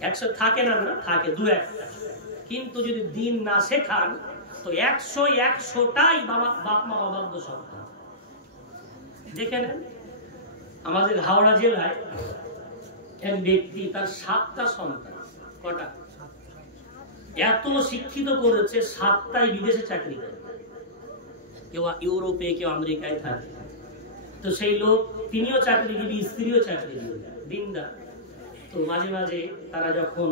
100 থাকে না, না থাকে 2-1টা। কিন্তু যদি দিন না শেখান তো 100-100টাই বাপ মার অবাধ্য সন্তান। দেখে নেন আমাদের হাওড়া জেলায় এক ব্যক্তি, তার 7টা সন্তান। কটা? এত শিক্ষিত করেছে, 7টাই বিদেশে চাকরি করে, কেউ ইউরোপে কেউ আমেরিকায় থাকে। তো সেই লোক তিনিও চাকরিজীবী, স্ত্রীও চাকরিজীবী, দিনদার। তো মাঝে মাঝে তারা যখন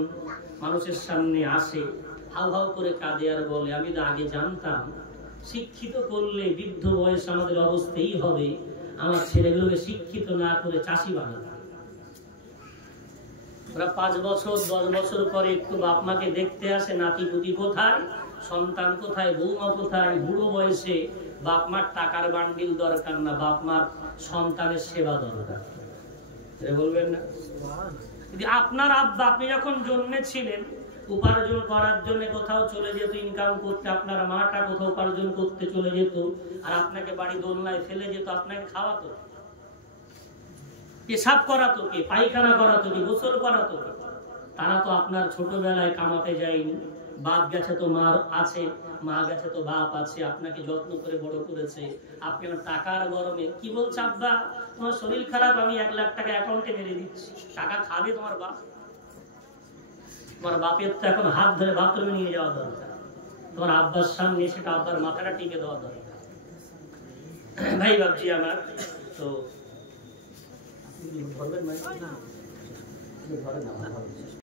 মানুষের সামনে আসে হাউ হাউ করে কাঁদে আর বলে আমি তো আগে জানতাম শিক্ষিত করলে বৃদ্ধ বয়স আমাদের অবস্থাই হবে, আমার ছেলেগুলোকে শিক্ষিত না করে চাষি বানাতাম। ওরা 5 বছর 10 বছর পরে একটু বাপ মাকে দেখতে আসে, নাতি পুতি কোথায়, সন্তান কোথায়, বৌমা কোথায়। বুড়ো বয়সে বাপ মার টাকার বান্ডিল দরকার না, বাপ মার সন্তানের সেবা দরকার। বলবেন না? আপনার আব্বা আপনি যখন জন্মেছিলেন উপার্জন করার জন্য কোথাও চলে যেত ইনকাম করতে, আপনার মাটা কোথাও উপার্জন করতে চলে যেত, আর আপনাকে বাড়ি দোলনায় ফেলে যেত, আপনাকে খাওয়াতো, পেশাব করাতো কে, পায়খানা করাতো কে, গোসল করাতো কে? তারা তো আপনার ছোটবেলায় কামাতে যায়নি, বাপ গেছে তো মা আছে, মা গেছে তো বাপ আছে, আপনাকে যত্ন করে বড় করেছে। আপনি আমার টাকার গরমে কি বলছে, আব্বা তোমার শরীর খারাপ, আমি 1 লাখ টাকা অ্যাকাউন্টে মেরে দিচ্ছি, টাকা খাবে তোমার বাপ? তোমার বাপের তো এখন হাত ধরে বাথরুমে নিয়ে যাওয়া দরকার, তোমার আব্বার সামনে সেটা আব্বার মাথাটা টিকে দেওয়া দরকার। ভাই বাবজি আমার, তো ধরবেন মানে